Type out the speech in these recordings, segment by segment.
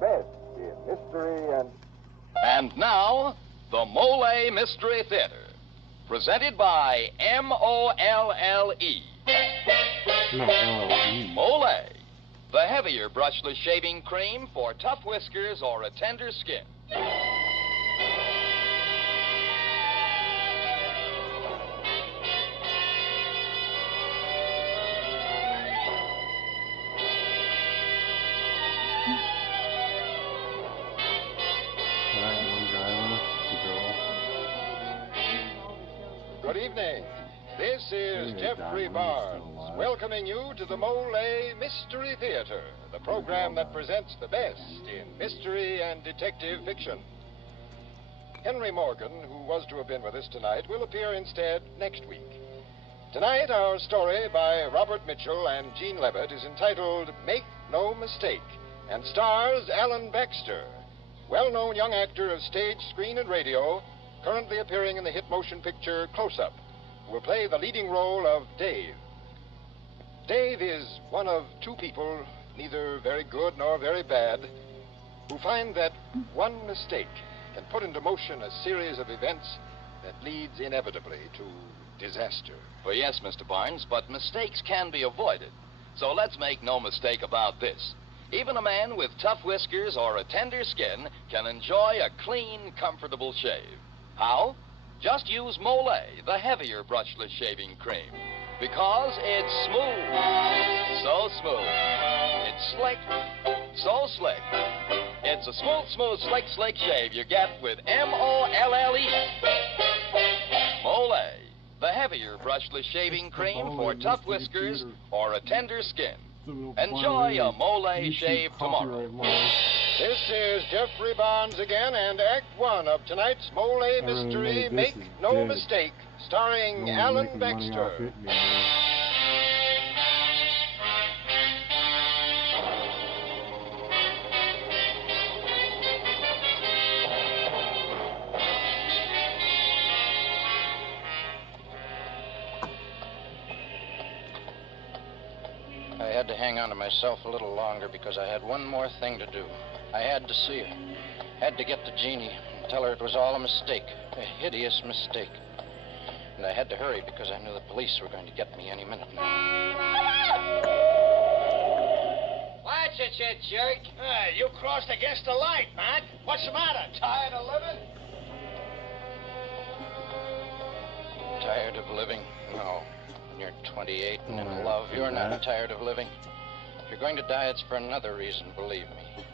best in mystery and... And now, the Mole Mystery Theater, presented by M-O-L-L-E. Mole, the heavier brushless shaving cream for tough whiskers or a tender skin. Good evening. This is Jeffrey Barnes, welcoming you to the Mole Mystery Theater, the program that presents the best in mystery and detective fiction. Henry Morgan, who was to have been with us tonight, will appear instead next week. Tonight, our story by Robert Mitchell and Gene Levitt is entitled Make No Mistake and stars Alan Baxter, well-known young actor of stage, screen, and radio, currently appearing in the hit motion picture Close Up, who will play the leading role of Dave. Dave is one of two people, neither very good nor very bad, who find that one mistake can put into motion a series of events that leads inevitably to disaster. Well, yes, Mr. Barnes, but mistakes can be avoided. So let's make no mistake about this. Even a man with tough whiskers or a tender skin can enjoy a clean, comfortable shave. How? Just use Mole, the heavier brushless shaving cream. Because it's smooth. So smooth. It's slick. So slick. It's a smooth, slick shave you get with M-O-L-L-E. Mole, the heavier brushless shaving cream for tough whiskers or a tender skin. Enjoy a Mole shave tomorrow. This is Jeffrey Barnes again, and Act One of tonight's Mole Mystery, Make No Mistake, starring Alan Baxter. I had to hang on to myself a little longer because I had one more thing to do. I had to see her. Had to get to Jeannie and tell her it was all a mistake, a hideous mistake. And I had to hurry because I knew the police were going to get me any minute now. Watch it, you jerk. Hey, you crossed against the light, Mac. What's the matter? Tired of living? Tired of living? No. When you're 28 and in love, you're not tired of living. If you're going to die, it's for another reason, believe me.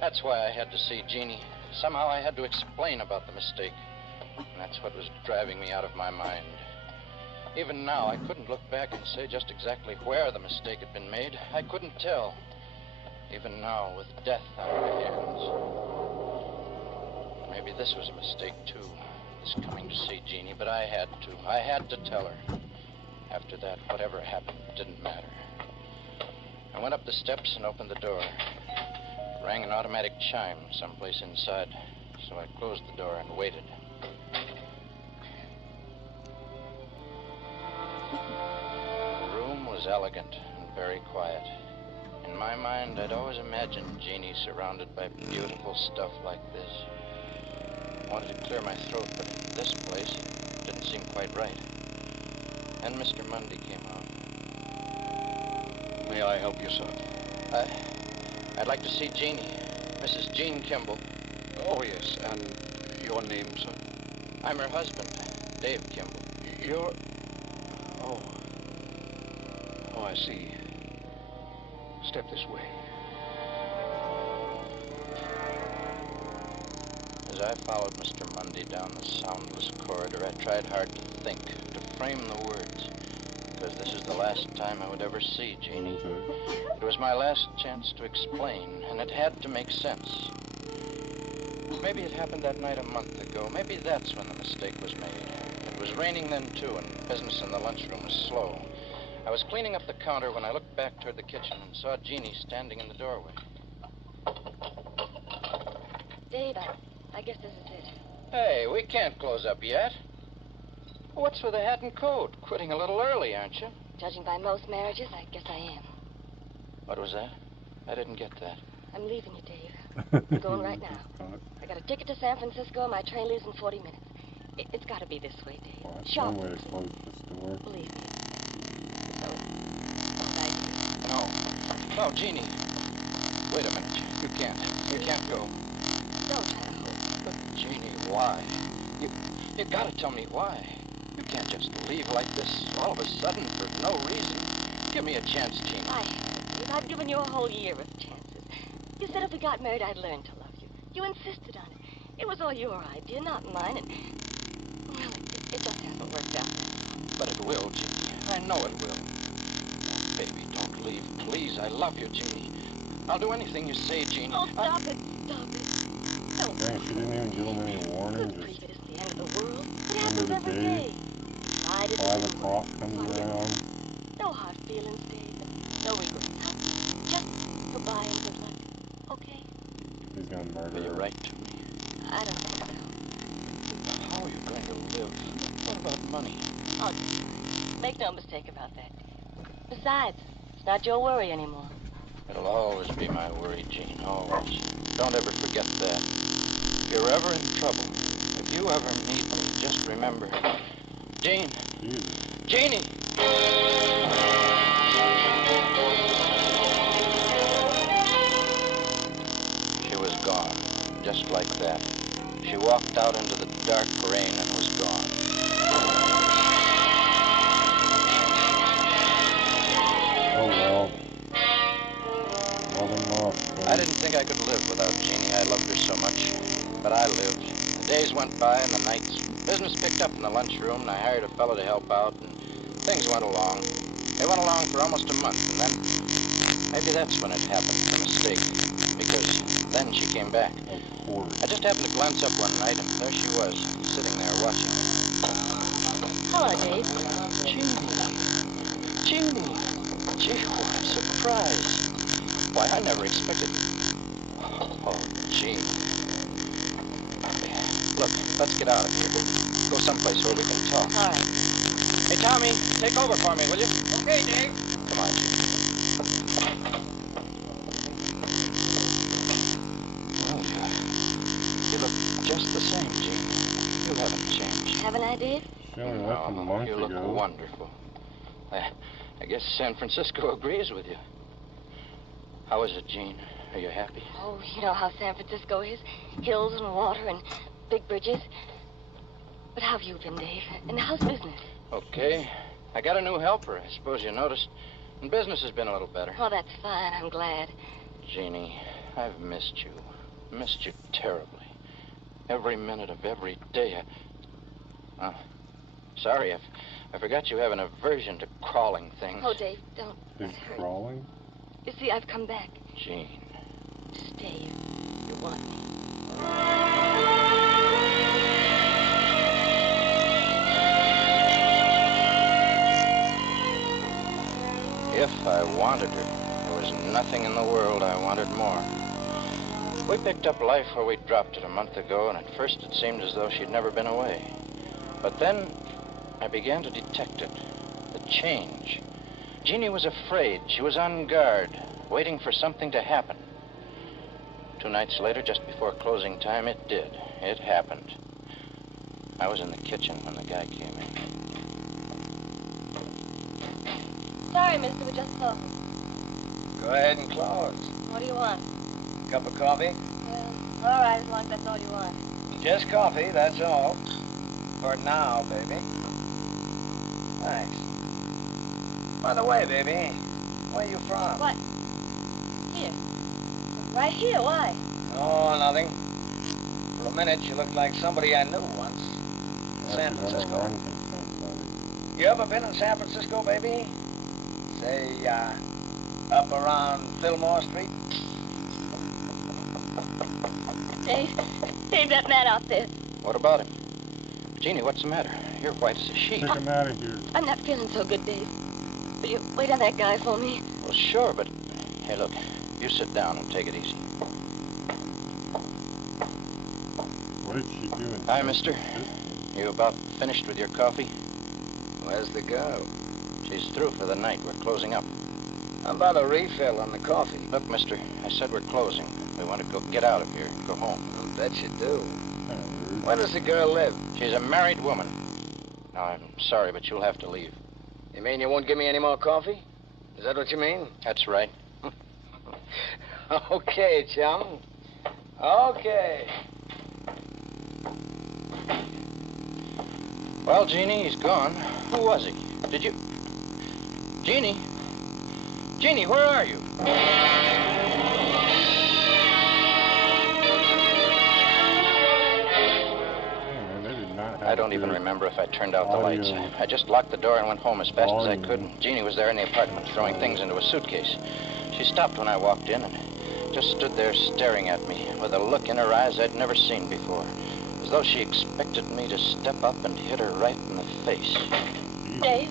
That's why I had to see Jeannie. Somehow I had to explain about the mistake. And that's what was driving me out of my mind. Even now, I couldn't look back and say just exactly where the mistake had been made. I couldn't tell. Even now, with death on my hands. Maybe this was a mistake, too. This coming to see Jeannie, but I had to. I had to tell her. After that, whatever happened didn't matter. I went up the steps and opened the door. It rang an automatic chime someplace inside, so I closed the door and waited. The room was elegant and very quiet. In my mind, I'd always imagined Jeannie surrounded by beautiful stuff like this. I wanted to clear my throat, but in this place, it didn't seem quite right. Then Mr. Mundy came out. May I help you, sir? I'd like to see Jeannie, Mrs. Jean Kimball. Oh, yes. And your name, sir? I'm her husband, Dave Kimball. You're... Oh, I see. Step this way. As I followed Mr. Mundy down the soundless corridor, I tried hard to think, to frame the words, because this is the last time I would ever see Jeannie. It was my last chance to explain, and it had to make sense. Maybe it happened that night a month ago. Maybe that's when the mistake was made. It was raining then, too, and business in the lunchroom was slow. I was cleaning up the counter when I looked back toward the kitchen and saw Jeannie standing in the doorway. Dave, I guess this is it. Hey, we can't close up yet. What's with the hat and coat? Quitting a little early, aren't you? Judging by most marriages, I guess I am. What was that? I didn't get that. I'm leaving you, Dave. I'm going right now. I got a ticket to San Francisco, and my train leaves in 40 minutes. It's got to be this way, Dave. Well, that's Sharp. one way to close the store. Believe me. So, all right. No, Jeannie. Wait a minute. You can't. You can't go. Don't try to hold. But, Jeannie, why? You gotta tell me why. You can't just leave like this all of a sudden for no reason. Give me a chance, Jeannie. I have, Dave. I've given you a whole year of chances. You said if we got married, I'd learn to love you. You insisted on it. It was all your idea, not mine, and... Well, it just hasn't worked out. But it will, Jeannie. I know it will. Baby, don't leave. Please, I love you, Jeannie. I'll do anything you say, Jeannie. Oh, stop it. Stop it. Don't. Dang, she didn't even give him any warning. Good grief, it isn't the end of the world. It End of happens the every day. day. Why did 5 o'clock comes around. No hard feelings, Dave. No regrets. Huh? Just goodbye and good luck. Okay? He's gonna murder Will you her. write to me? I don't think so. How are you going to live? What about money? I'll just try. Make no mistake about that, Dave. Besides, it's not your worry anymore. It'll always be my worry, Jean, always. Don't ever forget that. If you're ever in trouble, if you ever need me, just remember. Jean! Jesus. Jeannie! She was gone, just like that. She walked out into the dark rain and was gone. Oh well. Love and lost. I didn't think I could live without Jeannie. I loved her so much. But I lived. The days went by and the nights. Business picked up in the lunchroom, and I hired a fellow to help out, and things went along. They went along for almost a month, and then maybe that's when it happened, a mistake. Because then she came back. Of course. I just happened to glance up one night, and there she was, sitting there watching me. Hello, Dave. Jeannie. Jeannie. Gee, what a surprise. Why, I never expected... Oh, Jean. Look, let's get out of here. Go someplace where we can talk. All right. Hey, Tommy, take over for me, will you? Okay, Dave. Come on, Jean. Oh, you look just the same, Jean. You haven't changed. Haven't I, Dave? She only left him a month You look ago. wonderful. I guess San Francisco agrees with you. How is it, Jean? Are you happy? Oh, you know how San Francisco is. Hills and water and big bridges. But how have you been, Dave? And how's business? Okay. I got a new helper, I suppose you noticed. And business has been a little better. Oh, that's fine. I'm glad. Jeannie, I've missed you. Missed you terribly. Every minute of every day. Sorry, I forgot you have an aversion to crawling things. Oh, Dave, don't. He's Hurry. crawling? You see, I've come back. Jean. Stay. You want me. If I wanted her, there was nothing in the world I wanted more. We picked up life where we dropped it a month ago, and at first it seemed as though she'd never been away. But then I began to detect it, the change. Jeannie was afraid. She was on guard, waiting for something to happen. 2 nights later, just before closing time, it did. It happened. I was in the kitchen when the guy came in. Sorry, mister, we just closed. Go ahead and close. What do you want? Cup of coffee? Well, all right, as long as that's all you want. Just coffee, that's all. For now, baby. Thanks. By the way, baby, where you from? What? Here. Right here, why? Oh, nothing. For a minute, you looked like somebody I knew once. San She's on a Francisco. run from somebody. You ever been in San Francisco, baby? Say, up around Fillmore Street? Dave, that man out there. What about him? Jeannie, what's the matter? You're white as a sheet. Take him out of here. I'm not feeling so good, Dave. Will you wait on that guy for me? Well, sure, but... Hey, look, you sit down and take it easy. What did she do in Hi, San mister. Francisco? You about finished with your coffee? Where's the girl? She's through for the night. We're closing up. How about a refill on the coffee? Look, mister, I said we're closing. We want to get out of here, go home. I bet you do. Where does the girl live? She's a married woman. No, I'm sorry, but you'll have to leave. You mean you won't give me any more coffee? Is that what you mean? That's right. Okay, chum. Okay. Well, Jeannie, he's gone. Who was he? Did you... Jeannie? Jeannie, where are you? I don't even remember if I turned out the lights. I just locked the door and went home as fast as I could. And Jeannie was there in the apartment, throwing things into a suitcase. She stopped when I walked in and just stood there staring at me with a look in her eyes I'd never seen before, as though she expected me to step up and hit her right in the face. Dave?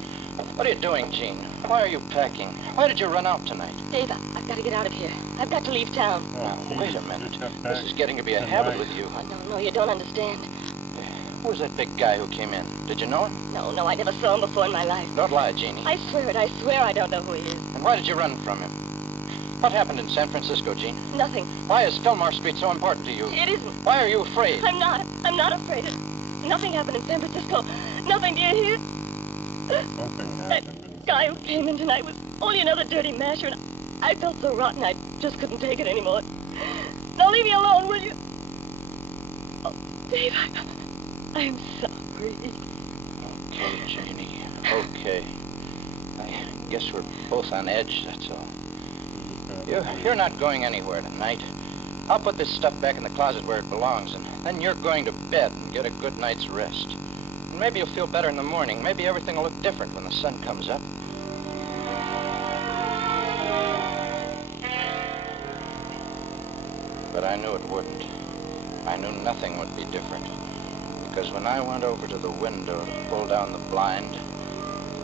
What are you doing, Jean? Why are you packing? Why did you run out tonight? Dave, I've got to get out of here. I've got to leave town. Now, wait a minute. This is getting to be a habit with you. Oh, no, you don't understand. Who was that big guy who came in? Did you know him? No, I never saw him before in my life. Don't lie, Jeannie. I swear it. I swear I don't know who he is. And why did you run from him? What happened in San Francisco, Jean? Nothing. Why is Fillmore Street so important to you? It isn't. Why are you afraid? I'm not afraid. Nothing happened in San Francisco. Nothing, do you hear? Something That happened. guy who came in tonight was only another dirty masher, and I felt so rotten I just couldn't take it anymore. Now leave me alone, will you? Oh, Dave, I'm sorry. Okay, Janie. Okay. I guess we're both on edge, that's all. You're not going anywhere tonight. I'll put this stuff back in the closet where it belongs, and then you're going to bed and get a good night's rest. And maybe you'll feel better in the morning. Maybe everything will look different when the sun comes up. But I knew it wouldn't. I knew nothing would be different. Because when I went over to the window to pull down the blind,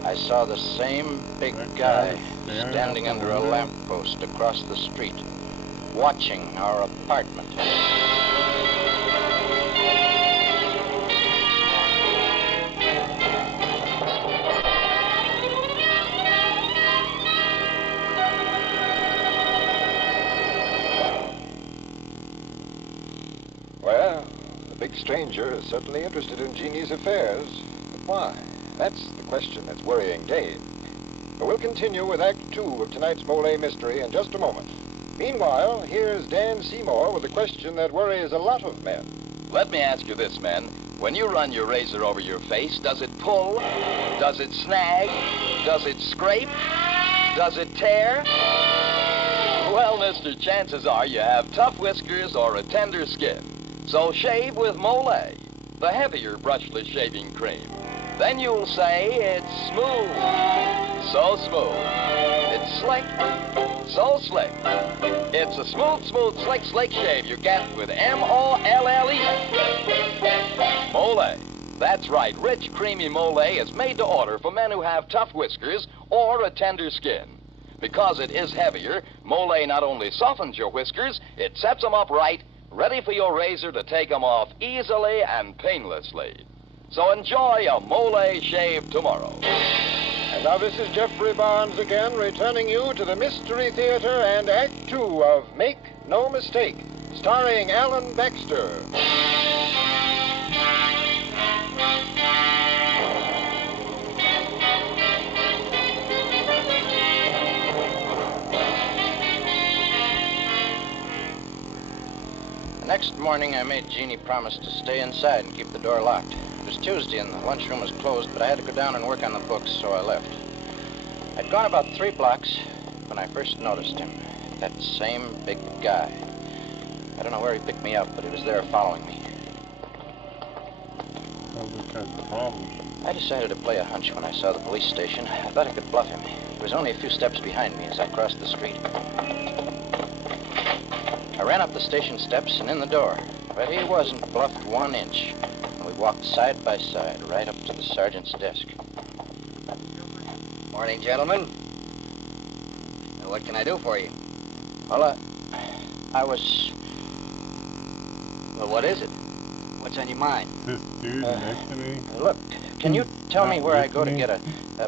I saw the same big guy standing under a lamppost across the street, watching our apartment. Well, the big stranger is certainly interested in Jeannie's affairs. But why? That's the question that's worrying Dave. But we'll continue with Act 2 of tonight's Mole mystery in just a moment. Meanwhile, here's Dan Seymour with a question that worries a lot of men. Let me ask you this, men. When you run your razor over your face, does it pull? Does it snag? Does it scrape? Does it tear? Well, mister, chances are you have tough whiskers or a tender skin. So shave with Mole, the heavier brushless shaving cream. Then you'll say it's smooth. So smooth. It's slick. So slick. It's a smooth, slick shave you get with M-O-L-L-E. Mole. That's right. Rich, creamy Mole is made to order for men who have tough whiskers or a tender skin. Because it is heavier, Mole not only softens your whiskers, it sets them up right, ready for your razor to take them off easily and painlessly. So enjoy a Mole shave tomorrow. And now this is Jeffrey Barnes again, returning you to the Mystery Theater and Act 2 of Make No Mistake, starring Alan Baxter. The next morning, I made Jeannie promise to stay inside and keep the door locked. It was Tuesday and the lunchroom was closed, but I had to go down and work on the books, so I left. I'd gone about 3 blocks when I first noticed him. That same big guy. I don't know where he picked me up, but he was there following me. I decided to play a hunch when I saw the police station. I thought I could bluff him. He was only a few steps behind me as I crossed the street. I ran up the station steps and in the door, but he wasn't bluffed 1 inch. And we walked side by side right up to the sergeant's desk. Morning, gentlemen. What can I do for you? Well, I was... Well, what is it? What's on your mind? This dude next to me? Look, can you tell me where I go to get a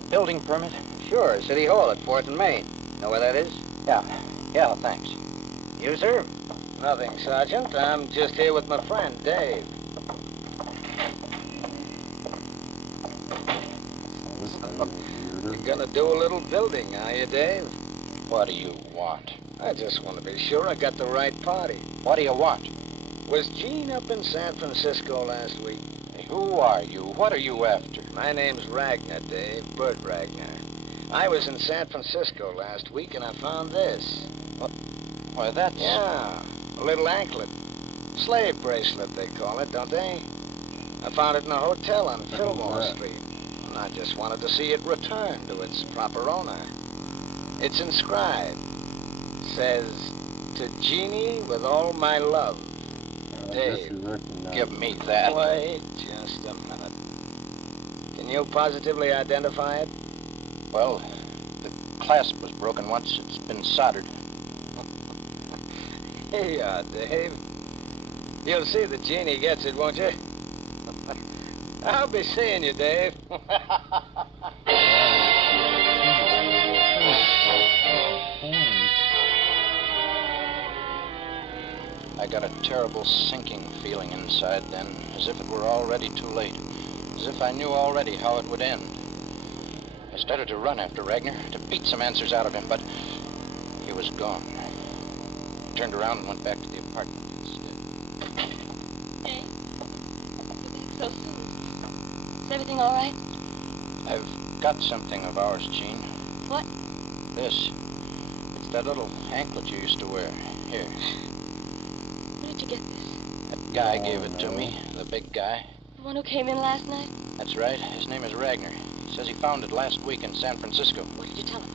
building permit? Sure, City Hall at 4th and Main. Know where that is? Yeah, thanks. You, sir? Nothing, Sergeant. I'm just here with my friend, Dave. You're gonna do a little building, are you, Dave? What do you want? I just want to be sure I got the right party. What do you want? Was Gene up in San Francisco last week? Hey, who are you? What are you after? My name's Ragnar, Dave. Bert Ragnar. I was in San Francisco last week, and I found this. Why, that's... Yeah, a little anklet. Slave bracelet, they call it, don't they? I found it in a hotel on Fillmore Street. And I just wanted to see it returned to its proper owner. It's inscribed. Says, to Jeannie with all my love. Dave. Give me that. Wait just a minute. Can you positively identify it? Well, the clasp was broken once. It's been soldered. Here you are, Dave. You'll see that Jeannie gets it, won't you? I'll be seeing you, Dave. I got a terrible sinking feeling inside then, as if it were already too late, as if I knew already how it would end. I started to run after Ragnar, to beat some answers out of him, but he was gone. I turned around and went back to the apartment instead. Hey, you back so soon? Is everything all right? I've got something of ours, Jean. What? This. It's that little anklet you used to wear. Here. Where did you get this? That guy gave it to me, the big guy. The one who came in last night? That's right. His name is Ragnar. He says he found it last week in San Francisco. What did you tell him?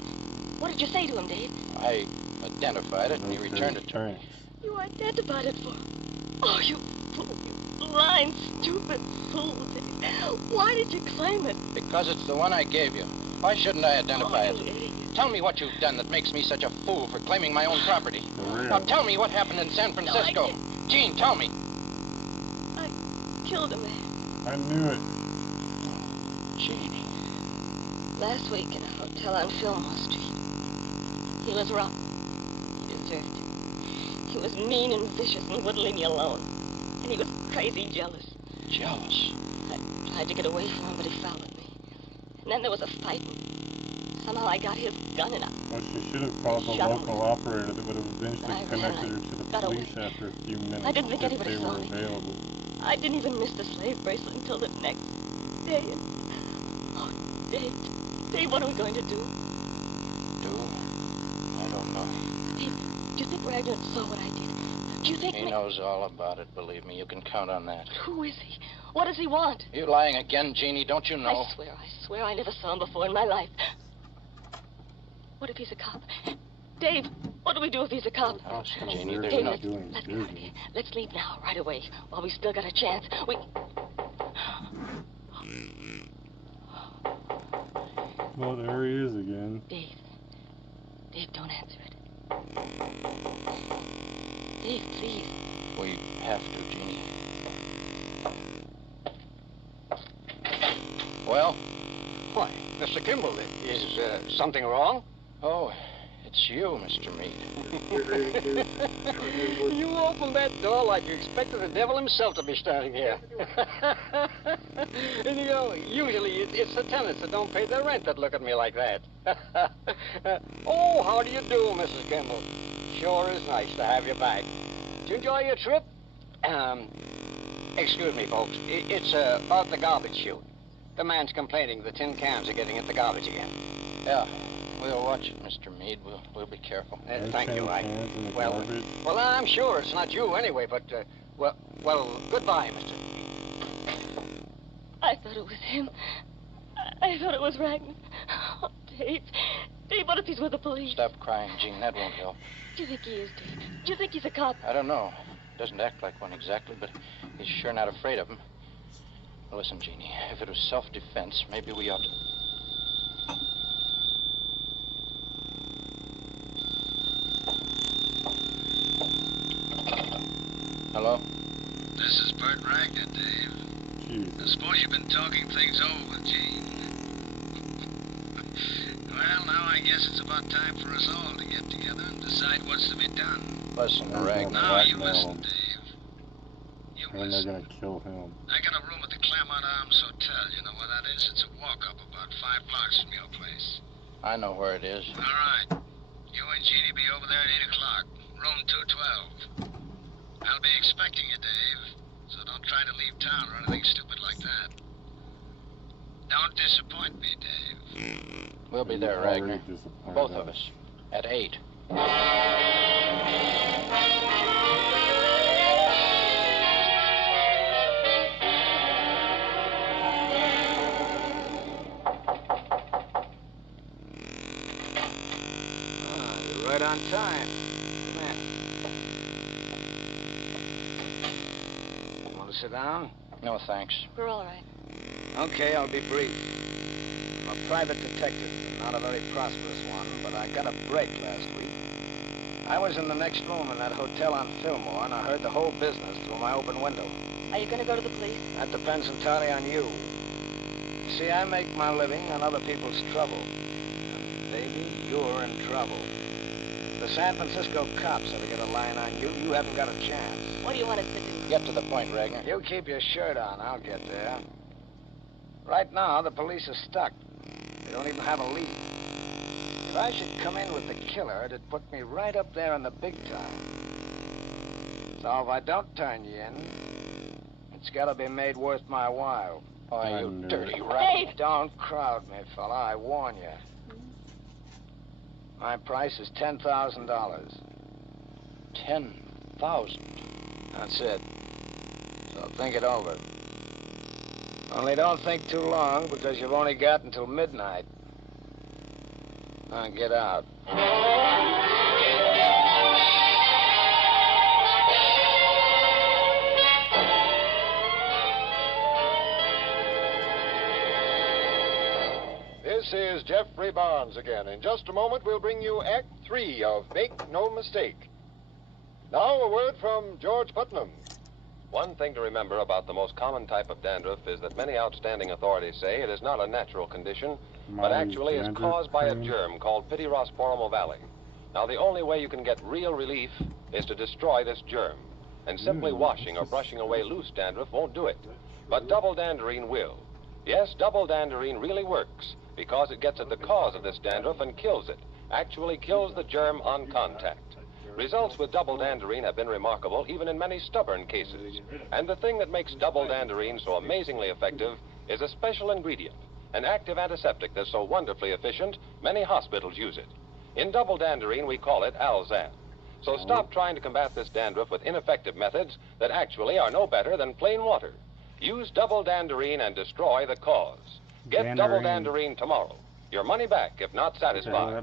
What did you say to him, Dave? I identified it, and he returned it to me. You identified it for him. Oh, you fool, you blind, stupid fool, Dave. Why did you claim it? Because it's the one I gave you. Why shouldn't I identify Oh, it? you idiot. Tell me what you've done that makes me such a fool for claiming my own property. Now tell me what happened in San Francisco. No, Jean, tell me. I killed a man I knew it. Jean. last week in a hotel on Fillmore Street. He was rotten. He deserved it. He was mean and vicious and wouldn't leave me alone. And he was crazy jealous. Jealous? I tried to get away from him, but he followed me. And then there was a fight, and somehow I got his gun and I... Well, she should have called the Shut local operator that would have eventually I ran. connected her to the Got away. police after a few minutes. I didn't think if anybody they saw were me. available. I didn't even miss the slave bracelet until the next day. And... Oh, Dave, Dave, what are we going to do? Do? I don't know. Dave, do you think Ragnar saw what I did? Do you think... He knows all about it, believe me. You can count on that. Who is he? What does he want? You lying again, Jeannie, don't you know? I swear I never saw him before in my life. What if he's a cop? Dave, what do we do if he's a cop? Oh, Well, Jeannie, they're there's Dave, no... not doing let's get out of business. here. Let's leave now, right away, while we still got a chance. We... Well, there he is again. Dave, don't answer it. Dave, please. We have to, Jeannie. Well? Why, Mr. Kimball, is something wrong? Oh, it's you, Mr. Meade. You opened that door like you expected the devil himself to be standing here. And you know, usually it's the tenants that don't pay their rent that look at me like that. Oh, how do you do, Mrs. Kimball? Sure is nice to have you back. Did you enjoy your trip? Excuse me, folks. It's about the garbage chute. The man's complaining the tin cans are getting into garbage again. Yeah, we'll watch it, Mr. Meade. We'll be careful. Thank you. Well, Garbage. well, I'm sure it's not you anyway, but, well, goodbye, Mr. I thought it was him. I thought it was Ragnar. Oh, Dave, what if he's with the police? Stop crying, Jean. That won't help. Do you think he is, Dave? Do you think he's a cop? I don't know. Doesn't act like one exactly, but he's sure not afraid of him. Listen, Jeannie, if it was self-defense, maybe we ought to... Hello? This is Bert Ragnar, Dave. I Jesus. suppose you've been talking things over with Gene. Well, now I guess it's about time for us all to get together and decide what's to be done. Listen, Ragnar. Now, you blackmail listen, him. Dave. You And they're listen. gonna kill him. I got a room at the Claremont Arms Hotel. You know where that is? It's a walk-up about 5 blocks from your place. I know where it is. All right. You and Jeannie be over there at 8 o'clock. Room 212. I'll be expecting you, Dave. So don't try to leave town or anything stupid like that. Don't disappoint me, Dave. We'll be You're there, already Ragnar. disappointed Both of us. At 8. You're right on time. Come in. Want to sit down? No, thanks. We're all right. Okay, I'll be brief. I'm a private detective, not a very prosperous one, but I got a break last week. I was in the next room in that hotel on Fillmore, and I heard the whole business through my open window. Are you going to go to the police? That depends entirely on you. You see, I make my living on other people's trouble. And, baby, you're in trouble. The San Francisco cops ever get a line on you, you haven't got a chance. What do you want us to do? Get to the point, Ragnar. You keep your shirt on, I'll get there. Right now, the police are stuck. They don't even have a lead. If I should come in with the killer, it'd put me right up there in the big time. So if I don't turn you in, it's gotta be made worth my while. Oh, you Thunder. dirty rat. Dave! Don't crowd me, fella, I warn you. My price is $10,000. 10,000. That's it. So think it over. Only don't think too long, because you've only got until midnight. Now get out. This is Jeffrey Barnes again. In just a moment, we'll bring you Act 3 of Make No Mistake. Now, a word from George Putnam. One thing to remember about the most common type of dandruff is that many outstanding authorities say it is not a natural condition, but actually is caused by a germ called Pityrosporum ovale. Now, the only way you can get real relief is to destroy this germ. And simply washing or brushing away loose dandruff won't do it. But double danderine will. Yes, double danderine really works because it gets at the cause of this dandruff and kills it. Actually kills the germ on contact. Results with double danderine have been remarkable even in many stubborn cases. And the thing that makes double danderine so amazingly effective is a special ingredient, an active antiseptic that's so wonderfully efficient, many hospitals use it. In double danderine, we call it Alzan. So stop trying to combat this dandruff with ineffective methods that actually are no better than plain water. Use double danderine and destroy the cause. Get double danderine tomorrow. Your money back if not satisfied.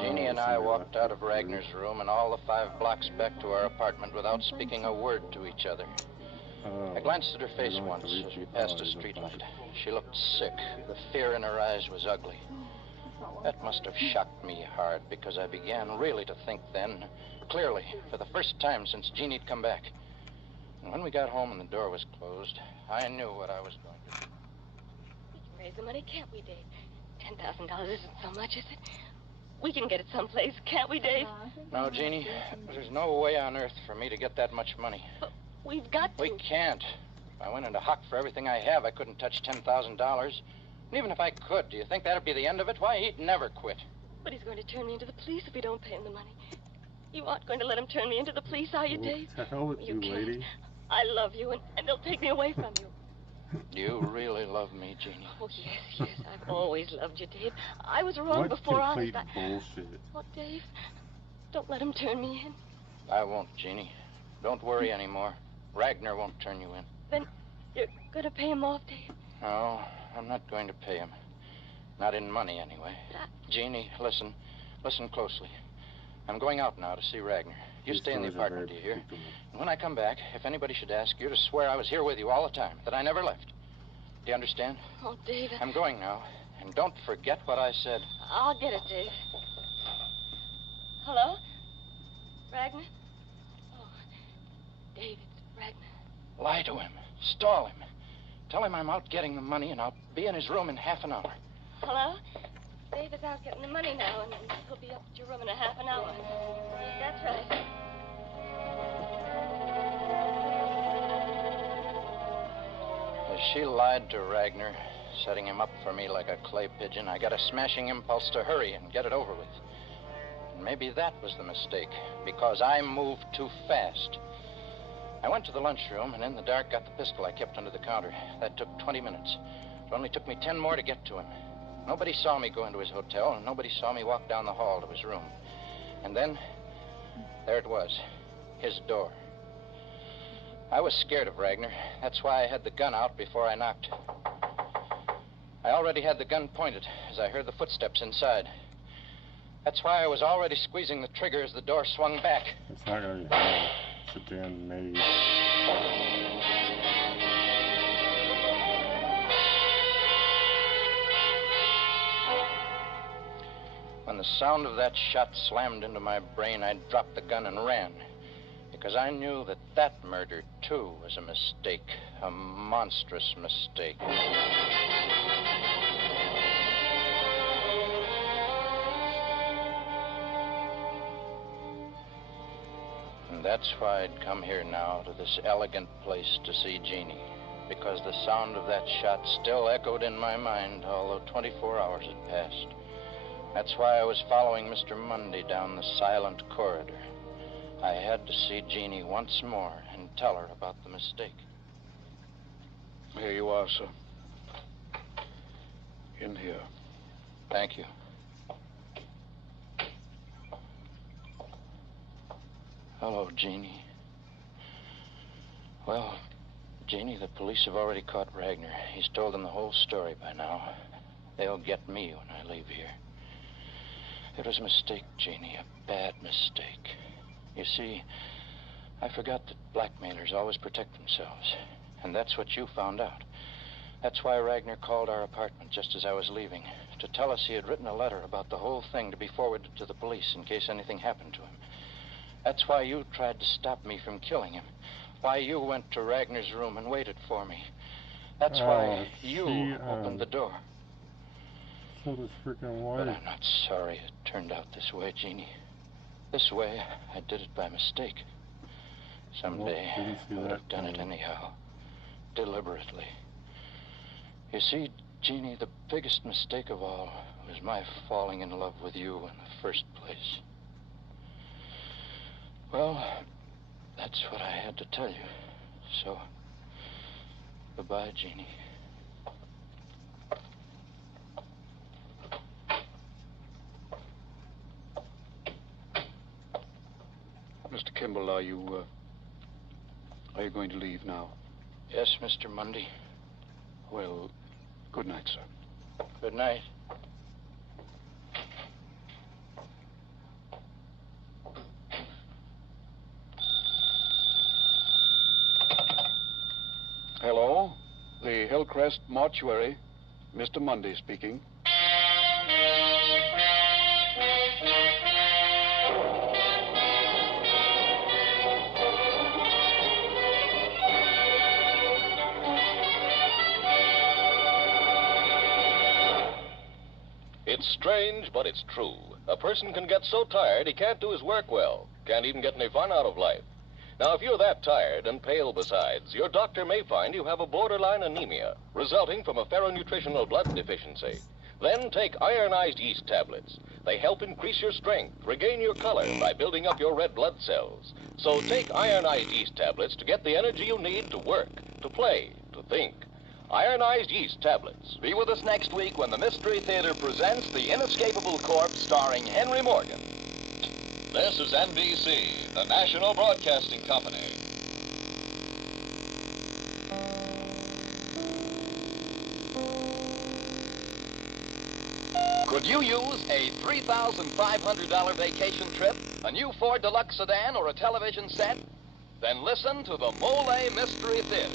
Jeannie and I walked out of Ragnar's room and all the 5 blocks back to our apartment without speaking a word to each other. I glanced at her face once as we passed a streetlight. She looked sick. The fear in her eyes was ugly. That must have shocked me hard because I began really to think then, clearly, for the first time since Jeannie'd come back. And when we got home and the door was closed, I knew what I was going to do. We can raise the money, can't we, Dave? $10,000 isn't so much, is it? We can get it someplace, can't we, Dave? No, Jeannie, there's no way on earth for me to get that much money. But we've got to. We can't. If I went into hock for everything I have, I couldn't touch $10,000. And even if I could, do you think that'd be the end of it? Why, he'd never quit. But he's going to turn me into the police if we don't pay him the money. You aren't going to let him turn me into the police, are you, Dave? What the hell with you, can't. lady? I love you, and they'll take me away from you. Do you really love me, Jeannie? Oh, yes. I've always loved you, Dave. I was wrong before, honest. Bullshit. Oh, Dave, don't let him turn me in. I won't, Jeannie. Don't worry anymore. Ragnar won't turn you in. Then you're going to pay him off, Dave? No, I'm not going to pay him. Not in money, anyway. Jeannie, listen. Listen closely. I'm going out now to see Ragnar. You stay in the apartment, do you hear? And when I come back, if anybody should ask you to swear I was here with you all the time, that I never left. Do you understand? Oh, Dave. I'm going now. And don't forget what I said. I'll get it, Dave. Hello? Ragnar? Oh, Dave, it's Ragnar. Lie to him. Stall him. Tell him I'm out getting the money, and I'll be in his room in half an hour. Hello? Dave is out getting the money now, and he'll be up at your room in a half an hour. That's right. As she lied to Ragnar, setting him up for me like a clay pigeon, I got a smashing impulse to hurry and get it over with. And maybe that was the mistake, because I moved too fast. I went to the lunchroom and in the dark got the pistol I kept under the counter. That took 20 minutes. It only took me 10 more to get to him. Nobody saw me go into his hotel, and nobody saw me walk down the hall to his room. And then, there it was, his door. I was scared of Ragnar. That's why I had the gun out before I knocked. I already had the gun pointed as I heard the footsteps inside. That's why I was already squeezing the trigger as the door swung back. It's not gonna be hard. It's a damn maze. When the sound of that shot slammed into my brain, I dropped the gun and ran. Because I knew that that murder, too, was a mistake. A monstrous mistake. And that's why I'd come here now to this elegant place to see Jeannie. Because the sound of that shot still echoed in my mind, although 24 hours had passed. That's why I was following Mr. Mundy down the silent corridor. I had to see Jeannie once more and tell her about the mistake. Here you are, sir. In here. Thank you. Hello, Jeannie. Well, Jeannie, the police have already caught Ragnar. He's told them the whole story by now. They'll get me when I leave here. It was a mistake, Jeannie, a bad mistake. You see, I forgot that blackmailers always protect themselves. And that's what you found out. That's why Ragnar called our apartment just as I was leaving, to tell us he had written a letter about the whole thing to be forwarded to the police in case anything happened to him. That's why you tried to stop me from killing him. Why you went to Ragnar's room and waited for me. That's why you opened the door. So this freaking white. But I'm not sorry it turned out this way, Jeannie. This way, I did it by mistake. Someday, I would have done it anyhow. Deliberately. You see, Jeannie, the biggest mistake of all was my falling in love with you in the first place. Well, that's what I had to tell you. So, goodbye, Jeannie. Mr. Kimball, are you going to leave now? Yes, Mr. Mundy. Well, good night, sir. Good night. Hello? The Hillcrest Mortuary. Mr. Mundy speaking. It's strange, but it's true. A person can get so tired he can't do his work well, can't even get any fun out of life. Now, if you're that tired and pale besides, your doctor may find you have a borderline anemia resulting from a ferronutritional blood deficiency. Then take ironized yeast tablets. They help increase your strength, regain your color by building up your red blood cells. So take ironized yeast tablets to get the energy you need to work, to play, to think. Ironized yeast tablets. Be with us next week when the Mystery Theater presents The Inescapable Corpse starring Henry Morgan. This is NBC, the National Broadcasting Company. Could you use a $3,500 vacation trip, a new Ford Deluxe sedan, or a television set? Then listen to the Mole Mystery Theater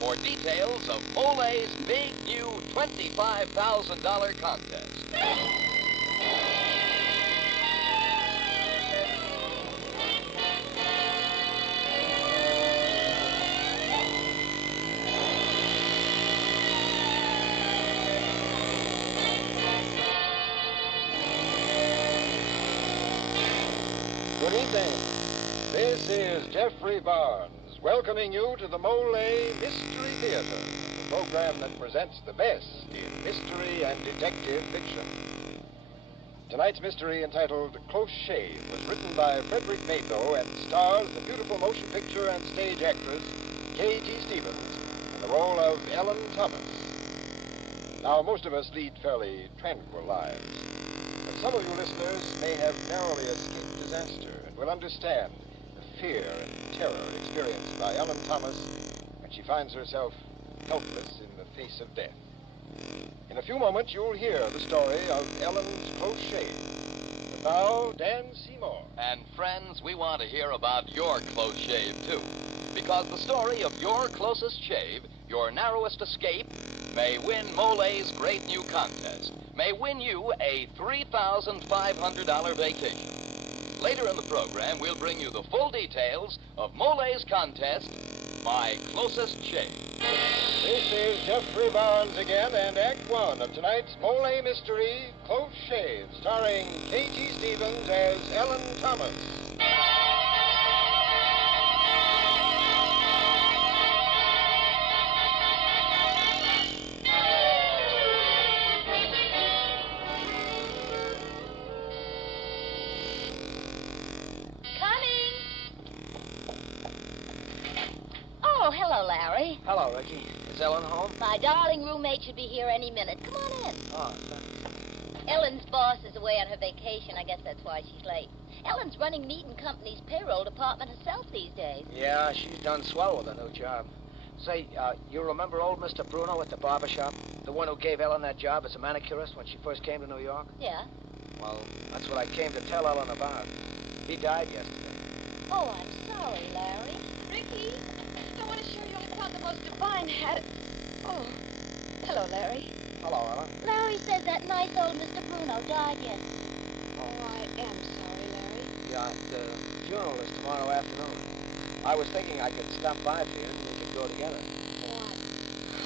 for details of Mole's big new $25,000 contest. evening. This is Jeffrey Barnes, welcoming you to the Mole Mystery Theater, the program that presents the best in mystery and detective fiction. Tonight's mystery, entitled Close Shave, was written by Frederick Matho and stars the beautiful motion picture and stage actress K.T. Stevens in the role of Ellen Thomas. Now, most of us lead fairly tranquil lives, but some of you listeners may have narrowly escaped disaster and will understand the fear and terror experienced by Ellen Thomas when she finds herself helpless in the face of death. In a few moments, you'll hear the story of Ellen's Close Shave. But now, Dan Seymour. And friends, we want to hear about your close shave, too. Because the story of your closest shave, your narrowest escape, may win Mole's great new contest. May win you a $3,500 vacation. Later in the program, we'll bring you the full details of Mole's contest, My Closest Shave. This is Jeffrey Barnes again, and Act One of tonight's Mole Mystery, Close Shave, starring K.T. Stevens as Ellen Thomas. Oh, hello, Larry. Hello, Ricky. Is Ellen home? My darling roommate should be here any minute. Come on in. Oh, thanks. Ellen's boss is away on her vacation. I guess that's why she's late. Ellen's running Mead and Company's payroll department herself these days. Yeah, she's done swell with her new job. Say, you remember old Mr. Bruno at the barber shop? The one who gave Ellen that job as a manicurist when she first came to New York? Yeah? Well, that's what I came to tell Ellen about. He died yesterday. Oh, I'm sorry, Larry. Ricky, I want to show you I found the most divine hat. Oh, hello, Larry. Hello, Ellen. Larry says that nice old Mr. Bruno died yesterday. Oh, I am sorry, Larry. Yeah, the funeral is tomorrow afternoon. I was thinking I could stop by for you and we could go together. Oh,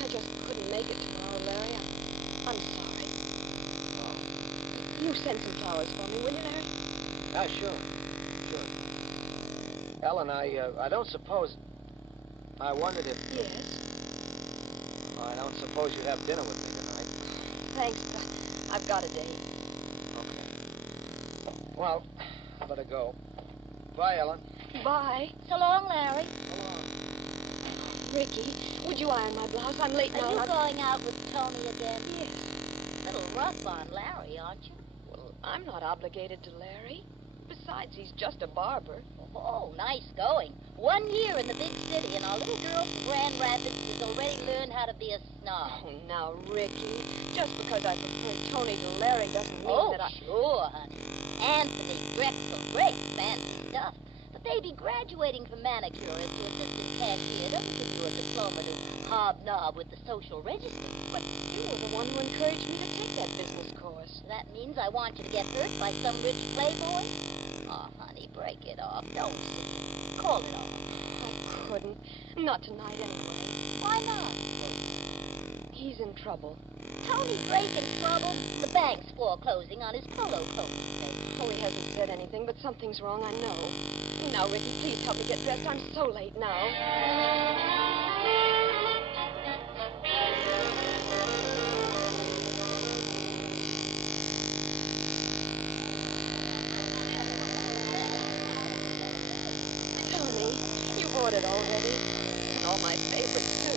I just couldn't make it tomorrow, Larry. I'm sorry. Oh. You send some flowers for me, will you, Larry? Yeah, sure. Ellen, I don't suppose... I wondered if... Yes? I don't suppose you'd have dinner with me tonight. Thanks, but I've got a date. Okay. Well, I better go. Bye, Ellen. Bye. So long, Larry. Come on. Ricky, would you iron my blouse? I'm late now. Are you and going out with Tony again? Yes. A little rough on Larry, aren't you? Well, I'm not obligated to Larry. Besides, he's just a barber. Oh, nice going. 1 year in the big city, and our little girl from Grand Rapids has already learned how to be a snob. Oh, now, Ricky, just because I prefer Tony to Larry doesn't mean that I... Sure, honey. Anthony Drexel, great fancy stuff. But baby, graduating from manicure into assistant cashier doesn't give you a diploma to hobnob with the social register. But you were the one who encouraged me to take that business course. That means I want you to get hurt by some rich playboy? Oh, honey, break it off. Don't sit. Call it off. I couldn't. Not tonight, anyway. Why not? He's in trouble. Tony Drake in trouble? The bank's foreclosing on his polo coat estate. Oh, he hasn't said anything, but something's wrong, I know. Now, Ricky, please help me get dressed. I'm so late now. Ordered already. And all my favorites, too.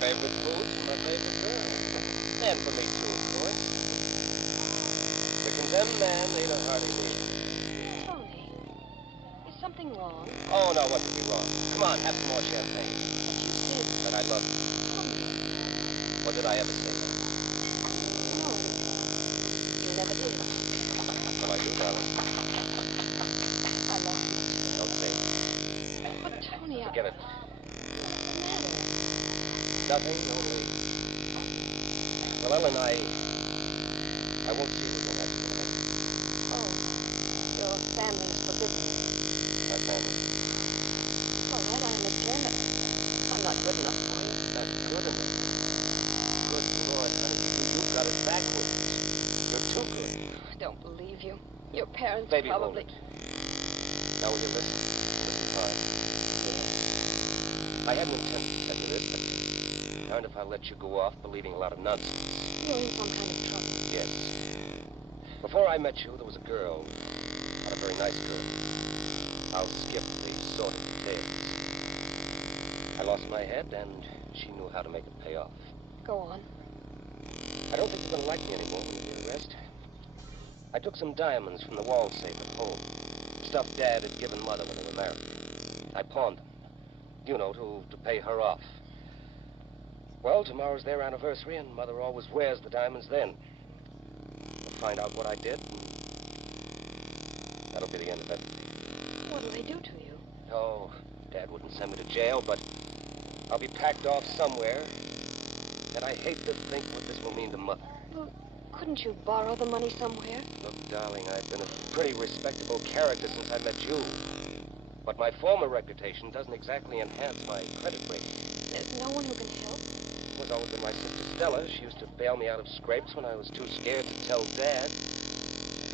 Favorite foods for my favorite girl. And for me, too, of course. The condemned man ate a hearty meal. Tony, is something wrong? Oh, no, what could be wrong? Come on, have some more champagne. But you said... But I love you. Tony. What did I ever say? No, you never did. Well, I do, darling. I love you. Don't say it. But, Tony, Forget it. What's the matter? Nothing, only... Well, Ellen, I won't see you the next night. Oh, your family's forbidden. My family. All right, I understand that. I'm not good enough for you. Not good enough. Good Lord, honey, you've got it backwards. You're too good. I don't believe you. Your parents Baby, probably... hold it. Now, will you listen? Listen fine. Yeah. I hadn't intended to tell you this, but darned if I'll let you go off believing a lot of nonsense. You're in some kind of trouble. Yes. Before I met you, there was a girl. Not a very nice girl. I'll skip the sort of details. I lost my head, and she knew how to make it pay off. Go on. I don't think you're going to like me anymore when you hear the rest. I took some diamonds from the wall safe at home. Stuff Dad had given Mother when they were married. I pawned them. You know, to pay her off. Well, tomorrow's their anniversary, and Mother always wears the diamonds then. We'll find out what I did, and that'll be the end of everything. What'll they do to you? Oh, Dad wouldn't send me to jail, but I'll be packed off somewhere. And I hate to think what this will mean to Mother. Well, couldn't you borrow the money somewhere? Look, darling, I've been a pretty respectable character since I met you. But my former reputation doesn't exactly enhance my credit rating. There's no one who can help? It was always been my sister Stella. She used to bail me out of scrapes when I was too scared to tell Dad.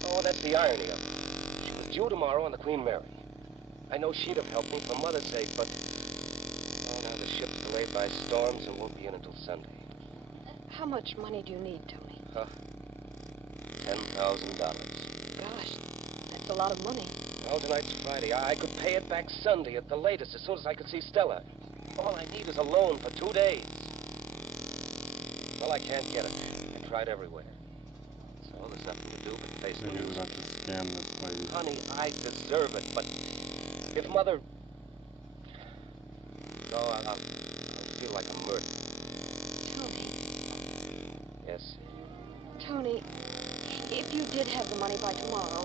Oh, that's the irony of it. She was due tomorrow on the Queen Mary. I know she'd have helped me for Mother's sake, but... Oh, now the ship's delayed by storms and won't be in until Sunday. How much money do you need, Tony? $10,000. Gosh, that's a lot of money. Well, tonight's Friday. I could pay it back Sunday at the latest, as soon as I could see Stella. All I need is a loan for 2 days. Well, I can't get it. I tried everywhere. So there's nothing to do but face the Maybe news. we'll have to scam this lady. Honey, I deserve it, but if Mother... No, I'll feel like a murderer. Tony. Yes? Tony, if you did have the money by tomorrow,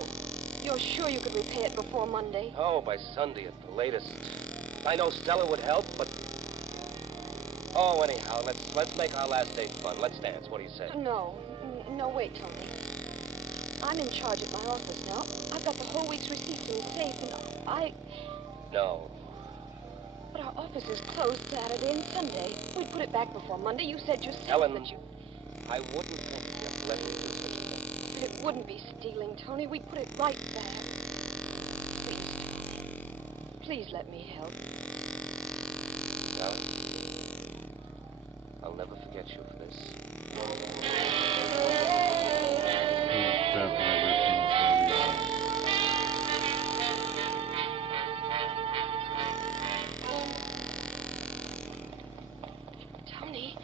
you're sure you could repay it before Monday? Oh, by Sunday at the latest. I know Stella would help, but... Oh, anyhow, let's make our last date fun. Let's dance. What do you say? No, wait, Tony. I'm in charge at my office now. I've got the whole week's receipts in the safe, and No. But our office is closed Saturday and Sunday. We'd put it back before Monday. You said yourself Ellen, that you... I wouldn't think of you letting me do such a thing. But it wouldn't be stealing, Tony. We'd put it right back. Please, Tony. Please let me help. Ellen, I'll never forget you for this. Tony,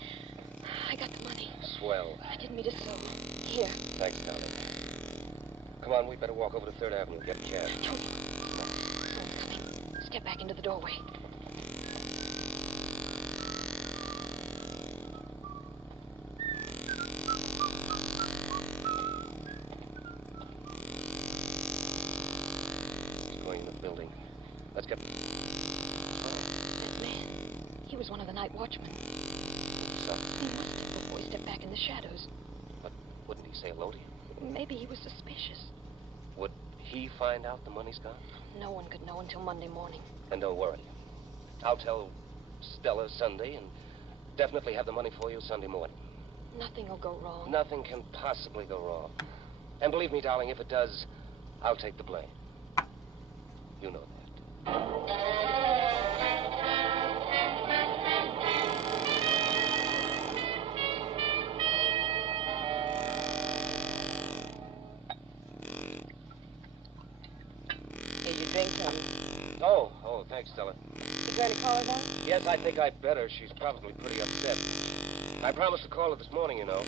I got the money. Swell. I didn't mean to sew. Here. Thanks, darling. Come on, we'd better walk over to 3rd Avenue, get a cab. Tony. I'm coming. Step back into the doorway. He's going in the building. Let's get... That man. He was one of the night watchmen. So, He must have before he stepped back in the shadows. but wouldn't he say hello to you? Maybe he was suspicious. Would he find out the money's gone? No one could know until Monday morning. And don't worry. I'll tell Stella Sunday and definitely have the money for you Sunday morning. Nothing will go wrong. Nothing can possibly go wrong. And believe me, darling, if it does, I'll take the blame. You know that. Here's your drink, Tony. Oh, thanks, Stella. You trying to call her now? Yes, I think I'd better. She's probably pretty upset. I promised to call her this morning, you know.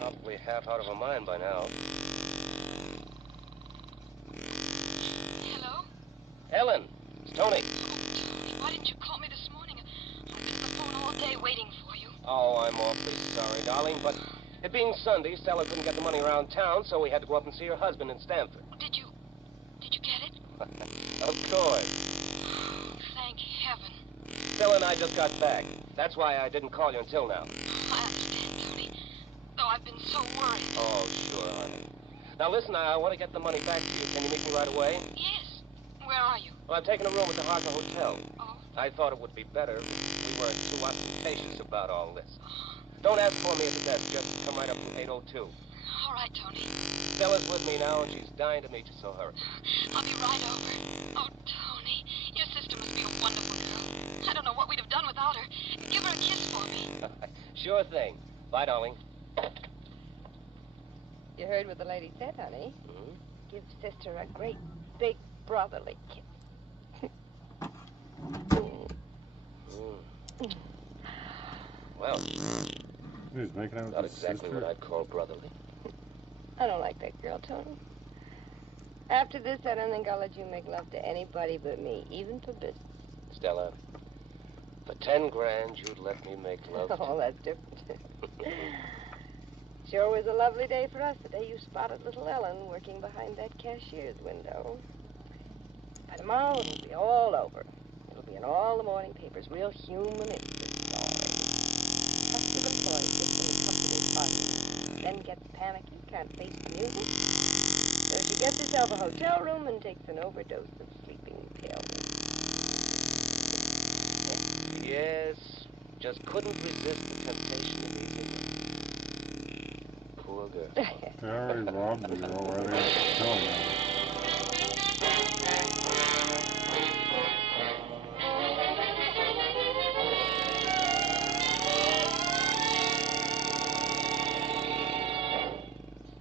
Probably half out of her mind by now. Hello? Ellen, it's Tony. Tony, why didn't you call me this morning? I've been on the phone all day waiting for you. Oh, I'm awfully sorry, darling, but it being Sunday, Stella couldn't get the money around town, so we had to go up and see her husband in Stamford. Did you get it? Of course. Thank heaven. Stella and I just got back. That's why I didn't call you until now. I understand, Tony. Though I've been so worried. Oh, sure, honey. Now, listen, I want to get the money back to you. Can you meet me right away? Yes. Where are you? Well, I've taken a room at the Harker Hotel. Oh. I thought it would be better if we weren't too ostentatious about all this. Don't ask for me at the desk. Just come right up to 802. All right, Tony. Stella's with me now, and she's dying to meet you, so hurry. I'll be right over. Oh, Tony, your sister must be a wonderful girl. I don't know what we'd have done without her. Give her a kiss for me. Sure thing. Bye, darling. You heard what the lady said, honey. Hmm? Give sister a great, big brotherly kiss. Well, He's making out with not his exactly sister. what I'd call brotherly. I don't like that girl, Tony. After this, I don't think I'll let you make love to anybody but me, even for business. Stella, for 10 grand, you'd let me make love to... Oh, that's different. Sure was a lovely day for us, the day you spotted little Ellen working behind that cashier's window. By tomorrow, it'll be all over. It'll be in all the morning papers, real human interest story. Trusted employee sits in the company's party, then gets panicky, can't face the music. So she gets herself a hotel room and takes an overdose of sleeping pills. Yes, just couldn't resist the temptation of easy money. Poor girl. They already robbed the girl. Why are they killing her?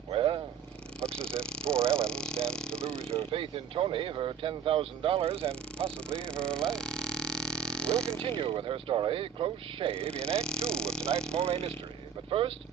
Well, looks as if poor Ellen stands to lose her faith in Tony, her $10,000, and possibly her life. We'll continue with her story, Close Shave, in Act 2 of tonight's Mole Mystery. But first,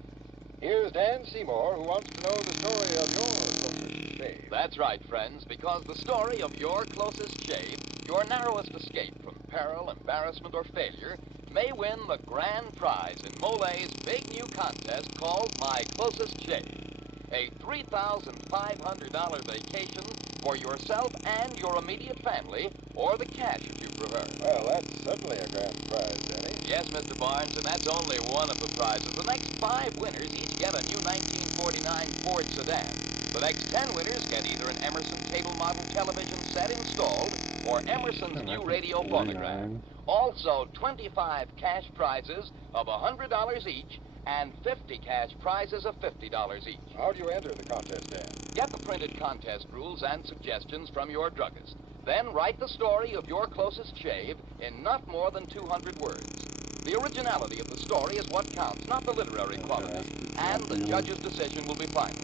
here's Dan Seymour, who wants to know the story of your closest shave. That's right, friends, because the story of your closest shave, your narrowest escape from peril, embarrassment, or failure, may win the grand prize in Mole's big new contest called My Closest Shave. A $3,500 vacation for yourself and your immediate family, or the cash if you prefer. Well, that's certainly a grand prize, Danny. Yes, Mr. Barnes, and that's only one of the prizes. The next 5 winners each get a new 1949 Ford sedan. The next 10 winners get either an Emerson table model television set installed or Emerson's new radio phonograph. Also, 25 cash prizes of $100 each and 50 cash prizes of $50 each. How do you enter the contest, Dan? Get the printed contest rules and suggestions from your druggist. Then write the story of your closest shave in not more than 200 words. The originality of the story is what counts, not the literary quality. And the judge's decision will be final.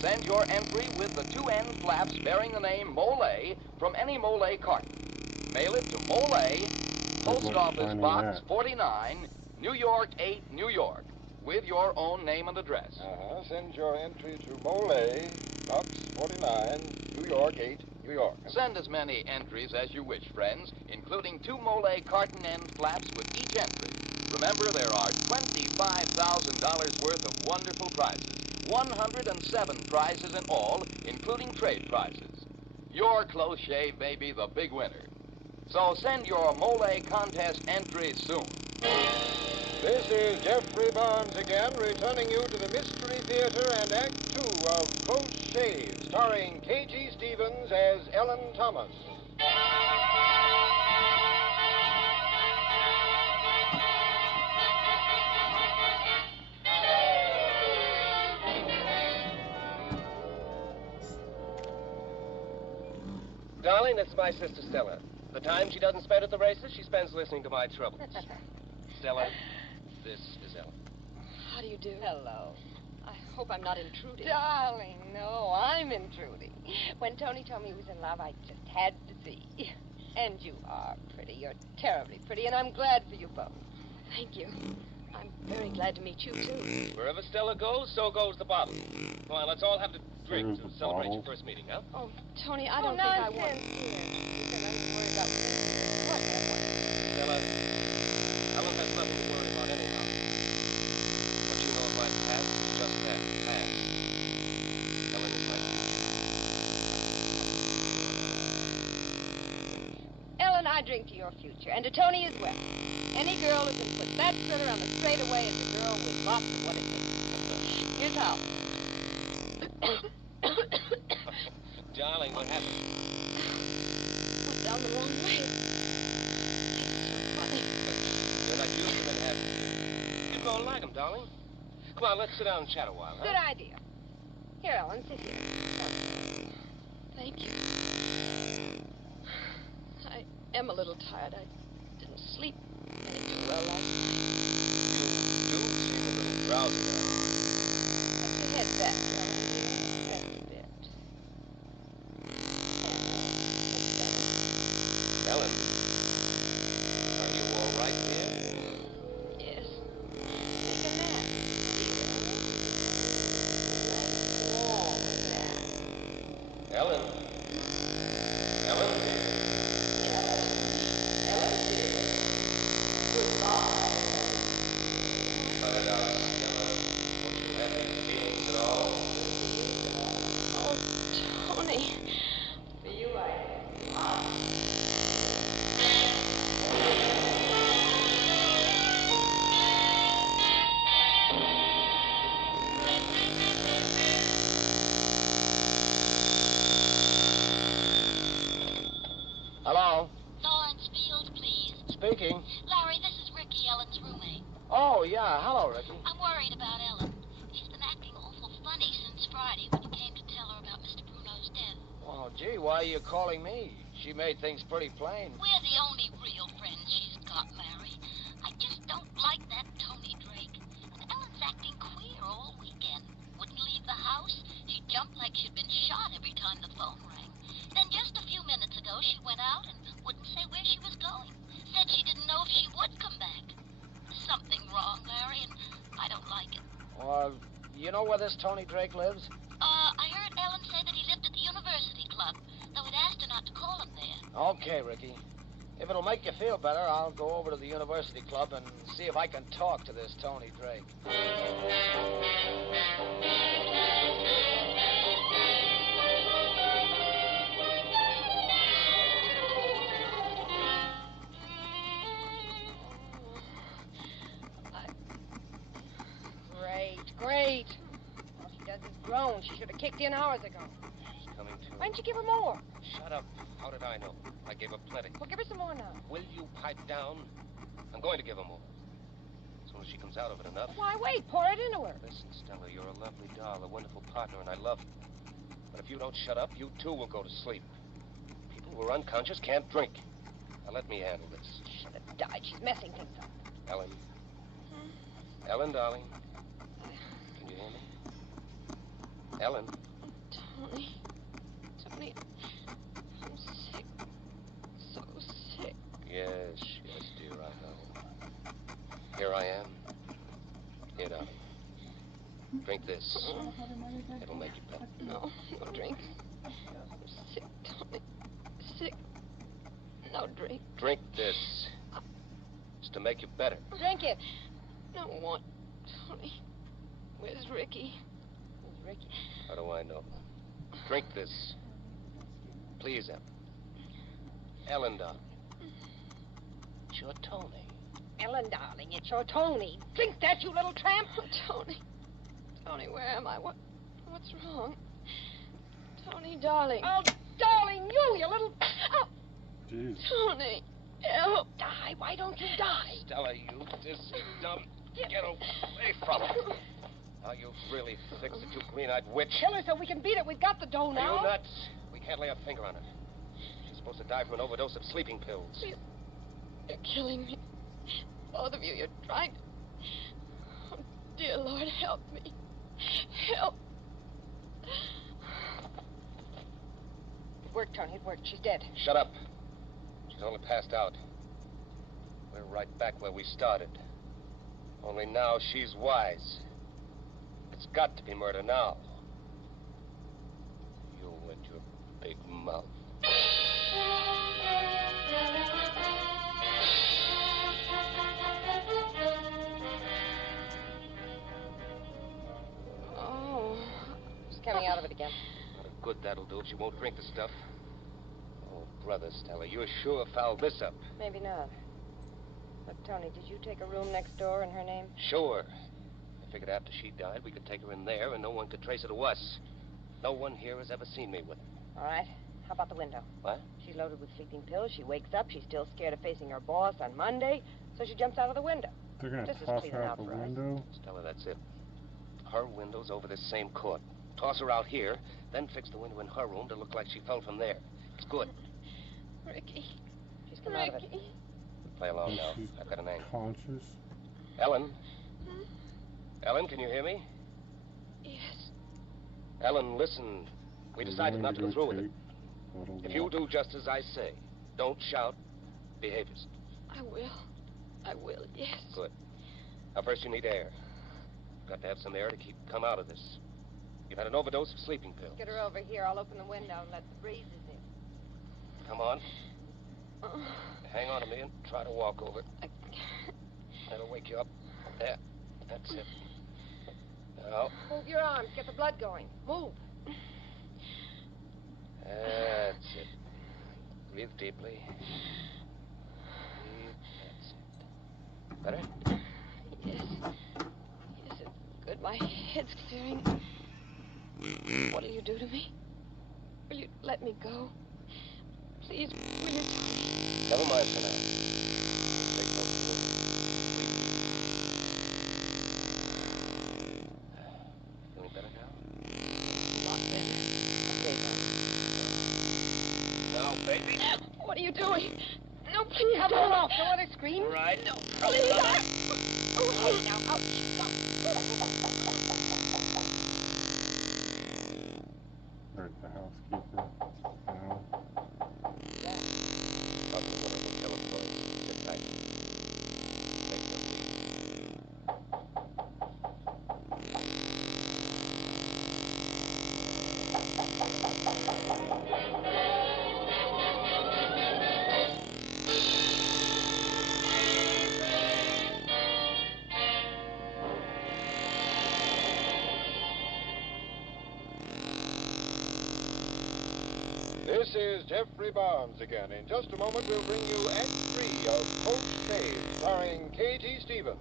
Send your entry with the 2 end flaps bearing the name Mole from any Mole carton. Mail it to Mole, Post Office Box 49, New York 8, New York, with your own name and address. Send your entry to Mole, Box 49, New York 8, New York. Send as many entries as you wish, friends, including 2 Mole carton end flaps with each entry. Remember, there are $25,000 worth of wonderful prizes. 107 prizes in all, including trade prizes. Your close shave may be the big winner. So send your Mole contest entry soon. This is Jeffrey Barnes again, returning you to the Mystery Theater and Act 2 of Close Shave, starring K.G. Stevens as Ellen Thomas. Darling, this is my sister Stella. The time she doesn't spend at the races, she spends listening to my troubles. Stella, this is Ellen. How do you do? Hello. I hope I'm not intruding. Darling, no, I'm intruding. When Tony told me he was in love, I just had to see. And you are pretty. You're terribly pretty, and I'm glad for you both. Thank you. I'm very glad to meet you, too. Wherever Stella goes, so goes the bottle. Come on, let's all have a drink to celebrate your first meeting, huh? Oh, Tony, I don't think I want... Here. You said I didn't worry about me. What happened? Stella, Ellen has nothing to worry about anyhow. What you know of my past is just that, past. Ellen is my future. Ellen, I drink to your future, and to Tony as well. Any girl who can put that critter on the straightaway is a girl with lots of what it takes. Here's how. Darling, what happened? Went down the wrong way. You're not used to Manhattan. You don't like him, darling. Come on, let's sit down and chat a while, huh? Good idea. Here, Ellen, sit here. Thank you. I am a little tired. I didn't sleep anything well last night. You do seem a little drowsy now. Put your head back, Ellen. Rest a bit. Ellen, are you all right, dear? Yes. Take a nap. Ellen? Ellen? Ellen, dear. Goodbye. Cut it out, Ellen. Don't you have any feelings at all? Oh, Tony. For you, Hello? Lawrence Field, please. Speaking. Larry, this is Ricky, Ellen's roommate. Oh, yeah. Hello, Ricky. I'm worried about Ellen. She's been acting awful funny since Friday when you came to tell her about Mr. Bruno's death. Oh, gee, why are you calling me? She made things pretty plain. We're the only real friends she's got, Larry. I just don't like that Tony Drake. And Ellen's acting queer all weekend. Wouldn't leave the house. She jumped like she'd been shot every time the phone rang. Then just a few minutes ago, she went out and wouldn't say where she was going. Said she didn't know if she would come back. There's something wrong, Larry, and I don't like it. Well, you know where this Tony Drake lives? I heard Ellen say that he lived at the University Club, though he'd asked her not to call him there. Okay, Ricky. If it'll make you feel better, I'll go over to the University Club and see if I can talk to this Tony Drake. Great. All she does is groan. She should have kicked in hours ago. She's coming to. Why didn't you give her more? Shut up. How did I know? I gave her plenty. Well, give her some more now. Will you pipe down? I'm going to give her more. As soon as she comes out of it enough. Why wait? Pour it into her. Listen, Stella, you're a lovely doll, a wonderful partner, and I love you. But if you don't shut up, you too will go to sleep. People who are unconscious can't drink. Now let me handle this. She should have died. She's messing things up. Ellen. Ellen, darling. Can you hear me? Ellen. Tony, I'm sick. So sick. Yes, dear, I know. Here I am. Here, darling. Drink this. It'll make you better. No drink. I'm sick, Tony. Sick. No drink. Drink this. It's to make you better. Drink it. No want, Tony. Where's Ricky? Where's Ricky? How do I know? Drink this. Please, Ellen. Ellen, darling. It's your Tony. Ellen, darling, it's your Tony. Drink that, you little tramp. Oh, Tony. Tony, where am I? What's wrong? Tony, darling. Oh, darling, you little... Oh. Jeez. Tony, help. Die. Why don't you die? Stella, you dumb... Get away from her. Now you've really fixed it, you green-eyed witch. Kill her so we can beat it. We've got the dough now. Are you nuts? We can't lay a finger on her. She's supposed to die from an overdose of sleeping pills. You're killing me. Both of you, you're trying to... Oh, dear Lord, help me. Help. It worked, Tony. It worked. She's dead. Shut up. She's only passed out. We're right back where we started. Only now she's wise. It's got to be murder now. You and your big mouth. Oh. She's coming out of it again. What a good that'll do if she won't drink the stuff. Oh, brother, Stella, you're sure fouled this up. Maybe not. Look, Tony, did you take a room next door in her name? Sure. I figured after she died, we could take her in there and no one could trace her to us. No one here has ever seen me with her. All right. How about the window? What? She's loaded with sleeping pills. She wakes up. She's still scared of facing her boss on Monday, so she jumps out of the window. They're going to Just as toss clean her out out the for us. window? Stella, that's it. Her window's over this same court. Toss her out here, then fix the window in her room to look like she fell from there. It's good. Ricky. She's come out of it. Play along now. I've got an angle. Conscious. Ellen? Ellen, can you hear me? Yes. Ellen, listen. We decided not to go through with it. If you do just as I say, don't shout, behave yourself. I will, yes. Good. Now, first you need air. You've got to have some air to come out of this. You've had an overdose of sleeping pills. Get her over here. I'll open the window and let the breezes in. Come on. Hang on to me and try to walk over. That'll wake you up. There. That's it. Now. Move your arms. Get the blood going. Move. That's it. Breathe deeply. Breathe. That's it. Better? Yes. Yes, it's good. My head's clearing. What'll you do to me? Will you let me go? Please, will you, Tony? Never mind for now. Just take no fool. Feeling better now? A lot better. Now, baby. What are you doing? No, please Have her don't. off. Don't let her scream. All right. No, please. Okay, now, out you go. There's the housekeeper. Probably one of the telephone. Sit tight. Make no This is Jeffrey Barnes again. In just a moment, we'll bring you Act 3 of Coach Shade, starring K.T. Stevens.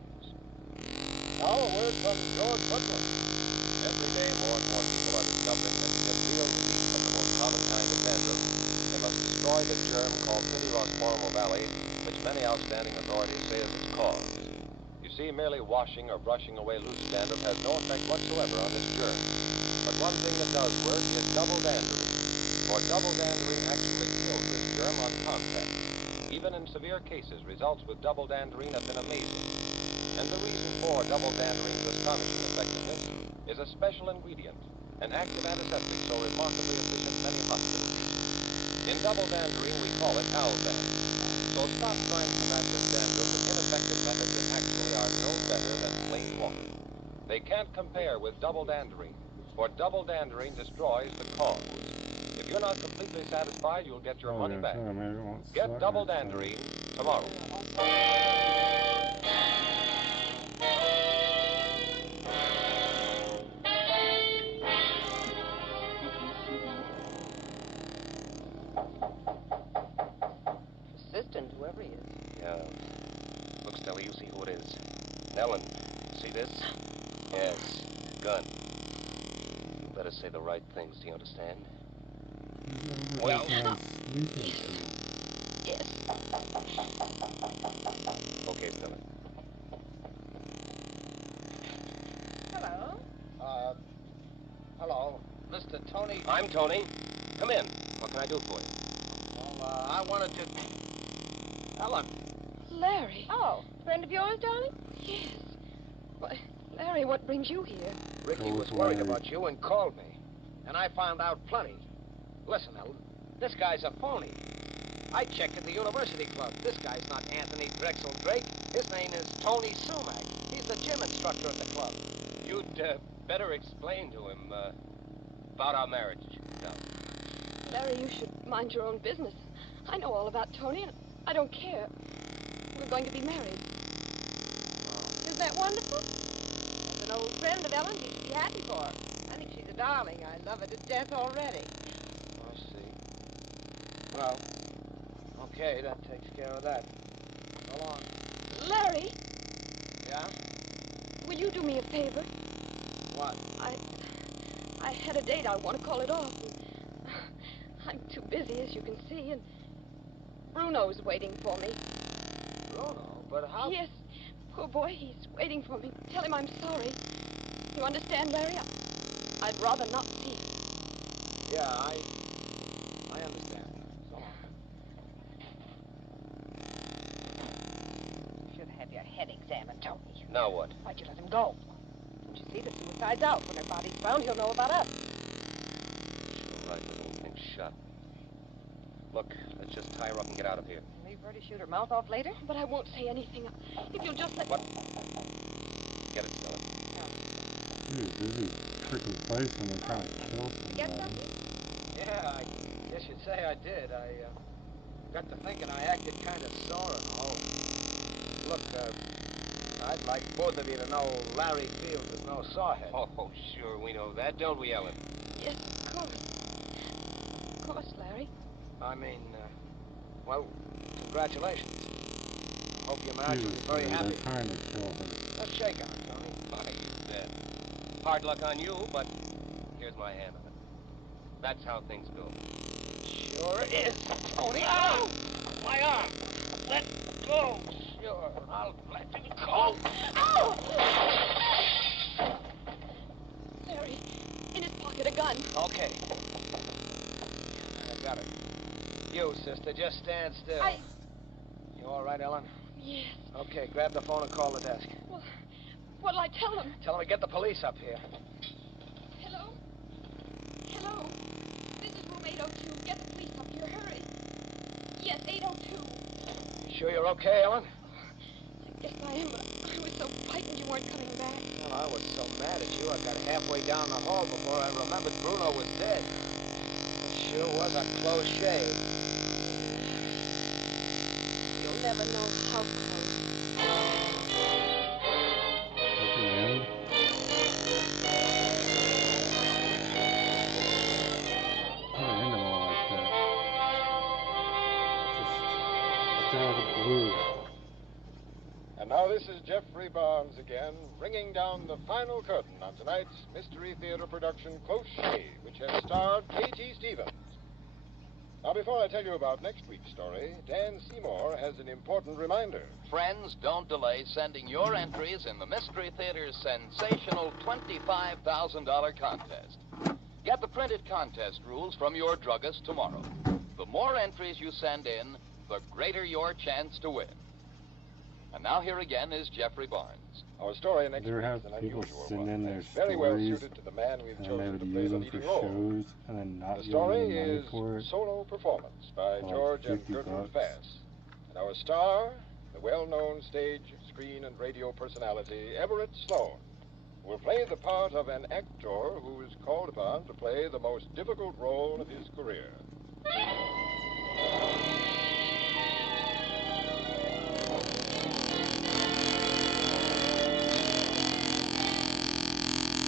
Now, a word from George Butler. Every day, more and more people are discovering that to get real relief from the most common kind of dandruff, they must destroy the germ called Pityrosporomal Valley, which many outstanding authorities say is its cause. You see, merely washing or brushing away loose dandruff has no effect whatsoever on this germ. But one thing that does work is double dandruff. For double dandruff actually kills this germ on contact. Even in severe cases, results with double dandruff have been amazing. And the reason for double dandruff's astonishing effectiveness is a special ingredient, an active antiseptic so remarkably efficient many hospitals use. In double dandruff, we call it Alvan. So stop trying to combat this dandruff with ineffective methods that actually are no better than plain water. They can't compare with double dandruff, for double dandruff destroys the cause. If you're not completely satisfied, you'll get your money back. Get double dandruff tomorrow. Assistant, whoever he is. Yeah. Look, Stella, you see who it is. Ellen, see this? Yes. Gun. You better say the right things, do you understand? Well, yes. Okay, Stella. Hello. Hello. Mr. Tony. I'm Tony. Come in. What can I do for you? Well, I wanted to... Ellen. Larry. Oh, friend of yours, darling? Yes. Why, Larry, what brings you here? Ricky was worried about you and called me. And I found out plenty. Listen, Ellen, this guy's a phony. I checked at the university club. This guy's not Anthony Drexel Drake. His name is Tony Sumac. He's the gym instructor at the club. You'd better explain to him about our marriage. No. Larry, you should mind your own business. I know all about Tony, and I don't care. We're going to be married. Isn't that wonderful? As an old friend of Ellen's, you should be happy for her. I think she's a darling. I love her to death already. I see. Well, okay, that takes care of that. So long. Larry, Yeah? will you do me a favor? What? I had a date. I want to call it off. I'm too busy, as you can see, and Bruno's waiting for me. Bruno? But how... Yes, poor boy, he's waiting for me. Tell him I'm sorry. You understand, Larry? I'd rather not see. Yeah, I understand. So long. You should have your head examined, Tony. Now what? Why'd you let him go? Don't you see the suicide's out? When her body's found, he'll know about us. Sure right, the little thing's shot. Look, let's just tie her up and get out of here. Leave her to shoot her mouth off later? But I won't say anything. If you'll just let... What? Get it, Stella. Dude, this is a tricky place when they're trying to kill somebody. Get something? Yeah, I guess you'd say I did. I got to thinking I acted kind of sore and all. Look, I'd like both of you to know Larry Fields is no sawhead. Oh, sure, we know that, don't we, Ellen? Yes, of course. Of course, Larry. I mean, well, congratulations. I hope your marriage will be very happy. They're trying to kill her. Let's shake on it, Tony. Why, you bet. Hard luck on you, but here's my hand on it. That's how things go. Sure is, Tony. Ow! My arm. Let go. Sure, I'll let you go. Ow! Larry, in his pocket a gun. Okay. I got it. You, sister, just stand still. You all right, Ellen? Yes. Okay, grab the phone and call the desk. Well, what'll I tell him? Tell them to get the police up here. Hello? Hello? This is room 802. Get the police up here. Hurry. Yes, 802. You sure you're okay, Ellen? Yes, I am, but I was so frightened you weren't coming back. Well, I was so mad at you, I got halfway down the hall before I remembered Bruno was dead. It sure was a close shave. You'll never know how close. At the end. Put her into more like that. Just stay out of the blue. And now this is Jeffrey Barnes again, ringing down the final curtain on tonight's Mystery Theater production, Close Shave, which has starred K.T. Stevens. Now, before I tell you about next week's story, Dan Seymour has an important reminder. Friends, don't delay sending your entries in the Mystery Theater's sensational $25,000 contest. Get the printed contest rules from your druggist tomorrow. The more entries you send in, the greater your chance to win. And now here again is Jeffrey Barnes. Our story next There week have is an people unusual send one. in their It's very well stories, suited to the man we've and they chosen would to play use the them for leading role. shows and then not The give story them money is for it. Solo Performance by Like George and 50 Gertrude bucks. Fass. And our star, the well-known stage, screen, and radio personality, Everett Sloane, will play the part of an actor who is called upon to play the most difficult role of his career.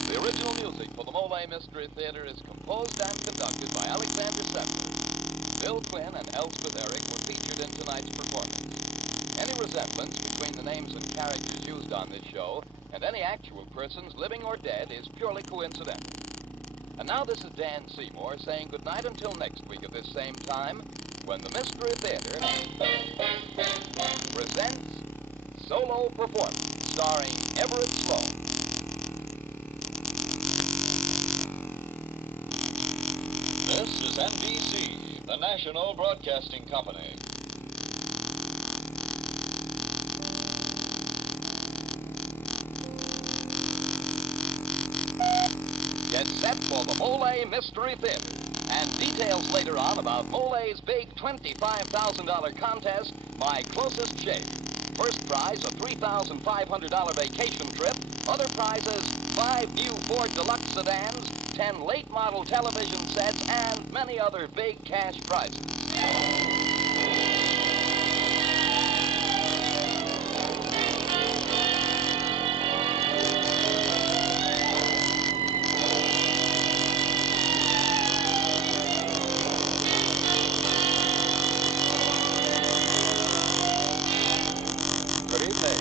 The original music for the Mole Mystery Theater is composed and conducted by Alexander Sefton. Bill Quinn and Elspeth Eric were featured in tonight's performance. Any resemblance between the names and characters used on this show and any actual persons, living or dead, is purely coincidental. And now this is Dan Seymour saying goodnight until next week at this same time, when the Mystery Theater presents Solo Performance, starring Everett Sloane. This is NBC, the National Broadcasting Company. Get set for the Mole Mystery Theater. And details later on about Mole's big $25,000 contest, My Closest Shave. First prize, a $3,500 vacation trip. Other prizes, 5 new Ford Deluxe sedans, 10 late model television sets, and many other big cash prizes. Good evening.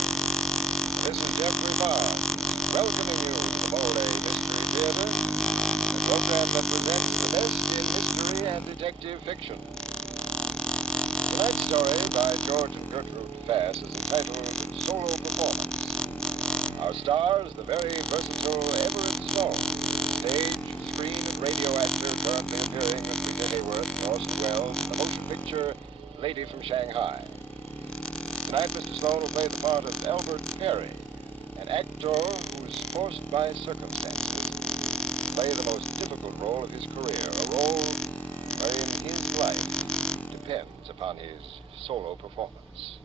This is Jeffrey Barnes, welcoming you to the Mole Mystery Theater, a program that presents the best in mystery and detective fiction. Tonight's story by George and Gertrude Fass is entitled Solo Performance. Our star is the very versatile Everett Sloane. Stage, screen, and radio actor currently appearing with Rita Hayworth, Orson Welles, in the motion picture Lady from Shanghai. Tonight, Mr. Sloan will play the part of Albert Perry, an actor who's forced by circumstances to play the most difficult role of his career, a role wherein his life depends upon his solo performance.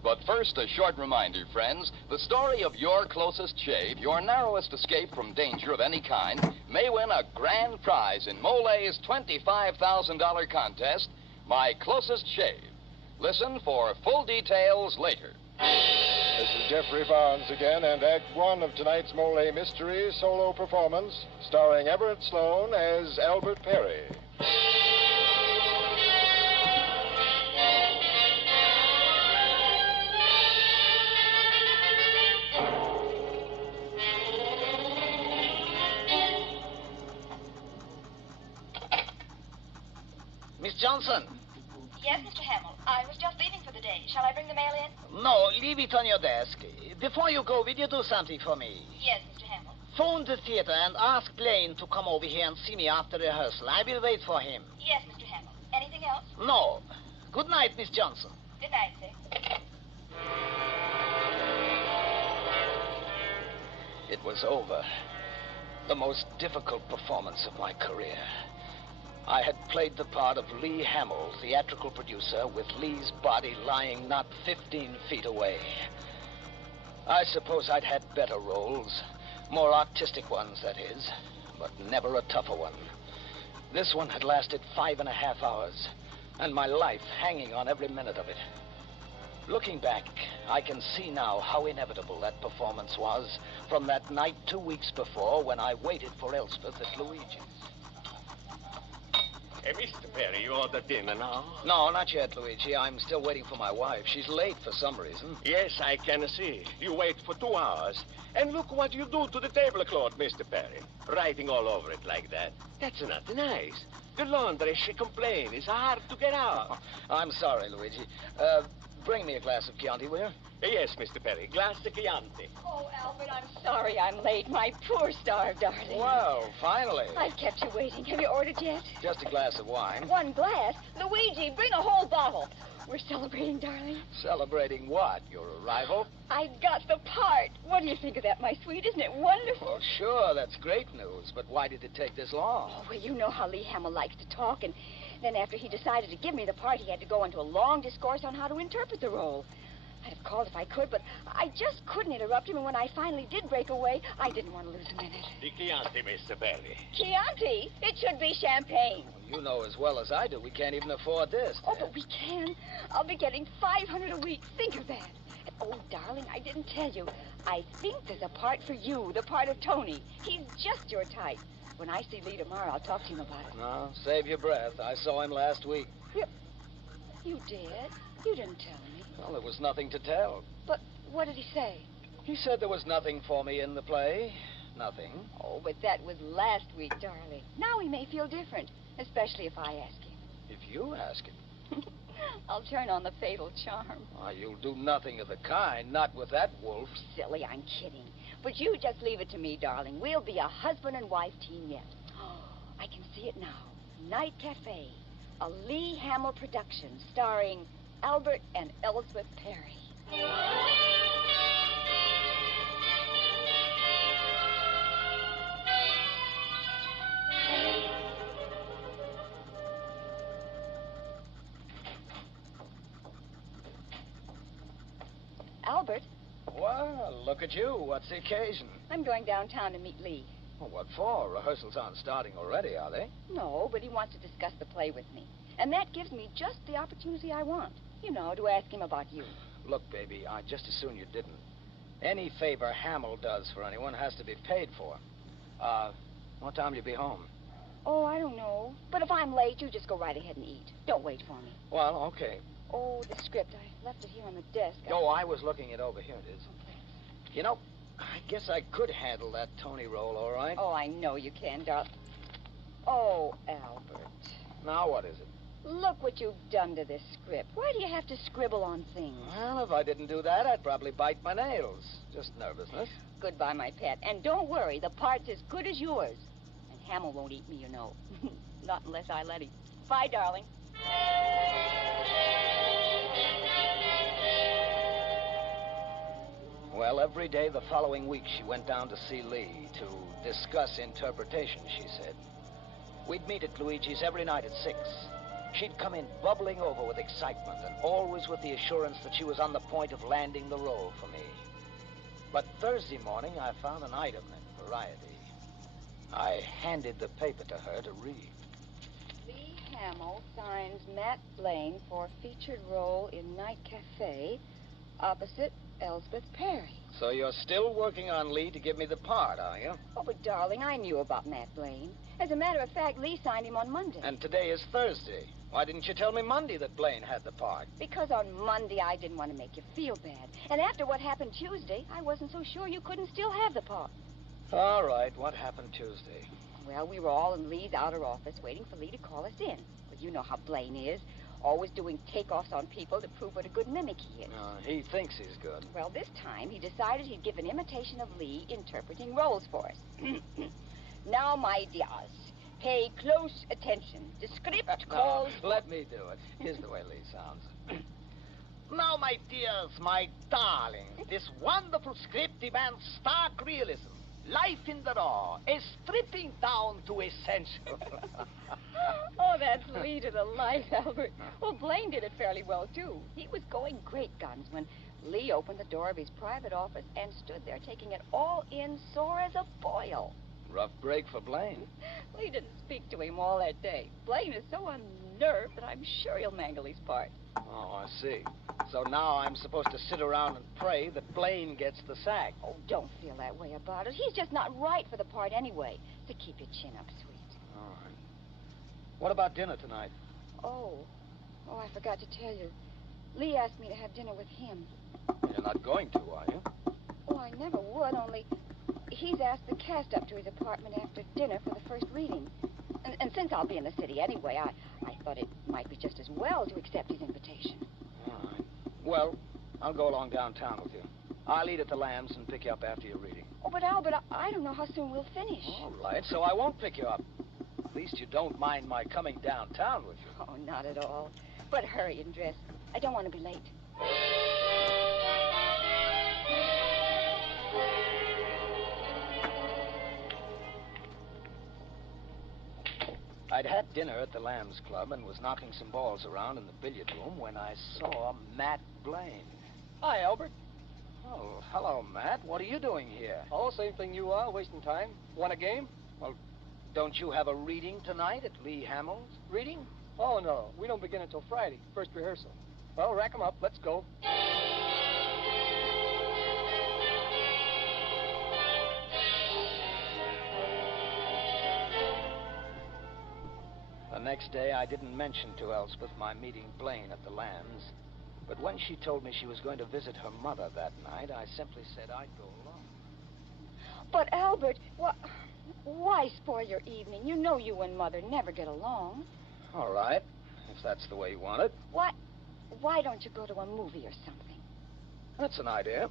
But first, a short reminder, friends. The story of your closest shave, your narrowest escape from danger of any kind, may win a grand prize in Mole's $25,000 contest, My Closest Shave. Listen for full details later. This is Jeffrey Barnes again, and Act One of tonight's Mole Mystery solo performance, starring Everett Sloan as Albert Perry. Miss Johnson. Yes, Mr. Hamill. I was just leaving for the day. Shall I bring the mail in? No, leave it on your desk. Before you go, will you do something for me? Yes, Mr. Hamill. Phone the theater and ask Blaine to come over here and see me after rehearsal. I will wait for him. Yes, Mr. Hamill. Anything else? No. Good night, Miss Johnson. Good night, sir. It was over. The most difficult performance of my career. I had played the part of Lee Hamill, theatrical producer, with Lee's body lying not 15 feet away. I suppose I'd had better roles, more artistic ones, that is, but never a tougher one. This one had lasted 5.5 hours, and my life hanging on every minute of it. Looking back, I can see now how inevitable that performance was from that night 2 weeks before when I waited for Elspeth at Luigi's. Hey, Mr. Perry, you ordered dinner now? No, not yet, Luigi. I'm still waiting for my wife. She's late for some reason. Yes, I can see. You wait for 2 hours. And look what you do to the tablecloth, Mr. Perry. Writing all over it like that. That's not nice. The laundry, she complains. It's hard to get out. I'm sorry, Luigi. Bring me a glass of Chianti, will you? Yes, Mr. Perry. Glass de Chianti. Oh, Albert, I'm sorry I'm late. My poor starved darling. Well, finally. I've kept you waiting. Have you ordered yet? Just a glass of wine. One glass? Luigi, bring a whole bottle. We're celebrating, darling. Celebrating what? Your arrival? I got the part. What do you think of that, my sweet? Isn't it wonderful? Well, sure, that's great news. But why did it take this long? Oh, well, you know how Lee Hamill likes to talk, and then after he decided to give me the part, he had to go into a long discourse on how to interpret the role. I'd have called if I could, but I just couldn't interrupt him, and when I finally did break away, I didn't want to lose a minute. The Chianti, Mr. Perry. Chianti? It should be champagne. Well, you know as well as I do, we can't even afford this. Oh, but we can. I'll be getting $500 a week. Think of that. And, oh, darling, I didn't tell you. I think there's a part for you, the part of Tony. He's just your type. When I see Lee tomorrow, I'll talk to him about it. No, save your breath. I saw him last week. You did? You didn't tell me. Well, there was nothing to tell. But what did he say? He said there was nothing for me in the play. Nothing. Oh, but that was last week, darling. Now he may feel different, especially if I ask him. If you ask him. I'll turn on the fatal charm. Why, you'll do nothing of the kind. Not with that wolf. Silly, I'm kidding. But you just leave it to me, darling. We'll be a husband and wife team yet. Oh, I can see it now. Night Cafe, a Lee Hamill production starring Albert and Elspeth Perry. Albert? Well, look at you. What's the occasion? I'm going downtown to meet Lee. Well, what for? Rehearsals aren't starting already, are they? No, but he wants to discuss the play with me. And that gives me just the opportunity I want. You know, to ask him about you. Look, baby, I'd just as soon you didn't. Any favor Hamill does for anyone has to be paid for. What time will you be home? Oh, I don't know. But if I'm late, you just go right ahead and eat. Don't wait for me. Well, okay. Oh, the script. I left it here on the desk. I was looking it over. Here it is. You know, I guess I could handle that Tony role, all right? Oh, I know you can, darling. Oh, Albert. Now what is it? Look what you've done to this script. Why do you have to scribble on things? Well, if I didn't do that, I'd probably bite my nails. Just nervousness. Goodbye, my pet. And don't worry, the part's as good as yours. Hamill won't eat me, you know. Not unless I let him. Bye, darling. Well, every day the following week she went down to see Lee to discuss interpretation, she said. We'd meet at Luigi's every night at 6. She'd come in bubbling over with excitement and always with the assurance that she was on the point of landing the role for me. But Thursday morning I found an item in Variety. I handed the paper to her to read. Lee Hamill signs Matt Blaine for featured role in Night Cafe opposite Elspeth Perry. So you're still working on Lee to give me the part, are you? Oh, but darling, I knew about Matt Blaine. As a matter of fact, Lee signed him on Monday. And today is Thursday. Why didn't you tell me Monday that Blaine had the part? Because on Monday I didn't want to make you feel bad. And after what happened Tuesday, I wasn't so sure you couldn't still have the part. All right, what happened Tuesday? Well, we were all in Lee's outer office waiting for Lee to call us in. Well, you know how Blaine is. Always doing takeoffs on people to prove what a good mimic he is. He thinks he's good. Well, this time he decided he'd give an imitation of Lee interpreting roles for us. Now, my dears, pay close attention. The script calls... Let me do it. Here's the way Lee sounds. Now, my dears, my darlings, this wonderful script demands stark realism. Life in the raw, a stripping down to essential. Oh, that's Lee to the life, Albert. Well, Blaine did it fairly well, too. He was going great guns when Lee opened the door of his private office and stood there taking it all in sore as a boil. Rough break for Blaine. Lee didn't speak to him all that day. Blaine is so unnerved that I'm sure he'll mangle his part. Oh, I see. So now I'm supposed to sit around and pray that Blaine gets the sack. Oh, don't feel that way about it. He's just not right for the part anyway. So keep your chin up, sweet. All right. What about dinner tonight? Oh, I forgot to tell you. Lee asked me to have dinner with him. You're not going to, are you? Oh, I never would, only he's asked the cast up to his apartment after dinner for the first reading. And since I'll be in the city anyway, I thought it might be just as well to accept his invitation. All right. Well, I'll go along downtown with you. I'll eat at the Lambs and pick you up after your reading. Oh, but Albert, I don't know how soon we'll finish. All right, so I won't pick you up. At least you don't mind my coming downtown with you. Oh, not at all. But hurry and dress. I don't want to be late. I'd had dinner at the Lambs Club and was knocking some balls around in the billiard room when I saw Matt Blaine. Hi, Albert. Oh, hello, Matt. What are you doing here? Oh, same thing you are, wasting time. Want a game? Well, don't you have a reading tonight at Lee Hamill's? Reading? Oh, no. We don't begin until Friday, first rehearsal. Well, rack 'em up. Let's go. The next day, I didn't mention to Elspeth my meeting Blaine at the Lambs. But when she told me she was going to visit her mother that night, I simply said I'd go along. But, Albert, why spoil your evening? You know you and Mother never get along. All right, if that's the way you want it. Why don't you go to a movie or something? That's an idea.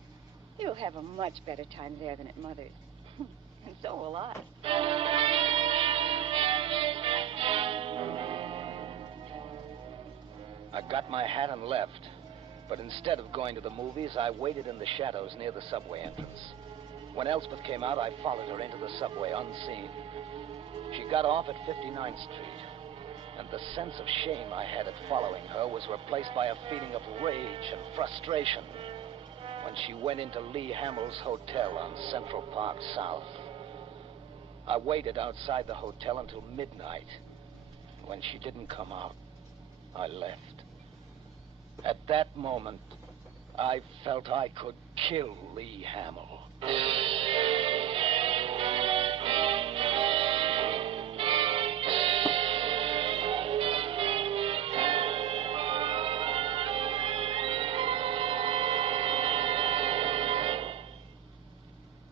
You'll have a much better time there than at Mother's. And so will I. I got my hat and left. But instead of going to the movies, I waited in the shadows near the subway entrance. When Elspeth came out, I followed her into the subway unseen. She got off at 59th Street, and the sense of shame I had at following her was replaced by a feeling of rage and frustration when she went into Lee Hamill's hotel on Central Park South. I waited outside the hotel until midnight. When she didn't come out, I left. At that moment, I felt I could kill Lee Hamill.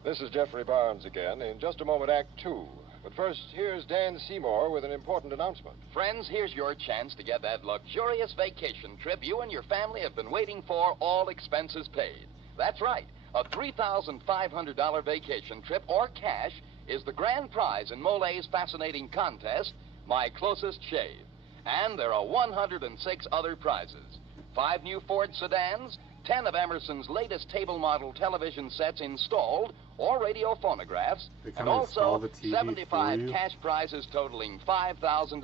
This is Jeffrey Barnes again. In just a moment, Act 2. But first, here's Dan Seymour with an important announcement. Friends, here's your chance to get that luxurious vacation trip you and your family have been waiting for, all expenses paid. That's right, a $3,500 vacation trip or cash is the grand prize in Mole's fascinating contest, My Closest Shave. And there are 106 other prizes. 5 new Ford sedans, 10 of Emerson's latest table model television sets installed, or radio phonographs, and also 75 cash prizes totaling $5,000.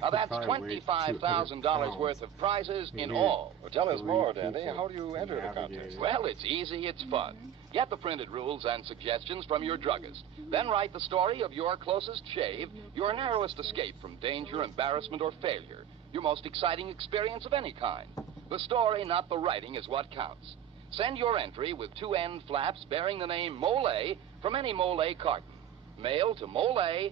Now that's $25,000 worth of prizes in all. Well, tell us more, Dandy. How do you enter the contest? Well, it's easy, it's fun. Get the printed rules and suggestions from your druggist. Then write the story of your closest shave, your narrowest escape from danger, embarrassment, or failure, your most exciting experience of any kind. The story, not the writing, is what counts. Send your entry with 2 end flaps bearing the name Mole from any Mole carton. Mail to Mole,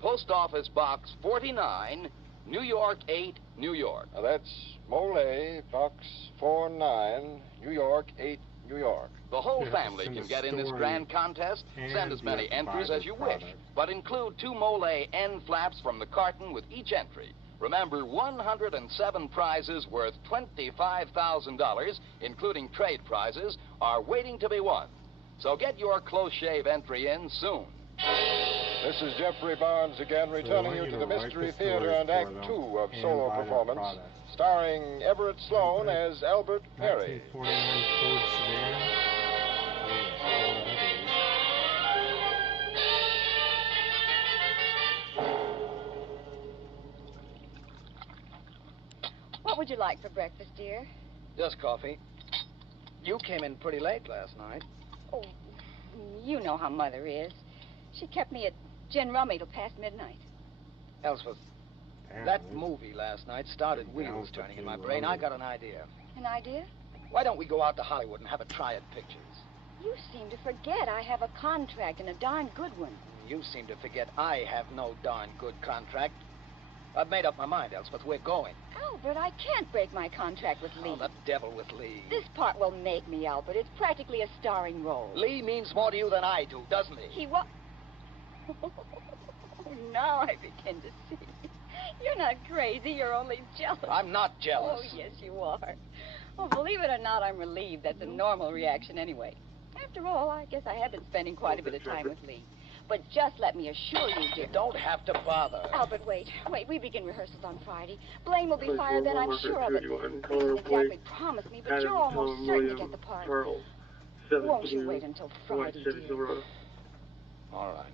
Post Office Box 49, New York 8, New York. Now that's Mole, Box 49, New York 8, New York. The whole family can get in this grand contest. Send as many entries as you wish, but include 2 Mole end flaps from the carton with each entry. Remember, 107 prizes worth $25,000, including trade prizes, are waiting to be won. So get your close shave entry in soon. This is Jeffrey Barnes again, returning you to the Mystery Theater and Act 2 of Solo Performance, starring Everett Sloan as Albert Perry. 1949 Ford sedan. What would you like for breakfast, dear? Just coffee. You came in pretty late last night. Oh, you know how Mother is. She kept me at gin rummy till past midnight. Elspeth, that movie last night started wheels turning in my brain. I got an idea. An idea? Why don't we go out to Hollywood and have a try at pictures? You seem to forget I have a contract, and a darn good one. You seem to forget I have no darn good contract. I've made up my mind, Elspeth. We're going. Albert, I can't break my contract with Lee. Oh, the devil with Lee. This part will make me, Albert. It's practically a starring role. Lee means more to you than I do, doesn't he? He what? Oh, now I begin to see. You're not crazy. You're only jealous. I'm not jealous. Oh, yes, you are. Well, believe it or not, I'm relieved. That's a normal reaction anyway. After all, I guess I have been spending quite a bit of time with Lee. But just let me assure you, dear. You don't have to bother. Albert, wait. We begin rehearsals on Friday. Blaine will be fired then, I'm sure of it. He didn't exactly promise me, but you're almost certain to get the part. Won't you wait until Friday, dear? All right.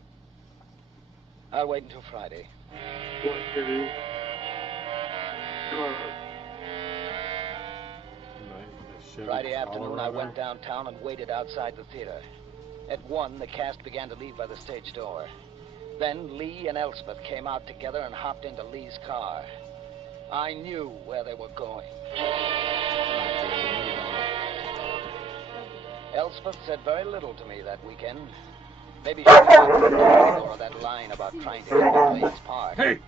I'll wait until Friday. Friday afternoon, I went downtown and waited outside the theater. At 1, the cast began to leave by the stage door. Then Lee and Elspeth came out together and hopped into Lee's car. I knew where they were going. Elspeth said very little to me that weekend. Maybe she was or that line about trying to get me Lee's part. Hey!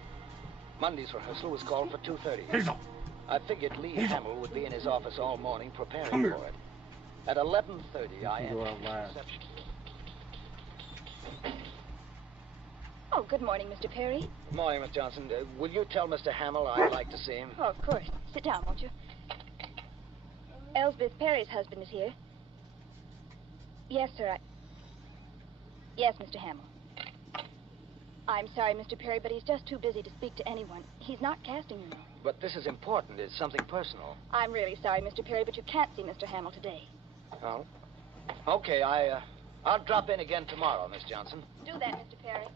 Monday's rehearsal was called for 2:30. I figured Lee Hamill would be in his office all morning preparing for it. At 11:30, I entered the reception. Oh, good morning, Mr. Perry. Good morning, Miss Johnson. Will you tell Mr. Hamill I'd like to see him? Oh, of course. Sit down, won't you? Elsbeth Perry's husband is here. Yes, sir. Yes, Mr. Hamill. I'm sorry, Mr. Perry, but he's just too busy to speak to anyone. He's not casting, you know. But this is important. It's something personal. I'm really sorry, Mr. Perry, but you can't see Mr. Hamill today. Oh? Okay, I'll drop in again tomorrow, Miss Johnson. Do that, Mr. Perry.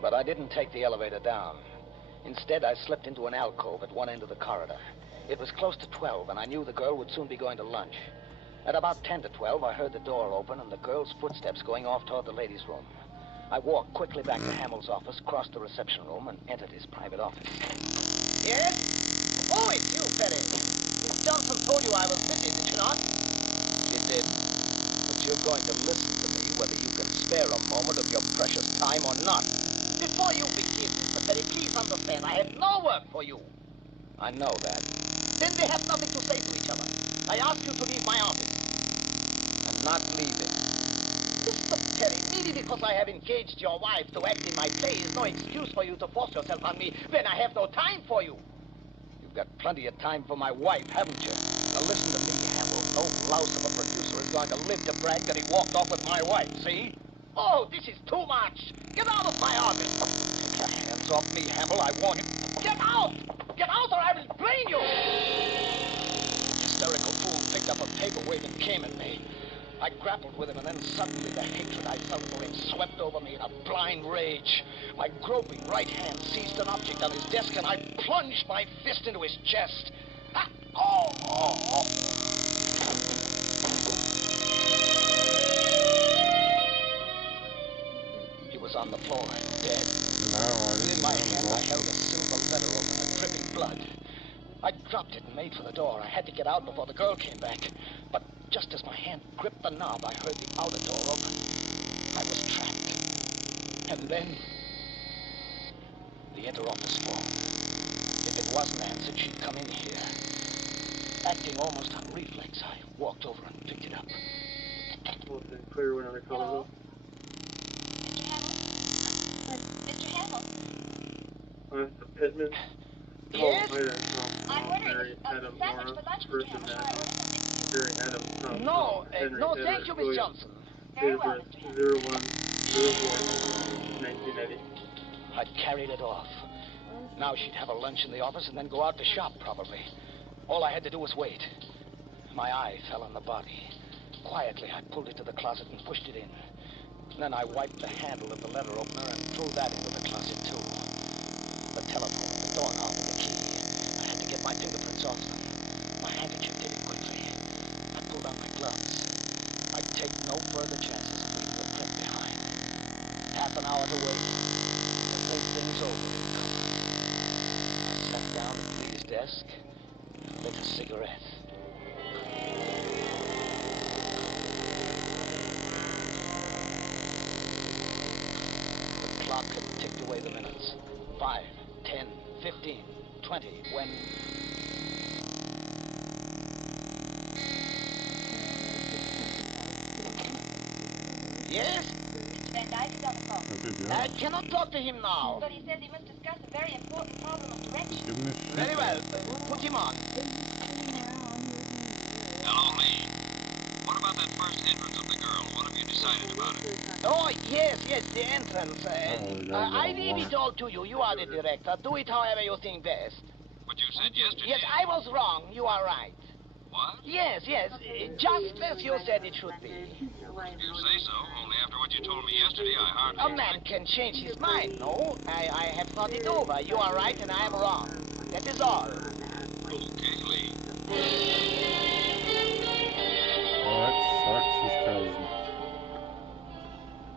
But I didn't take the elevator down. Instead, I slipped into an alcove at one end of the corridor. It was close to 12, and I knew the girl would soon be going to lunch. At about 10 to 12, I heard the door open and the girl's footsteps going off toward the ladies' room. I walked quickly back to Hamill's office, crossed the reception room, and entered his private office. Yes? Oh, it's you, Perry. Miss Johnson told you I was busy, did she not? She did. But you're going to listen to me whether you can spare a moment of your precious time or not. Before you begin, Mr. Perry, please understand, I have no work for you. I know that. Then we have nothing to say to each other. I ask you to leave my office. I'm not leaving. Mr. Perry, maybe because I have engaged your wife to act in my play is no excuse for you to force yourself on me when I have no time for you. You've got plenty of time for my wife, haven't you? Now listen to me, Hammer. no louse of a producer is going to live to brag that he walked off with my wife, see? Oh, this is too much. Get out of my office. Take your hands off me, Hamill, I warn you. Get out! Get out or I will brain you! The hysterical fool picked up a paperweight and came at me. I grappled with him, and then suddenly the hatred I felt for him swept over me in a blind rage. My groping right hand seized an object on his desk, and I plunged my fist into his chest. Ah! Oh! He was on the floor, dead. And in my hand, I held a silver letter opener, dripping blood. I dropped it and made for the door. I had to get out before the girl came back. But just as my hand gripped the knob, I heard the outer door open. I was trapped. And then the inter-office phone. If it wasn't answered, she'd come in here. Acting almost on reflex, I walked over and picked it up. Clear when other calls. Mr. Hamill? Pittman? Yes? I'm ordering a sandwich for lunch, Mr. Hamill. Shall I order something? No, thank you, Miss Johnson. Very well, Mr. Hamill. 1980. I'd carried it off. Now she'd have a lunch in the office and then go out to shop, probably. All I had to do was wait. My eye fell on the body. Quietly, I pulled it to the closet and pushed it in. Then I wiped the handle of the letter opener and threw that into the closet, too. The telephone, the doorknob, and the key. I had to get my fingerprints off them. My handkerchief did it quickly. I pulled on my gloves. I'd take no further chances of leaving the print behind. Half an hour to wait. To think things over in comfort. I sat down at Lee's desk and lit a cigarette. The clock had ticked away the minutes. 5, 10, 15, 20, when... Yes? Mr. Van Dyke is on the phone. I cannot talk to him now. But he says he must discuss a very important problem of direction. Very well. Put him on. Hello, Lee. What about that first entrance of the girl? What have you decided about it? Oh, yes, the entrance. I leave it all to you. You are the director. Do it however you think best. But you said yesterday... Yes, I was wrong. You are right. What? Yes. Just as you said it should be. You say so, only after what you told me yesterday, I hardly... A man can change his mind, no? I have thought it over. You are right and I am wrong. That is all. Okay, Lee. Oh, that sucks. He's crazy.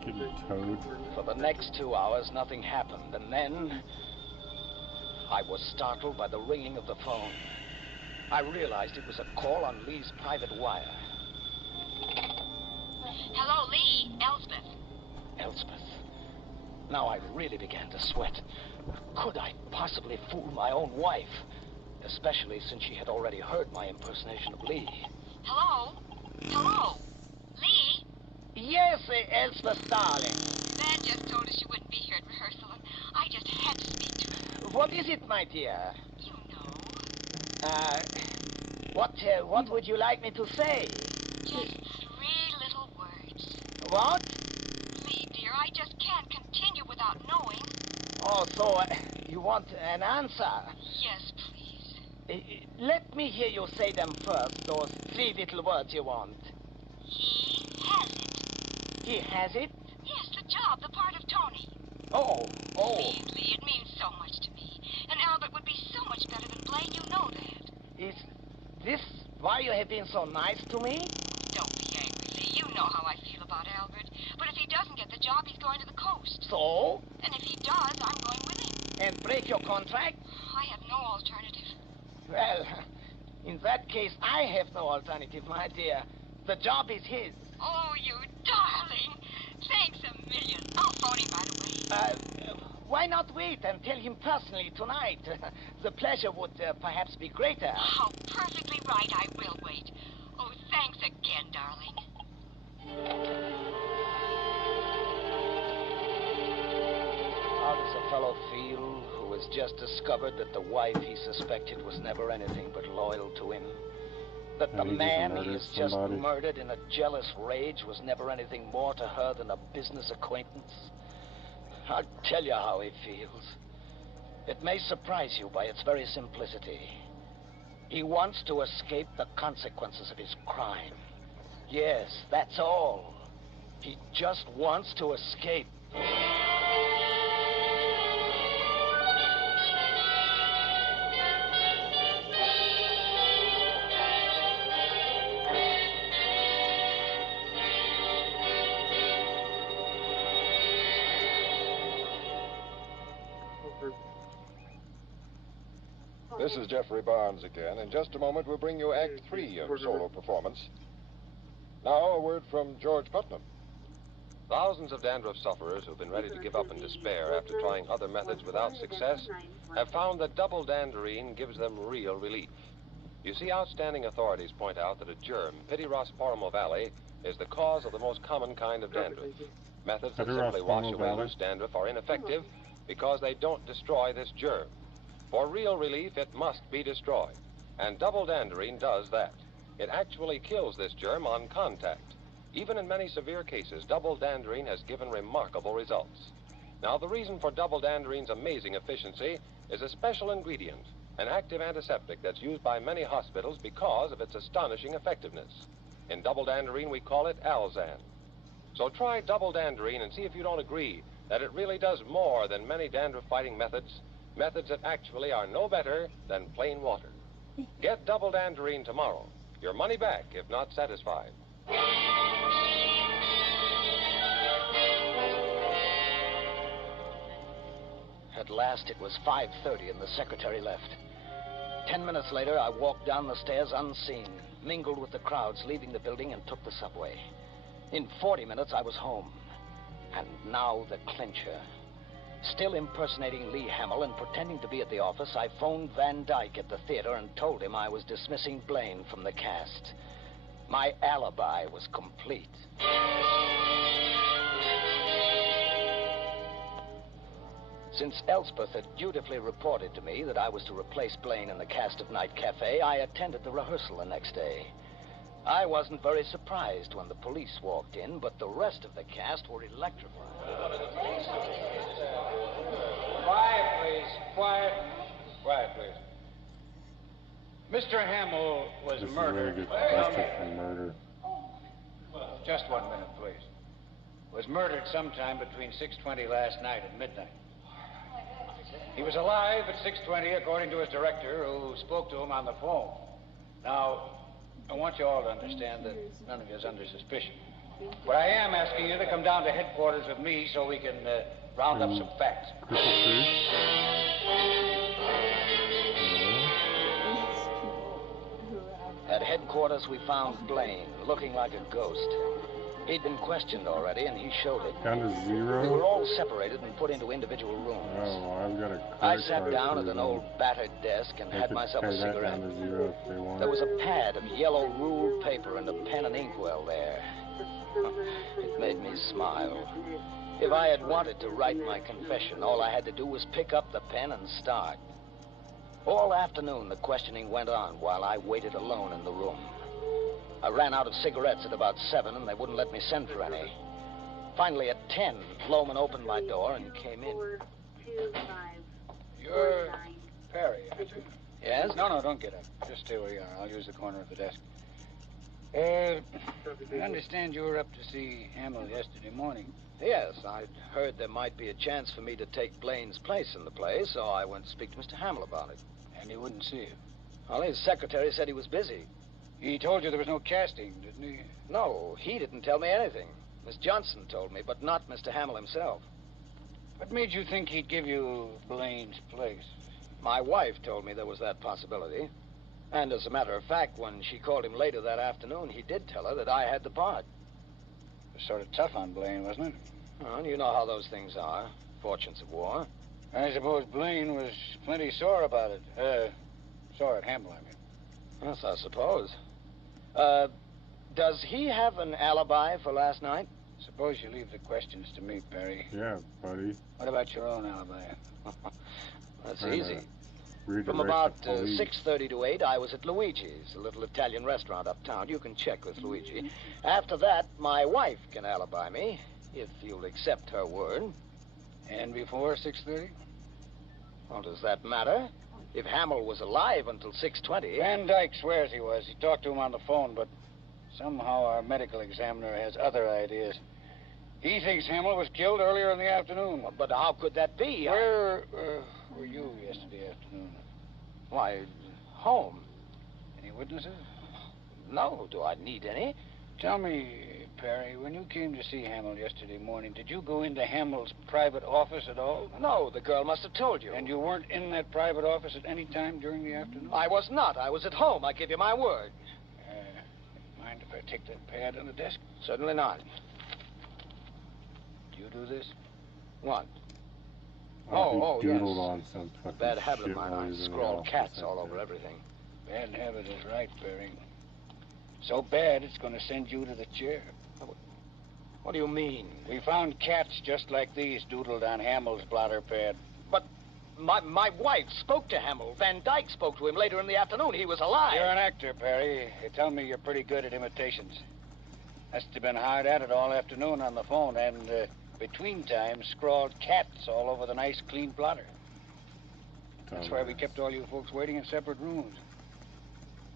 Getting towed. For the next 2 hours, nothing happened, and then... I was startled by the ringing of the phone. I realized it was a call on Lee's private wire. Hello, Lee. Elspeth. Elspeth. Now I really began to sweat. Could I possibly fool my own wife? Especially since she had already heard my impersonation of Lee. Hello? Hello? Lee? Yes, Elspeth, darling. Van just told us you wouldn't be here at rehearsal, and I just had to speak to her. What is it, my dear? You know. What would you like me to say? Just 3 little words. What? Lee, dear, I just can't continue without knowing. Oh, so you want an answer? Yes, please. Let me hear you say them first, those 3 little words you want. He has it. He has it? Yes, the job, the part of Tony. Oh. Please, Lee, it means so much to me. And Albert would be so much better than Blaine, you know that. Is this why you have been so nice to me? Don't be angry, Lee. You know how I feel about Albert. But if he doesn't get the job, he's going to the coast. So? And if he does, I'm going with him. And break your contract? I have no alternative. Well, in that case, I have no alternative, my dear. The job is his. Oh, you darling. Thanks a million. I'll phone him right away. Why not wait and tell him personally tonight? The pleasure would perhaps be greater. How perfectly right. I will wait. Oh, thanks again, darling. How does a fellow feel who has just discovered that the wife he suspected was never anything but loyal to him? That the And he just man he murdered has just somebody. murdered in a jealous rage was never anything more to her than a business acquaintance? I'll tell you how he feels. It may surprise you by its very simplicity. He wants to escape the consequences of his crime. Yes, that's all. He just wants to escape. This is Jeffrey Barnes again. In just a moment, we'll bring you Act 3 of Solo Performance. Now, a word from George Putnam. Thousands of dandruff sufferers who've been ready to give up in despair after trying other methods without success have found that double danderine gives them real relief. You see, outstanding authorities point out that a germ, Pityrosporum ovale, is the cause of the most common kind of dandruff. Methods that simply wash away loose dandruff are ineffective because they don't destroy this germ. For real relief, it must be destroyed. And double danderine does that. It actually kills this germ on contact. Even in many severe cases, double danderine has given remarkable results. Now, the reason for double danderine's amazing efficiency is a special ingredient, an active antiseptic that's used by many hospitals because of its astonishing effectiveness. In double danderine, we call it Alzan. So try double danderine and see if you don't agree that it really does more than many dandruff-fighting methods, methods that actually are no better than plain water. Get double danderine tomorrow. Your money back if not satisfied. At last, it was 5:30 and the secretary left. 10 minutes later, I walked down the stairs unseen, mingled with the crowds leaving the building, and took the subway. In 40 minutes, I was home. And now the clincher. Still impersonating Lee Hamill and pretending to be at the office, I phoned Van Dyke at the theater and told him I was dismissing Blaine from the cast. My alibi was complete. Since Elspeth had dutifully reported to me that I was to replace Blaine in the cast of Night Cafe, I attended the rehearsal the next day. I wasn't very surprised when the police walked in, but the rest of the cast were electrified. Quiet, please. Quiet. Quiet, please. Mr. Hamill was This is murdered. where he gets busted for murder. Just 1 minute, please. Was murdered sometime between 6:20 last night and midnight. He was alive at 6:20, according to his director, who spoke to him on the phone. Now, I want you all to understand that none of you is under suspicion. But I am asking you to come down to headquarters with me so we can round up some facts. At headquarters, we found Blaine, looking like a ghost. He'd been questioned already, and he showed it. Down to 0? We were all separated and put into individual rooms. Oh, I've got a I sat down at an old battered desk and had myself a cigarette. Down to 0 if they want. There was a pad of yellow ruled paper and a pen and inkwell there. It made me smile. If I had wanted to write my confession, all I had to do was pick up the pen and start. All afternoon, the questioning went on while I waited alone in the room. I ran out of cigarettes at about 7, and they wouldn't let me send for any. Finally, at 10, Loman opened my door and came in. You're Perry, aren't you? Yes? No, don't get up. Just stay where you are. I'll use the corner of the desk. I understand you were up to see Hamill yesterday morning. Yes, I'd heard there might be a chance for me to take Blaine's place in the play, so I went to speak to Mr. Hamill about it. And he wouldn't see you? Well, his secretary said he was busy. He told you there was no casting, didn't he? No, he didn't tell me anything. Miss Johnson told me, but not Mr. Hamill himself. What made you think he'd give you Blaine's place? My wife told me there was that possibility. And as a matter of fact, when she called him later that afternoon, he did tell her that I had the part. It was sort of tough on Blaine, wasn't it? Well, you know how those things are. Fortunes of war. I suppose Blaine was plenty sore about it. Sore at Hamill, I mean. Yes, I suppose. Does he have an alibi for last night? Suppose you leave the questions to me, Perry. Yeah, buddy. What about your own alibi? That's easy. From about 6:30 to 8, I was at Luigi's, a little Italian restaurant uptown. You can check with Luigi. After that, my wife can alibi me, if you'll accept her word. And before 6:30? Well, does that matter? If Hamill was alive until 6:20... Van Dyke swears he was. He talked to him on the phone, but somehow our medical examiner has other ideas. He thinks Hamill was killed earlier in the afternoon. Well, but how could that be? Where were you yesterday afternoon? Why, home. Any witnesses? No. Do I need any? Tell me, Perry, when you came to see Hamill yesterday morning, did you go into Hamill's private office at all? No, the girl must have told you. And you weren't in that private office at any time during the afternoon? I was not. I was at home. I give you my word. Mind if I take that pad on the desk? Certainly not. Do you do this? What? Oh, yes. On some Bad habit of mine. I scrawl cats all over everything. Bad habit is right, Perry. So bad, it's going to send you to the chair. What do you mean? We found cats just like these doodled on Hamill's blotter pad. But my wife spoke to Hamill. Van Dyke spoke to him later in the afternoon. He was alive. You're an actor, Perry. They tell me you're pretty good at imitations. Must have been hard at it all afternoon on the phone, and between times scrawled cats all over the nice, clean blotter. That's why we kept all you folks waiting in separate rooms.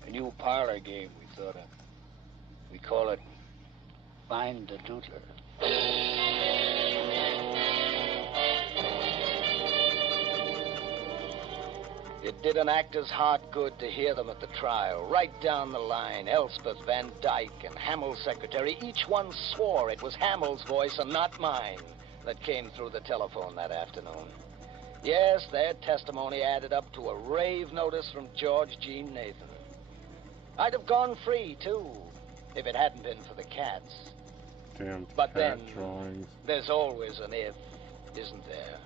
A new parlor game we thought of. We call it Find the Doodler. It did an actor's heart good to hear them at the trial. Right down the line, Elspeth, Van Dyke, and Hamill's secretary, each one swore it was Hamill's voice and not mine that came through the telephone that afternoon. Yes, their testimony added up to a rave notice from George G. Nathan. I'd have gone free, too, if it hadn't been for the cats. Damn but cat then, drawings. There's always an if, isn't there?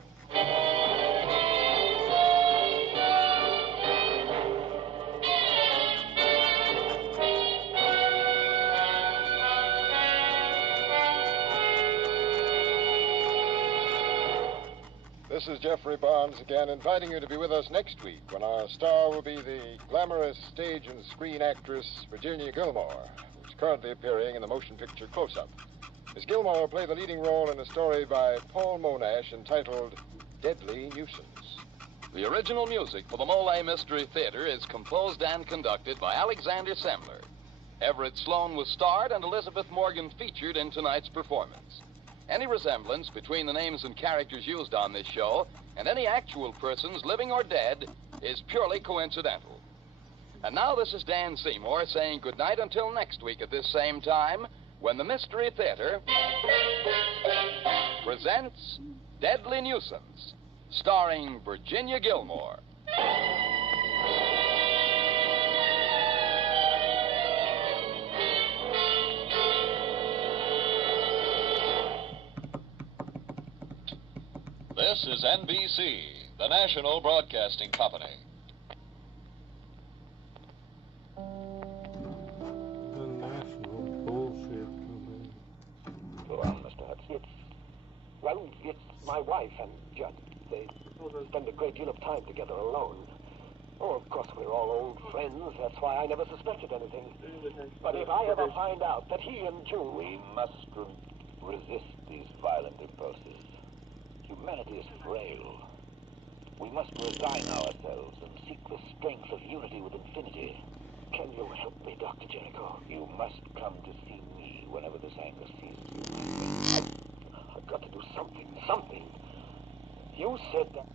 This is Jeffrey Barnes again, inviting you to be with us next week when our star will be the glamorous stage and screen actress Virginia Gilmore, who's currently appearing in the motion picture Close-Up. Miss Gilmore will play the leading role in a story by Paul Monash entitled Deadly Nuisance. The original music for the Mole Mystery Theater is composed and conducted by Alexander Semler. Everett Sloan was starred and Elizabeth Morgan featured in tonight's performance. Any resemblance between the names and characters used on this show and any actual persons, living or dead, is purely coincidental. And now this is Dan Seymour saying goodnight until next week at this same time, when the Mystery Theater presents Deadly Nuisance, starring Virginia Gilmore. This is NBC, the National Broadcasting Company. The National Bullshit Company. Well, Mr. Hudson, it's my wife and Judd. They spend a great deal of time together alone. Oh, of course, we're all old friends. That's why I never suspected anything. But if I ever find out that he and June... We must resist these violent impulses. Humanity is frail. We must resign ourselves and seek the strength of unity with infinity. Can you help me, Dr. Jericho? You must come to see me whenever this anger seizes you. I've got to do something. You said that...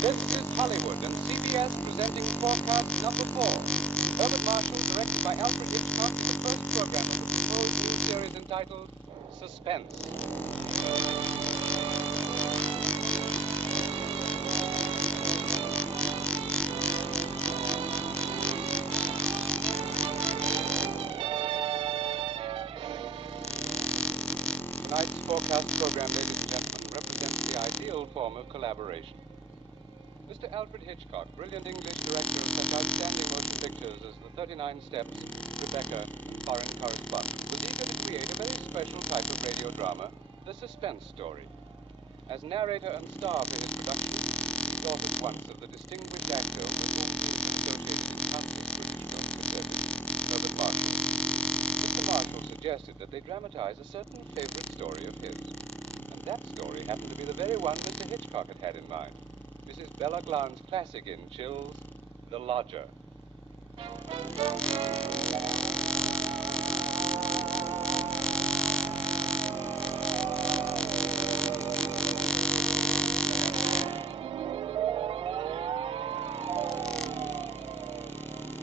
This is Hollywood and CBS presenting forecast number 4. Herbert Marshall, directed by Alfred Hitchcock, is the first program of the proposed new series entitled Suspense. Tonight's forecast program, ladies and gentlemen, represents the ideal form of collaboration. Mr. Alfred Hitchcock, brilliant English director of such outstanding motion pictures as The 39 Steps, Rebecca, and Foreign Correspondent, was eager to create a very special type of radio drama, the suspense story. As narrator and star for his production, he thought at once of the distinguished actor with whom he has been associated in countless British films and series, Herbert Marshall. Mr. Marshall suggested that they dramatize a certain favorite story of his. And that story happened to be the very one Mr. Hitchcock had in mind. Mrs. Bella Glan's classic in Chills, The Lodger.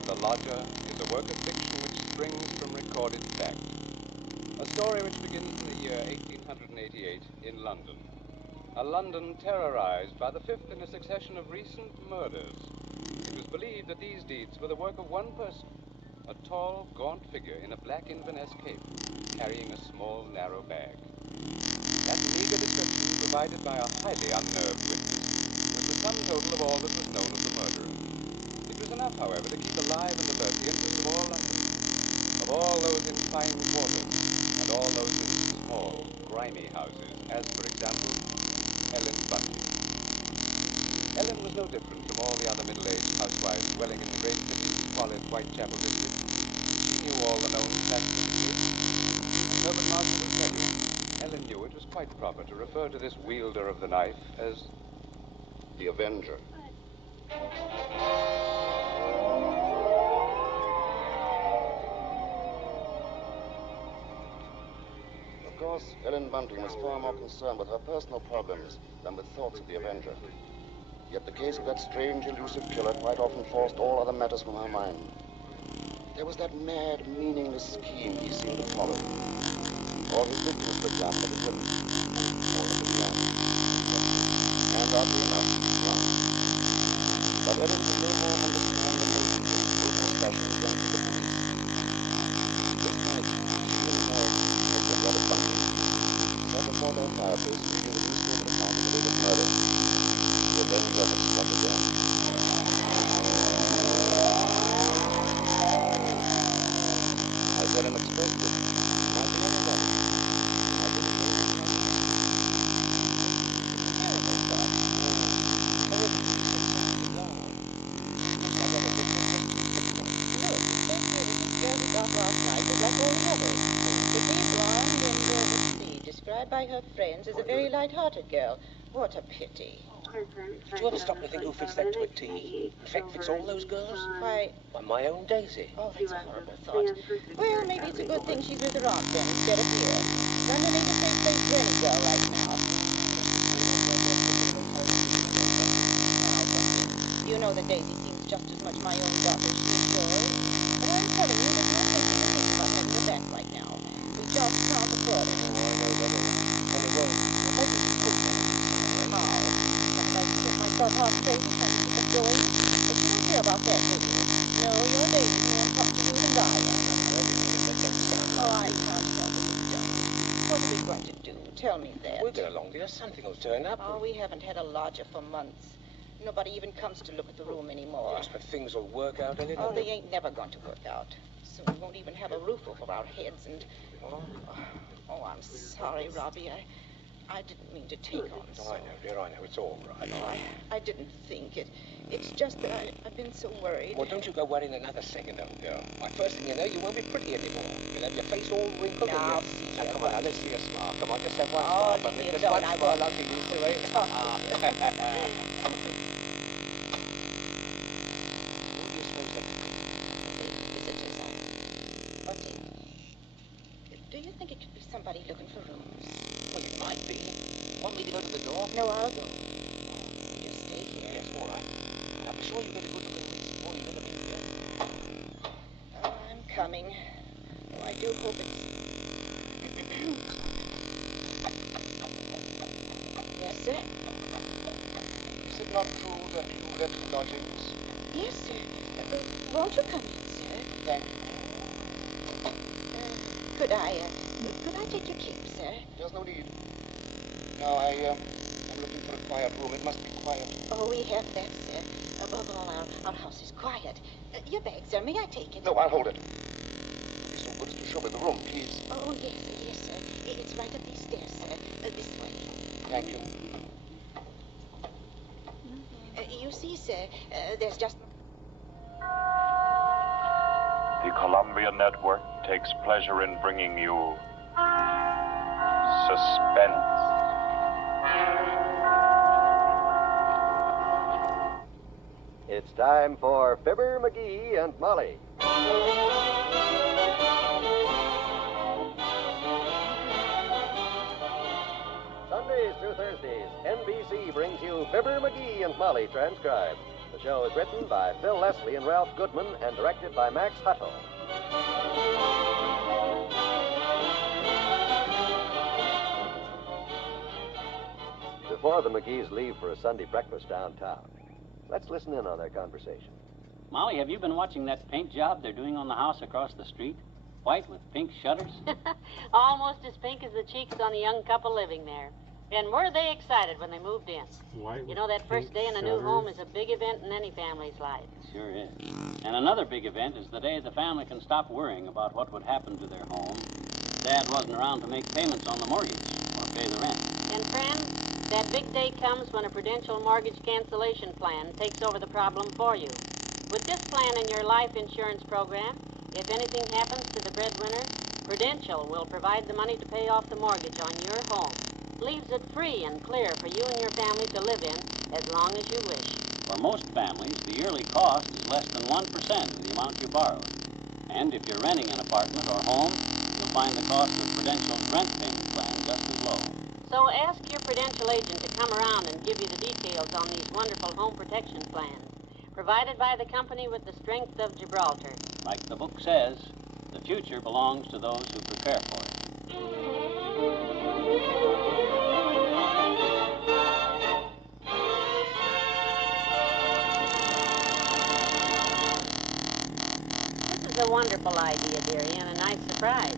The Lodger is a work of fiction which springs from recorded fact. A story which begins in the year 1888 in London. A London terrorized by the fifth in a succession of recent murders. It was believed that these deeds were the work of one person, a tall, gaunt figure in a black Inverness cape, carrying a small, narrow bag. That meager description, provided by a highly unnerved witness, was the sum total of all that was known of the murderer. It was enough, however, to keep alive and alert the interest of all London, of all those in fine quarters, and all those in small, grimy houses, as, for example, Ellen Bundy. Ellen was no different from all the other middle-aged housewives dwelling in the great city's squalid Whitechapel district. She knew all the known facts of the case. And Herbert Marshall will tell you, Ellen knew it was quite proper to refer to this wielder of the knife as the Avenger. Of course, Ellen Bunting was far more concerned with her personal problems than with thoughts of the Avenger. Yet the case of that strange, elusive killer quite often forced all other matters from her mind. There was that mad, meaningless scheme he seemed to follow. All his victims, for example, had been women. All of them young. And oddly enough, young. But Ellen could no more understand the motives of his brutal passions than could the police. This night, she and her husband, Robert Bunting, sat before their fireplace reading the newspaper account of the latest murder. The Avenger had struck again. As Ellen expressed it, might be anybody. Might be described by her friends as a very light-hearted girl. What a pity. Did you ever stop to think who fits that to a T? In fact, fits all those girls? Why, my own Daisy. oh, that's a horrible thought. Well, maybe it's a good thing she's with her aunt then, instead of here. London ain't a safe place for any girl right now. You know that Daisy seems just as much my own daughter as she is yours. But I'm telling you, there's no place to think about having her back right now. We just can't afford it. Oh, I know that. On the road. Maybe it's good. How? I set myself half crazy trying to keep it going. But you don't care about that, do you? No, your Daisy's more important to you than I am. Oh, I can't help it, John. What are we going to do? Tell me that. We'll get along, dear. Something will turn up. Oh, we haven't had a lodger for months. Nobody even comes to look at the room anymore. Yes, but things will work out, Ellie. Oh, they ain't never going to work out. Soon we won't even have a roof over our heads, and... Oh, I'm sorry, Robbie. I didn't mean to take on so. I know, dear, I know. It's all right. No, I didn't think it. It's just that I've been so worried. Well, don't you go worrying another second, old girl. Why, first thing you know, you won't be pretty anymore. You'll have your face all wrinkled. Now, Now, come on, now, let's see a smile. Come on, just have one Oh, smile. dear, Just don't. one I smile. won't. I'll be used to it. Do you think it could be somebody looking for rooms? Well, it might be. Want me to go to the door? No, I'll go. Just stay here. Yes, all right. Now, be sure you get a good look at the rooms before you let them in here. Oh, I'm coming. Oh, I do hope it's... Yes, sir? Is it not true that you let lodgings? Yes, sir. Won't you come in, sir? Thank you. Could I take your cape, sir? There's no need. Now, I'm looking for a quiet room. It must be quiet. Oh, we have that, sir. Above all, our house is quiet. Your bag, sir. May I take it? No, I'll hold it. Be so good as to show me the room, please. Oh, yes, sir. It's right up these stairs, sir. This way. Thank you. You see, sir, there's just... The Columbia Network takes pleasure in bringing you suspense. It's time for Fibber, McGee, and Molly. Sundays through Thursdays, NBC brings you Fibber, McGee, and Molly transcribed. The show is written by Phil Leslie and Ralph Goodman and directed by Max Hutto. Before the McGees leave for a Sunday breakfast downtown, let's listen in on their conversation. Molly, have you been watching that paint job they're doing on the house across the street? White with pink shutters? Almost as pink as the cheeks on the young couple living there. And were they excited when they moved in? White You know, that first day in a new home is a big event in any family's life. Sure is. And another big event is the day the family can stop worrying about what would happen to their home. Dad wasn't around to make payments on the mortgage or pay the rent. And friends, that big day comes when a Prudential mortgage cancellation plan takes over the problem for you. With this plan in your life insurance program, if anything happens to the breadwinner, Prudential will provide the money to pay off the mortgage on your home. Leaves it free and clear for you and your family to live in as long as you wish. For most families, the yearly cost is less than 1% of the amount you borrowed. And if you're renting an apartment or home, you'll find the cost of Prudential's rent payment plan just as low. So ask your Prudential agent to come around and give you the details on these wonderful home protection plans, provided by the company with the strength of Gibraltar. Like the book says, the future belongs to those who prepare for it. This is a wonderful idea, dearie, and a nice surprise.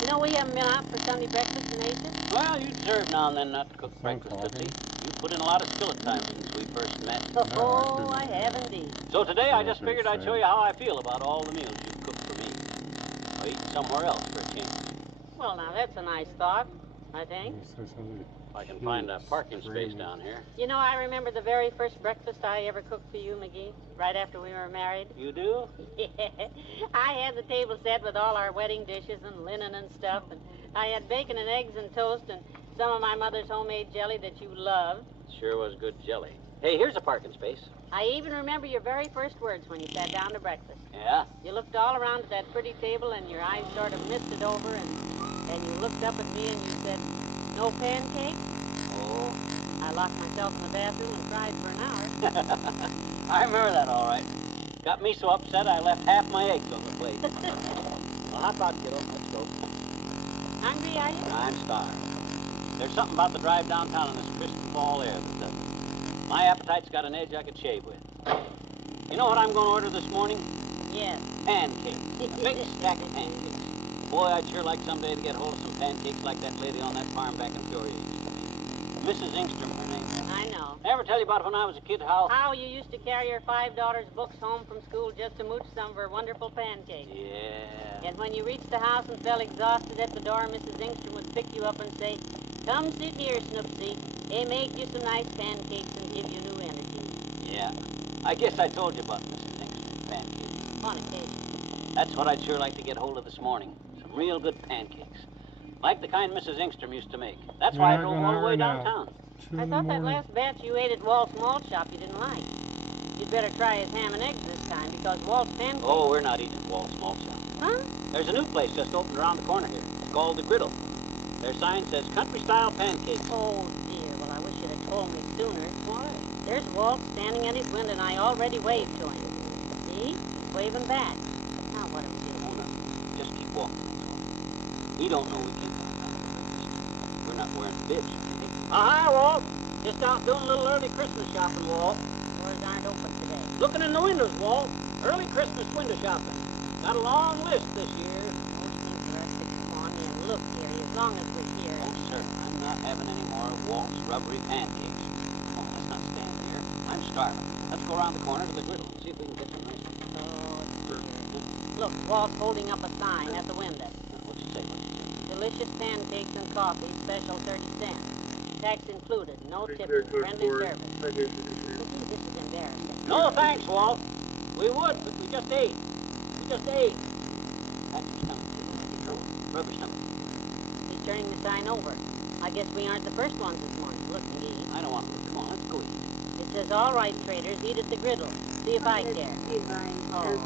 You know, we haven't been out for Sunday breakfast in ages. Well, you deserve now and then not to cook breakfast, Tootsie. You put in a lot of skillet time since we first met. Oh, I have indeed. So today I just figured I'd show you how I feel about all the meals you've cooked for me. I'll eat somewhere else for a change. Well, now, that's a nice thought, I think. If I can find a parking space down here. You know, I remember the very first breakfast I ever cooked for you, McGee, right after we were married. You do? Yeah. I had the table set with all our wedding dishes and linen and stuff, and I had bacon and eggs and toast and some of my mother's homemade jelly that you loved. Sure was good jelly. Hey, here's a parking space. I even remember your very first words when you sat down to breakfast. Yeah? You looked all around at that pretty table, and your eyes sort of misted over, and you looked up at me and you said, "No pancakes?" Oh. I locked myself in the bathroom and cried for an hour. I remember that all right. Got me so upset I left half my eggs on the plate. Well, how about, kiddo? Let's go. Hungry, are you? I'm starved. There's something about the drive downtown in this crisp fall air that does it. My appetite's got an edge I could shave with. You know what I'm going to order this morning? Yes. Pancakes. A big stack of pancakes. Boy, I'd sure like someday to get hold of some pancakes like that lady on that farm back in Peoria used to make. Mrs. Engstrom, her name. I know. Ever tell you about when I was a kid how you used to carry your $5 books home from school just to mooch some of her wonderful pancakes? Yeah. And when you reached the house and felt exhausted at the door, Mrs. Engstrom would pick you up and say, "Come sit here, Snoopsy. They make you some nice pancakes and give you new energy." Yeah. I guess I told you about Mrs. Engstrom's pancakes. On occasion. That's what I'd sure like to get hold of this morning. Some real good pancakes. Like the kind Mrs. Engstrom used to make. That's why I drove all the way downtown. I thought that last batch you ate at Walt's malt shop you didn't like. You'd better try his ham and eggs this time, because Walt's pancakes... Oh, we're not eating at Walt's malt shop. Huh? There's a new place just opened around the corner here. It's called The Griddle. Their sign says country-style pancakes. Oh, dear. Well, I wish you'd have told me sooner. Why? There's Walt standing at his window, and I already waved to him. See? He's waving back. Now, what do we do? Oh, no. Just keep walking. He don't know we came down to breakfast. We're not wearing bibs. Hi, Walt. Just out doing a little early Christmas shopping, Walt. Stores aren't open today. Looking in the windows, Walt. Early Christmas window shopping. Got a long list this year. Most things for us to come on in. Look, dearie, as long as we're here. Oh, sir. I'm not having any more of Walt's rubbery pancakes. I'm starving. Let's go around the corner to the griddle and see if we can get some nice. Look, Walt's holding up a sign at the window. What's it say? Delicious pancakes and coffee, special 30 cents. Tax included, no tipping, friendly service. This is embarrassing. No thanks, Walt. We would, but we just ate. That's your stomach. Rub your stomach. He's turning the sign over. I guess we aren't the first ones this morning. Look, McGee. I don't want to look. Come on, let's go eat. It says, all right, traders, eat at the griddle. See if I care. Oh,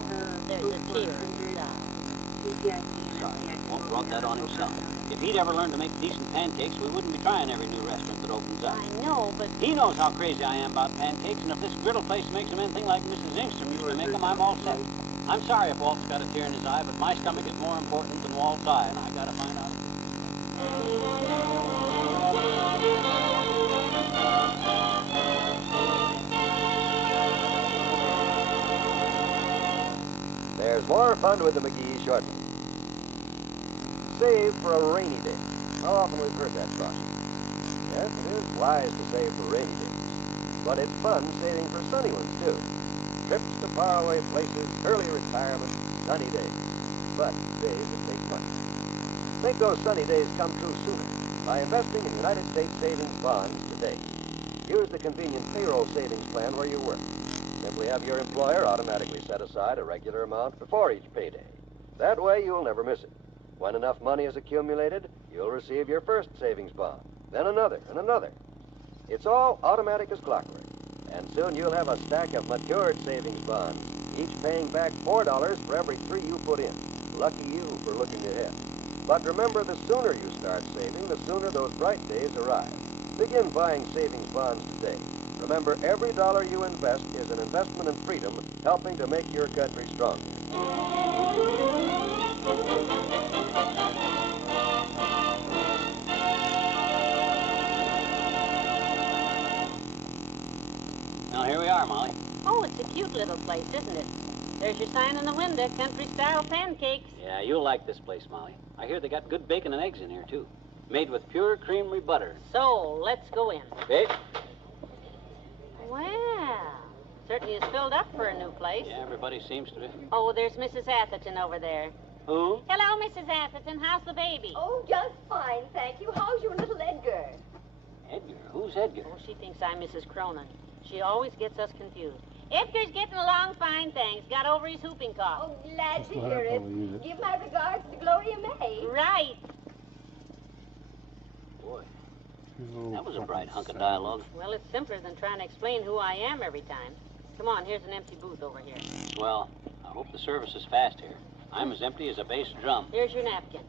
there's a tear in his eye. Sorry, Walt brought that on himself. If he'd ever learned to make decent pancakes, we wouldn't be trying every new restaurant that opens up. I know, but... He knows how crazy I am about pancakes, and if this griddle place makes them anything like Mrs. Engstrom used to make them, I'm all set. I'm sorry if Walt's got a tear in his eye, but my stomach is more important than Walt's eye, and I gotta find out. There's more fun with the McGees shortly. Save for a rainy day. How often we've heard that caution? Yes, it is wise to save for rainy days. But it's fun saving for sunny ones, too. Trips to faraway places, early retirement, sunny days. But days that take money. Make those sunny days come true sooner by investing in United States savings bonds today. Use the convenient payroll savings plan where you work. Simply have your employer automatically set aside a regular amount before each payday. That way you'll never miss it. When enough money is accumulated, you'll receive your first savings bond, then another and another. It's all automatic as clockwork. And soon you'll have a stack of matured savings bonds, each paying back $4 for every 3 you put in. Lucky you for looking ahead. But remember, the sooner you start saving, the sooner those bright days arrive. Begin buying savings bonds today. Remember, every dollar you invest is an investment in freedom, helping to make your country stronger. Now, here we are, Molly. Oh, it's a cute little place, isn't it? There's your sign in the window, country-style pancakes. Yeah, you'll like this place, Molly. I hear they got good bacon and eggs in here, too. Made with pure creamery butter. So, let's go in. Okay. Well, certainly is filled up for a new place. Yeah, everybody seems to be. Oh, there's Mrs. Atherton over there. Who? Hello, Mrs. Atherton. How's the baby? Oh, just fine, thank you. How's your little Edgar? Edgar? Who's Edgar? Oh, she thinks I'm Mrs. Cronin. She always gets us confused. Edgar's getting along fine, thanks. Got over his whooping cough. Oh, glad to hear it. Give my regards to Gloria May. Right. Boy, that was a bright hunk of dialogue. Well, it's simpler than trying to explain who I am every time. Come on, here's an empty booth over here. Well, I hope the service is fast here. I'm as empty as a bass drum. Here's your napkin.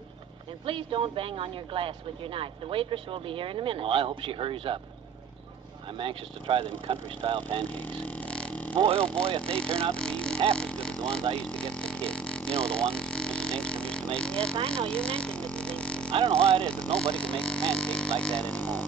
And please don't bang on your glass with your knife. The waitress will be here in a minute. Well, I hope she hurries up. I'm anxious to try them country-style pancakes. Boy, oh boy, if they turn out to be even half as good as the ones I used to get as a kid. You know, the ones Mrs. Engstrom used to make? Yes, I know. You mentioned Mrs. Engstrom. I don't know why it is, but nobody can make pancakes like that anymore.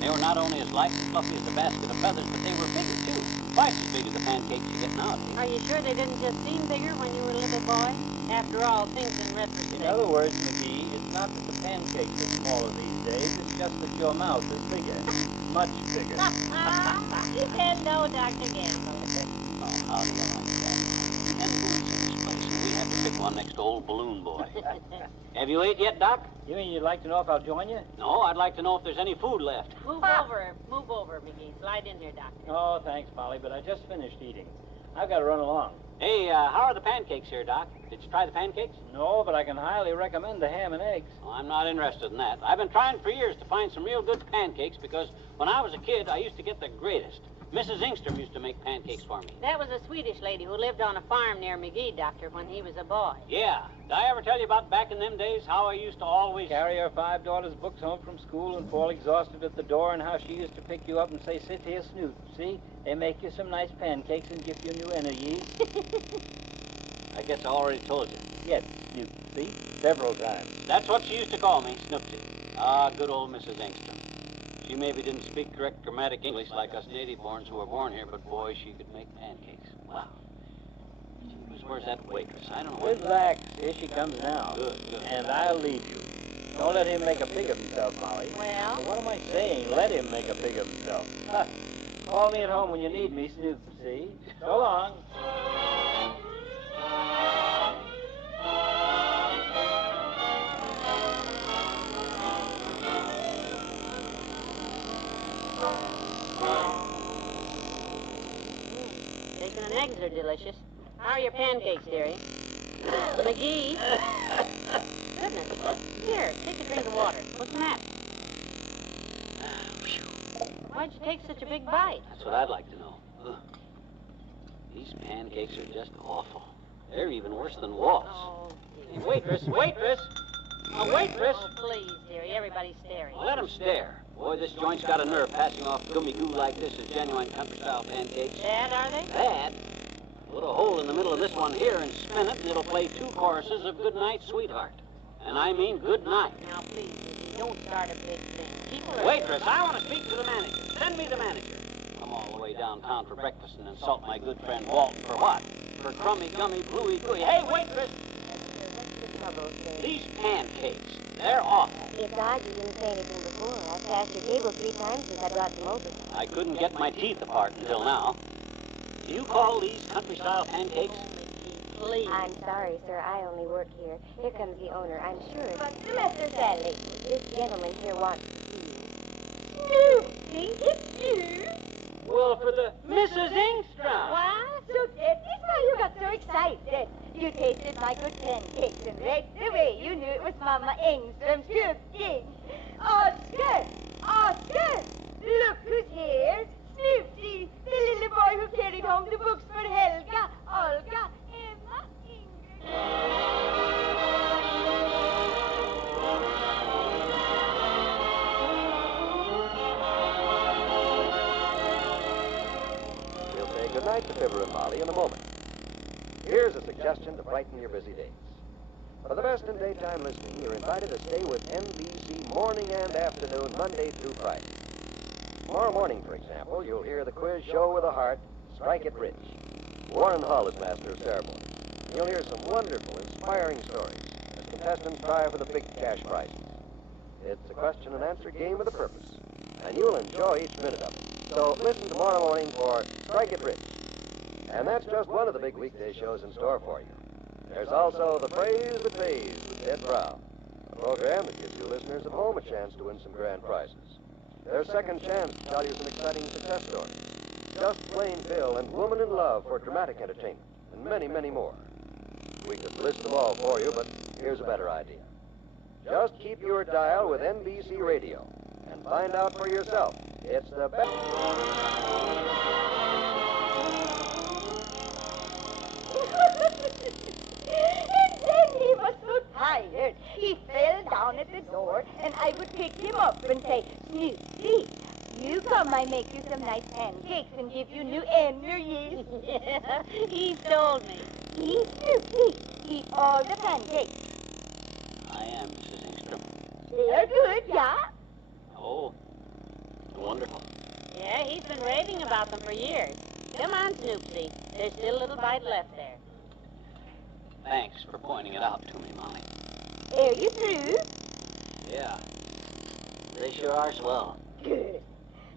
They were not only as light and fluffy as a basket of feathers, but they were bigger, too. Twice as big as the pancakes you get nowadays. Are you sure they didn't just seem bigger when you were a little boy? After all, things in retrospect. In other words, McGee, it's not that the pancakes are smaller these days, it's just that your mouth is bigger. Much bigger. Hello, Dr. Gamble. Oh, how do you like that? And boots in this place, and we have to pick one next to old Balloon Boy. Have you ate yet, Doc? You mean you'd like to know if I'll join you? No, I'd like to know if there's any food left. Move over, McGee. Slide in here, Doctor. Oh, thanks, Molly, but I just finished eating. I've got to run along. Hey, how are the pancakes here, Doc? Did you try the pancakes? No, but I can highly recommend the ham and eggs. Oh, I'm not interested in that. I've been trying for years to find some real good pancakes because when I was a kid, I used to get the greatest. Mrs. Engstrom used to make pancakes for me. That was a Swedish lady who lived on a farm near McGee, Doctor, when he was a boy. Yeah. Did I ever tell you about back in them days how I used to always... Carry her 5 daughters' books home from school and fall exhausted at the door, and how she used to pick you up and say, "Sit here, Snoot. See? They make you some nice pancakes and give you new energy." I guess I already told you. Yes, Snoot. See? Several times. That's what she used to call me, Snoopsy. Ah, good old Mrs. Engstrom. She maybe didn't speak correct grammatic English like us native-borns who were born here, but boy, she could make pancakes. Wow. Where's that waitress? I don't know. Relax. Here she comes now. Good, good. And I'll leave you. Don't let him make a pig of himself, Molly. Well? What am I saying? Let him make a pig of himself. Ha. Call me at home when you need me, Snoop, see? So long. Bacon and eggs are delicious. How are your pancakes, dearie? McGee? Goodness. Here, take a drink of water. What's the matter? Why'd you take such a big bite? That's what I'd like to know. Ugh. These pancakes are just awful. They're even worse than Walt's. Oh, Hey, waitress, waitress! A waitress! Oh, please, dearie. Everybody's staring. Let them stare. Boy, this joint's got a nerve passing off gummy goo like this as genuine country-style pancakes. Bad, are they? Bad? Put a hole in the middle of this one here and spin it, and it'll play 2 choruses of Good Night, Sweetheart. And I mean good night. Now, please, Dickie, don't start a big thing. People are... Waitress, I want to speak to the manager. Send me the manager. Come all the way downtown for breakfast and insult my good friend Walton for what? For crummy, gummy, bluey, gooey. Hey, waitress! What's the trouble, sir? These pancakes, they're awful. It's odd you didn't say anything before. I've passed your table 3 times since I brought them over. I couldn't get my teeth apart until now. Do you call these country-style pancakes? Please. I'm sorry, sir. I only work here. Here comes the owner, I'm sure. Mr. Sally, this gentleman here wants to see you. Snoopy, it's you. Well, for the Mrs. Engstrom. What? So that is why you got so excited. You tasted my good pancakes, and right away you knew it was Mama Engstrom's cooking. Oscar! Oscar! Look who's here. Snoopy, the little boy who carried home the books for Helga, Olga, Emma, We'll say goodnight to Fibber and Molly in a moment. Here's a suggestion to brighten your busy days. For the best in daytime listening, you're invited to stay with NBC morning and afternoon, Monday through Friday. Tomorrow morning, for example, you'll hear the quiz show with a heart, Strike It Rich. Warren Hull is master of ceremony. You'll hear some wonderful, inspiring stories as contestants try for the big cash prizes. It's a question and answer game with a purpose, and you'll enjoy each minute of it. So listen tomorrow morning for Strike It Rich. And that's just one of the big weekday shows in store for you. There's also The Phrase That Pays with Ted Brown, a program that gives you listeners at home a chance to win some grand prizes. There's Second Chance to tell you some exciting success stories. Just Plain Bill and Woman in Love for dramatic entertainment, and many, many more. We could list them all for you, but here's a better idea. Just keep your dial with NBC Radio and find out for yourself. It's the best. And then he was so tired, he fell down at the door, and I would pick him up and say, Snoopy, you come, I make you some nice pancakes and give you new energy. Yeah, he told me. Eat, Snoopy, eat all the pancakes. I am, Mrs. Engstrom. They're good, yeah? Oh, wonderful. Yeah, he's been raving about them for years. Come on, Snoopsy. There's still a little bite left there. Thanks for pointing it out to me, Molly. Are you through? Yeah, they sure are swell. Good.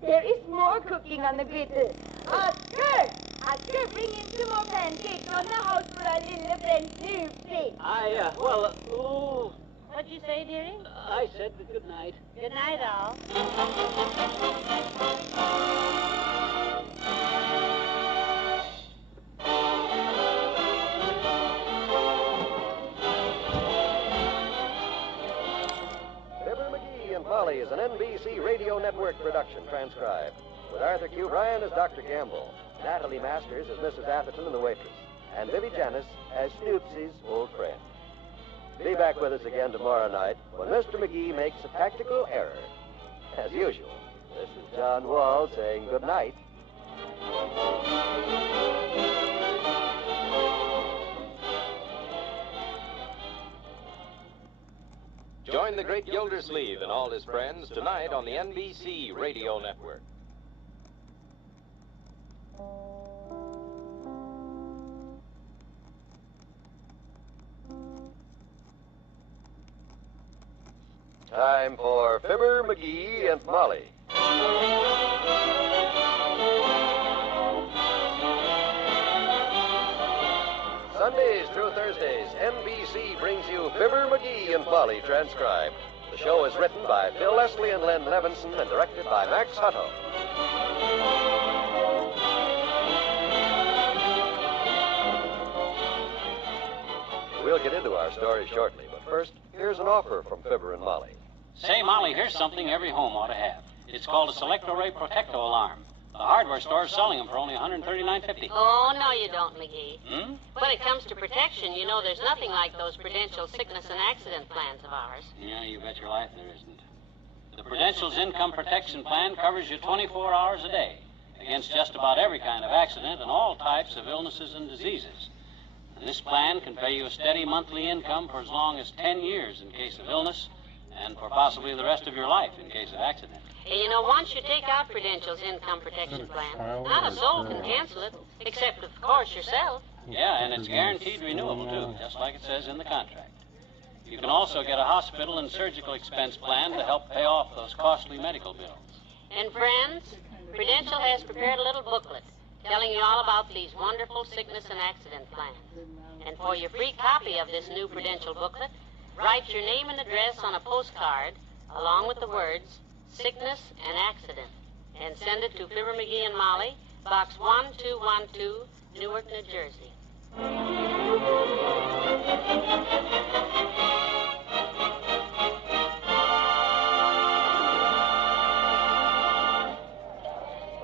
There is more cooking on the griddle. Oscar! Oscar, bring in some more pancakes on the house for our little friend Snoopy. Ooh. What'd you say, dearie? I said good night. Good night, all. Fibber McGee and Molly is an NBC Radio Network production transcribed, with Arthur Q. Bryan as Dr. Gamble, Natalie Masters as Mrs. Atherton and the waitress, and Vivi Janis as Snoopsy's old friend. Be back with us again tomorrow night when Mr. McGee makes a tactical error. As usual, this is John Wall saying good night. Join the great Gildersleeve and all his friends tonight on the NBC Radio Network. Time for Fibber, McGee, and Molly. NBC brings you Fibber, McGee, and Molly transcribed. The show is written by Phil Leslie and Len Levinson and directed by Max Hutto. We'll get into our story shortly, but first, here's an offer from Fibber and Molly. Say, Molly, here's something every home ought to have. It's called a Selecto Ray Protecto Alarm. The hardware store is selling them for only $139.50. Oh, no, you don't, McGee. Hmm? When it comes to protection, you know there's nothing like those Prudential sickness and accident plans of ours. Yeah, you bet your life there isn't. The Prudential's income protection plan covers you 24 hours a day against just about every kind of accident and all types of illnesses and diseases. And this plan can pay you a steady monthly income for as long as 10 years in case of illness and for possibly the rest of your life in case of accident. And you know, once you take out Prudential's income protection plan, not a soul can cancel it, except, of course, yourself. Yeah, and it's guaranteed renewable, too, just like it says in the contract. You can also get a hospital and surgical expense plan to help pay off those costly medical bills. And friends, Prudential has prepared a little booklet telling you all about these wonderful sickness and accident plans. And for your free copy of this new Prudential booklet, write your name and address on a postcard along with the words sickness and accident, and send it to Fibber, McGee and Molly, Box 1212, Newark, New Jersey.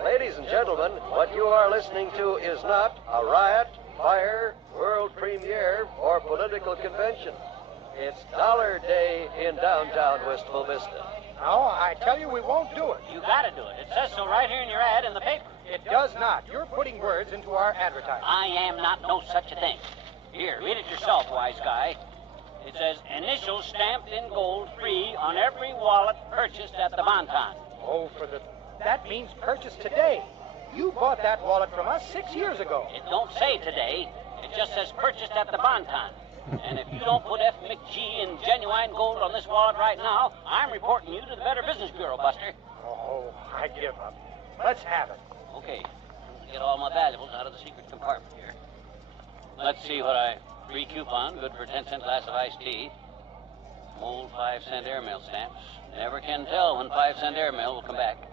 Ladies and gentlemen, what you are listening to is not a riot, fire, world premiere, or political convention. It's Dollar Day in downtown Wistful Vista. No, I tell you, we won't do it. You gotta do it. It says so right here in your ad in the paper. It does not. You're putting words into our advertising. I am not no such a thing. Here, read it yourself, wise guy. It says, initials stamped in gold free on every wallet purchased at the Bonton. Oh, that means purchase today. You bought that wallet from us 6 years ago. It don't say today. It just says purchased at the Bonton. And if you don't put F. McGee in genuine gold on this wallet right now, I'm reporting you to the Better Business Bureau, Buster. Oh, I give up. Let's have it. Okay. Get all my valuables out of the secret compartment here. Let's see what I... Free coupon, good for a 10-cent glass of iced tea. Old 5-cent airmail stamps. Never can tell when 5-cent airmail will come back.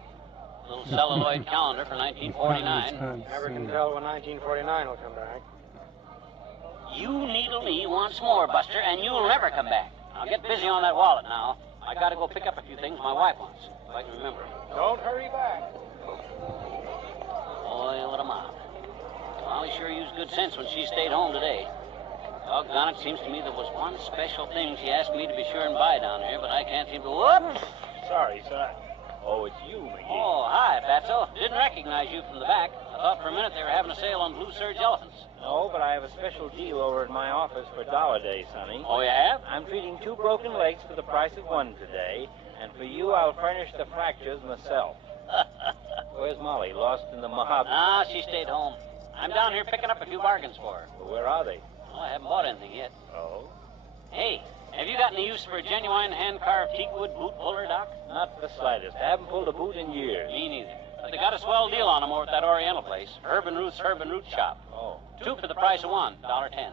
Little celluloid calendar for 1949. Never can tell when 1949 will come back. You needle me once more, Buster, and you'll never come back. Now get busy on that wallet now. I gotta go pick up a few things my wife wants, if I can remember. Don't hurry back. Boy, what a mom. Molly sure used good sense when she stayed home today. Doggone it, seems to me there was one special thing she asked me to be sure and buy down here, but I can't seem to... Whoops! Sorry, sir. Oh, it's you, McGee. Oh, hi, Fatso. Didn't recognize you from the back. I thought for a minute they were having a sale on blue serge elephants. No, but I have a special deal over at my office for Dollar Day, Sonny. Oh, you have? I'm treating 2 broken legs for the price of 1 today, and for you, I'll furnish the fractures myself. Where's Molly? Lost in the mob? Ah, she stayed home. I'm down here picking up a few bargains for her. Well, where are they? Well, I haven't bought anything yet. Oh? Hey, have you got any use for a genuine hand-carved teakwood boot puller, Doc? Not the slightest. I haven't pulled a boot in years. Me neither. But they got a swell deal on them over at that Oriental place. Herb and Ruth's Herb and Root Shop. Oh. 2 for the price of 1, $1.10.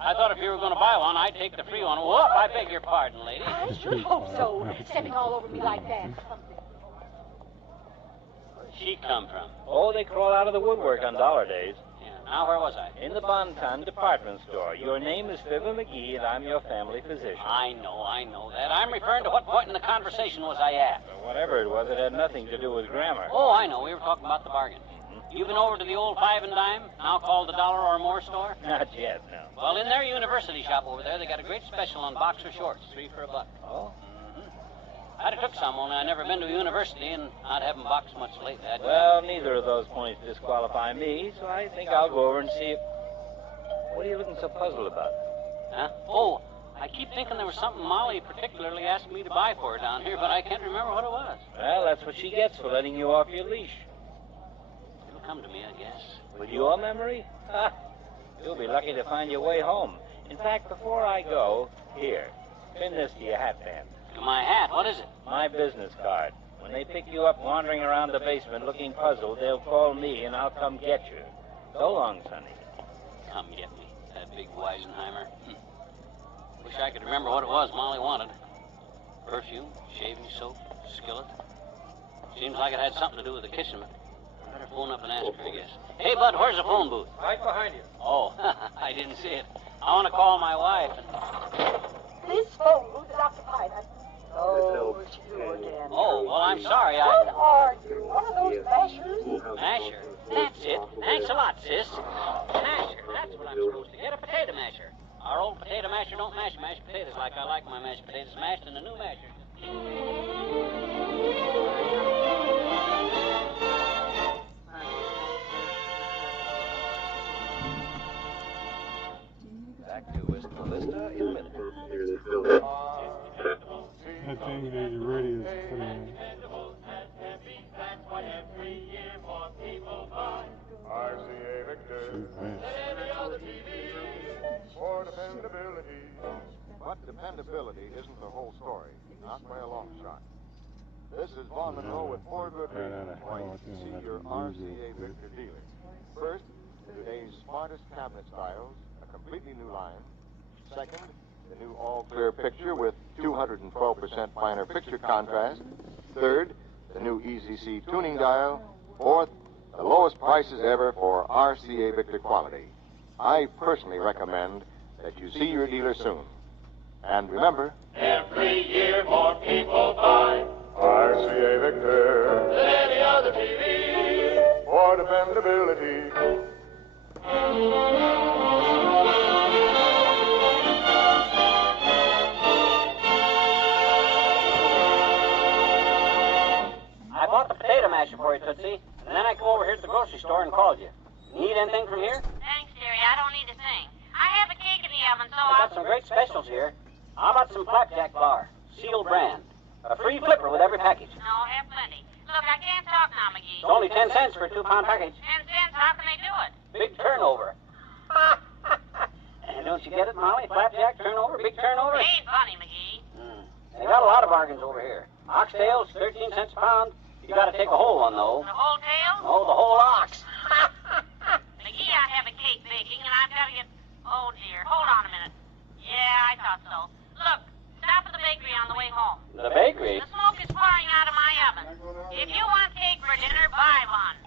I thought if you were going to buy one, I'd take the free one. Whoop, I beg your pardon, lady. I should hope so. Stepping all over me like that. Where'd she come from? Oh, they crawl out of the woodwork on Dollar Days. Yeah. Now, where was I? In the Bonton department store. Your name is Fibber McGee, and I'm your family physician. I know that. I'm referring to what point in the conversation was I at? Well, whatever it was, it had nothing to do with grammar. Oh, I know. We were talking about the bargain. You been over to the old 5 and dime, now called the Dollar or More store? Not yet, no. Well, in their university shop over there, they got a great special on boxer shorts, 3 for $1. Oh? I'd have took some, only I never been to a university and not haven't boxed much lately. Well, neither of those points disqualify me, so I think I'll go over and see if... What are you looking so puzzled about? Huh? Oh, I keep thinking there was something Molly particularly asked me to buy for her down here, but I can't remember what it was. Well, that's what she gets for letting you off your leash. It'll come to me, I guess. With your memory? Ha! You'll be lucky to find your way home. In fact, before I go, here, pin this to your hat band. My hat? What is it? My business card. When they pick you up wandering around the basement looking puzzled, they'll call me and I'll come get you. So long, Sonny. Come get me, that big Weisenheimer. Wish I could remember what it was Molly wanted. Perfume, shaving soap, skillet. Seems like it had something to do with the kitchen, but I better phone up and ask her, I guess. Hey, Bud, where's the phone booth? Right behind you. Oh, I didn't see it. I want to call my wife and... This phone booth is occupied. Oh, it's you again. Oh, well, I'm sorry. What are you? One of those mashers? Masher? That's it. Thanks a lot, sis. Masher. That's what I'm supposed to get, a potato masher. Our old potato masher don't mash mashed potatoes like I like my mashed potatoes mashed in a new masher. Back to West Vista in a minute. That thing that you ready is pretty nice. RCA Victor. For dependability. But dependability isn't the whole story, not by a long shot. This is Vaughn Monroe with 4 good reasons why you should see your RCA Victor dealer. First, today's smartest cabinet styles, a completely new line. Second, the new all-clear picture with 212% finer picture contrast. Third, the new Easy-C tuning dial. Fourth, the lowest prices ever for RCA Victor quality. I personally recommend that you see your dealer soon. And remember, every year more people buy RCA Victor than any other TV. For dependability. I bought the potato masher for you, Tootsie, and then I come over here to the grocery store and called you. Need anything from here? Thanks, dearie. I don't need a thing. I have a cake in the oven, so I got some great specials here. How about some flapjack bar, Seal brand? A free flipper with every package. No, have plenty. Look, I can't talk now, McGee. It's only 10 cents for a 2-pound package. 10 cents? How can they do it? Big turnover. And don't you get it, Molly? Flapjack, turnover, big turnover? It ain't funny, McGee. They got a lot of bargains over here. Oxtails, 13 cents a pound. You gotta take a whole one, though. The whole tail? Oh, the whole ox. McGee, I have a cake baking, and I've got to get... Oh, dear. Hold on a minute. Yeah, I thought so. Look, stop at the bakery on the way home. The bakery? The smoke is pouring out of my oven. If you want cake for dinner, buy one.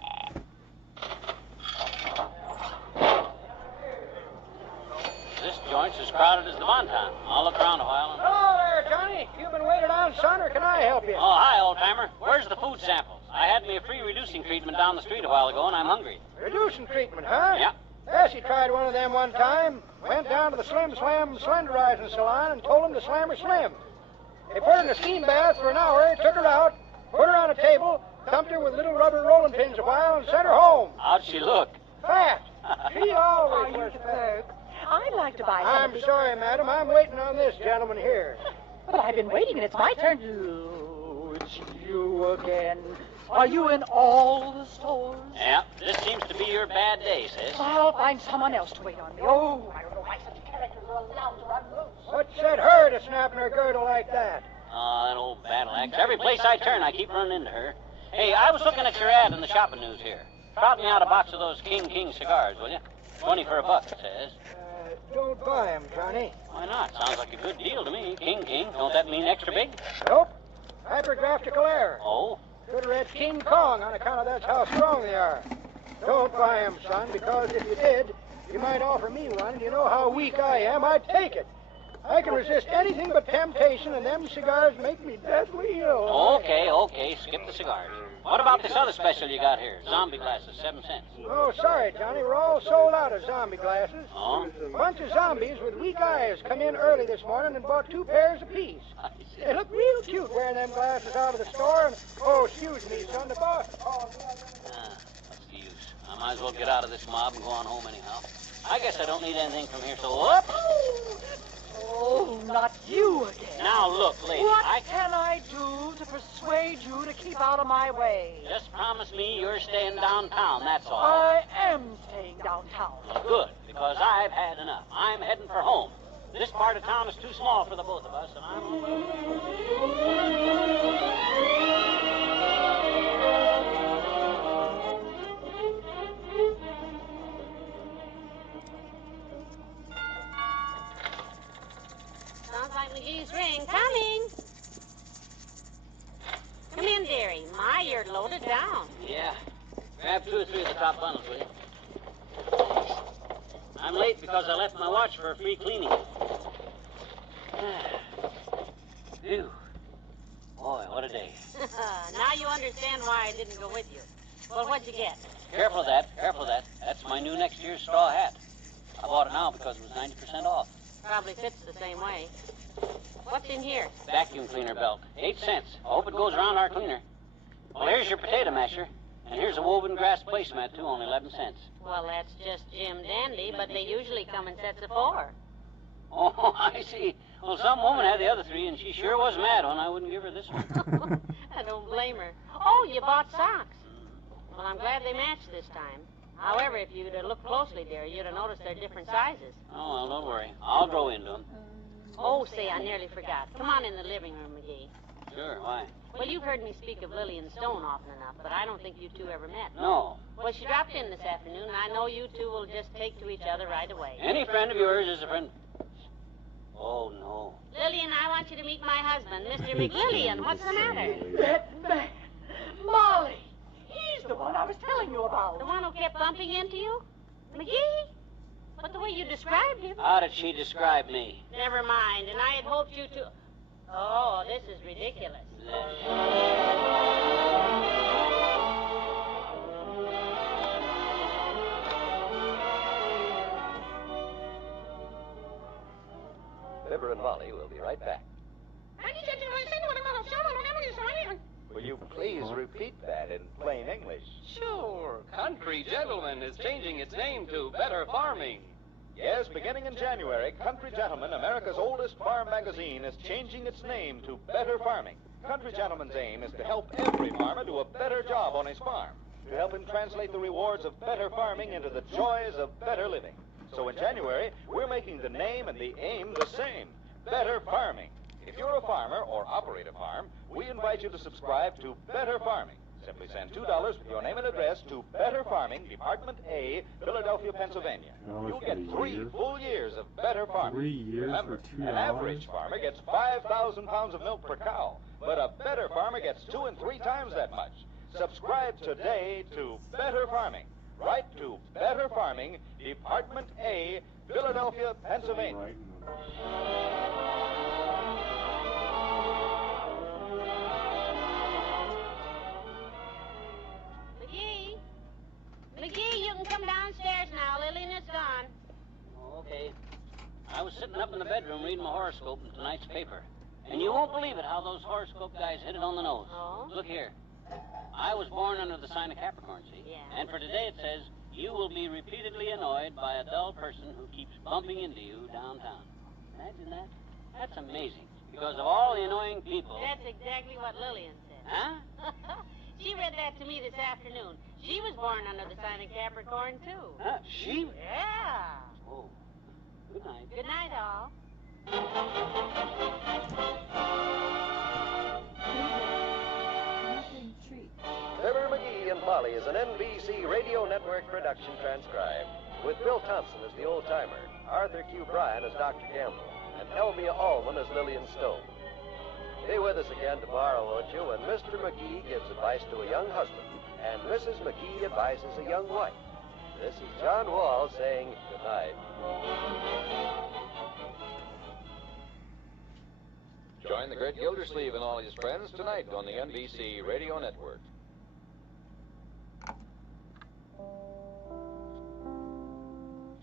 This joint's as crowded as the Bonton. I'll look around a while. Hello there, Johnny. You been waiting on, son, or can I help you? Oh, hi, old-timer. Where's the food samples? I had me a free reducing treatment down the street a while ago, and I'm hungry. Reducing treatment, huh? Yeah. Bessie tried one of them one time. Went down to the Slim Slam Slenderizing Salon and told him to slam her slim. They put her in a steam bath for an hour, took her out, put her on a table, thumped her with little rubber rolling pins a while, and sent her home. How'd she look? Fat. She always was fat. I'd like to buy some. I'm sorry, madam. I'm waiting on this gentleman here. But I've been waiting, and it's my turn. Oh, it's you again. Are you in all the stores? Yeah, this seems to be your bad day, sis. I'll find someone else to wait on me. Oh, I don't know why such characters are allowed to run loose. What set her to snapping her girdle like that? Oh, that old battle axe. Every place I turn, I keep running into her. Hey, I was looking at your ad in the shopping news here. Trot me out a box of those King cigars, will you? 20 for $1, it says. Don't buy 'em, Johnny. Why not? Sounds like a good deal to me. King. Don't that mean extra big? Nope. Hypergraphical error. Oh? Should have read King Kong on account of that's how strong they are. Don't buy 'em, son, because if you did, you might offer me one, and you know how weak I am. I'd take it. I can resist anything but temptation, and them cigars make me deathly ill. Okay. Skip the cigars. What about this other special you got here? Zombie glasses, 7 cents. Oh, sorry, Johnny. We're all sold out of zombie glasses. Oh? A bunch of zombies with weak eyes come in early this morning and bought 2 pairs apiece. They look real cute wearing them glasses out of the store, and, oh, excuse me, son, the boss. What's the use? I might as well get out of this mob and go on home anyhow. I guess I don't need anything from here, so whoops. Oh, not you again. Now, look, lady, What can I do to persuade you to keep out of my way? Just promise me you're staying downtown, that's all. I am staying downtown. Well, good, because I've had enough. I'm heading for home. This part of town is too small for the both of us, and Yeah. Grab 2 or 3 of the top bundles, will you? I'm late because I left my watch for a free cleaning. Phew. Boy, what a day. Now you understand why I didn't go with you. Well, what'd you get? Careful of that, careful of that. That's my new next year's straw hat. I bought it now because it was 90% off. Probably fits the same way. What's in here? Vacuum cleaner belt, 8 cents. I hope it goes around our cleaner. Well, here's your potato masher. And here's a woven grass placemat, too, only 11 cents. Well, that's just Jim Dandy, but they usually come in sets of 4. Oh, I see. Well, some woman had the other 3, and she sure was mad when I wouldn't give her this one. I don't blame her. Oh, you bought socks. Well, I'm glad they matched this time. However, if you'd have looked closely, dear, you'd have noticed they're different sizes. Oh, well, don't worry. I'll grow into them. Oh, say, I nearly forgot. Come on in the living room, McGee. Sure, why? Well, you've heard me speak of Lillian Stone often enough, but I don't think you two ever met. No. Well, she dropped in this afternoon, and I know you two will just take to each other right away. Any friend of yours is a friend. Oh, no. Lillian, I want you to meet my husband, Mr. McLillian. What's the matter? That man, Molly. He's the one I was telling you about. The one who kept bumping into you? McGee? But the way you described him. How did she describe me? Never mind, and I had hoped you two... Oh, this is ridiculous. Fibber and Molly will be right back. Will you please repeat that in plain English? Sure. Country Gentleman is changing its name to Better Farming. Yes, beginning in January, Country Gentleman, America's oldest farm magazine, is changing its name to Better Farming. Country Gentleman's aim is to help every farmer do a better job on his farm, to help him translate the rewards of better farming into the joys of better living. So in January, we're making the name and the aim the same, Better Farming. If you're a farmer or operate a farm, we invite you to subscribe to Better Farming. Simply send $2 with your name and address to Better Farming, Department A, Philadelphia, Pennsylvania. You'll get 3 full years of better farming. 3 years Remember, for $2? an average farmer gets 5,000 pounds of milk per cow, but a better farmer gets 2 and 3 times that much. Subscribe today to Better Farming. Write to Better Farming, Department A, Philadelphia, Pennsylvania. McGee, you can come downstairs now. Lillian is gone. Oh, okay. I was sitting up in the bedroom reading my horoscope in tonight's paper. And you won't believe it how those horoscope guys hit it on the nose. Oh? Look here. I was born under the sign of Capricorn, see? Yeah. And for today it says, you will be repeatedly annoyed by a dull person who keeps bumping into you downtown. Imagine that. That's amazing. Because of all the annoying people. That's exactly what Lillian said. Huh? She read that to me this afternoon. She was born under the sign of Capricorn, too. Huh? She? Yeah. Oh. Good night. Good night, all. Fibber, McGee, and Molly is an NBC Radio Network production transcribed, with Bill Thompson as the old-timer, Arthur Q. Bryan as Dr. Gamble, and Elmia Allman as Lillian Stone. Be with us again tomorrow, won't you, when Mr. McGee gives advice to a young husband, and Mrs. McGee advises a young wife. This is John Wall saying good night. Join the great Gildersleeve and all his friends tonight on the NBC Radio Network.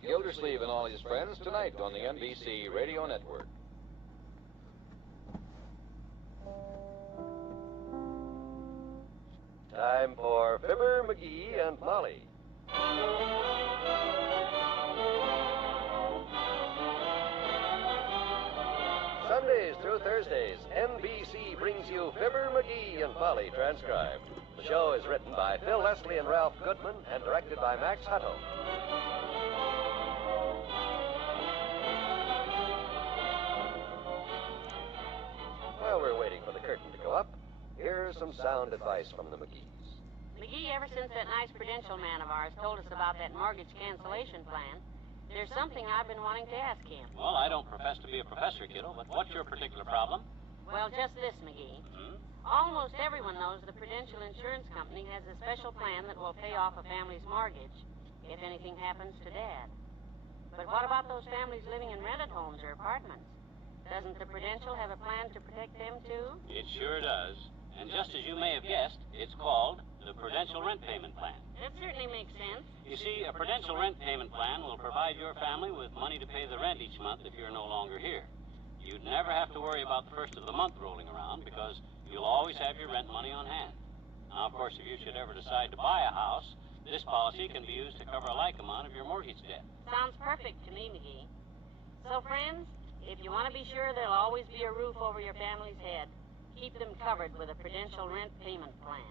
Gildersleeve and all his friends tonight on the NBC Radio Network. Time for Fibber, McGee, and Molly. Sundays through Thursdays, NBC brings you Fibber, McGee, and Molly transcribed. The show is written by Phil Leslie and Ralph Goodman and directed by Max Hutto. While we're waiting for the curtain to go up, here's some sound advice from the McGees. McGee, ever since that nice Prudential man of ours told us about that mortgage cancellation plan, there's something I've been wanting to ask him. Well, I don't profess to be a professor, kiddo, but what's your particular problem? Well, just this, McGee. Hmm? Almost everyone knows the Prudential Insurance Company has a special plan that will pay off a family's mortgage if anything happens to Dad. But what about those families living in rented homes or apartments? Doesn't the Prudential have a plan to protect them, too? It sure does. And just as you may have guessed, it's called the Prudential Rent Payment Plan. That certainly makes sense. You see, a Prudential Rent Payment Plan will provide your family with money to pay the rent each month if you're no longer here. You'd never have to worry about the first of the month rolling around because you'll always have your rent money on hand. Now, of course, if you should ever decide to buy a house, this policy can be used to cover a like amount of your mortgage debt. Sounds perfect to me, McGee. So, friends, if you want to be sure there'll always be a roof over your family's head, keep them covered with a Prudential Rent Payment Plan.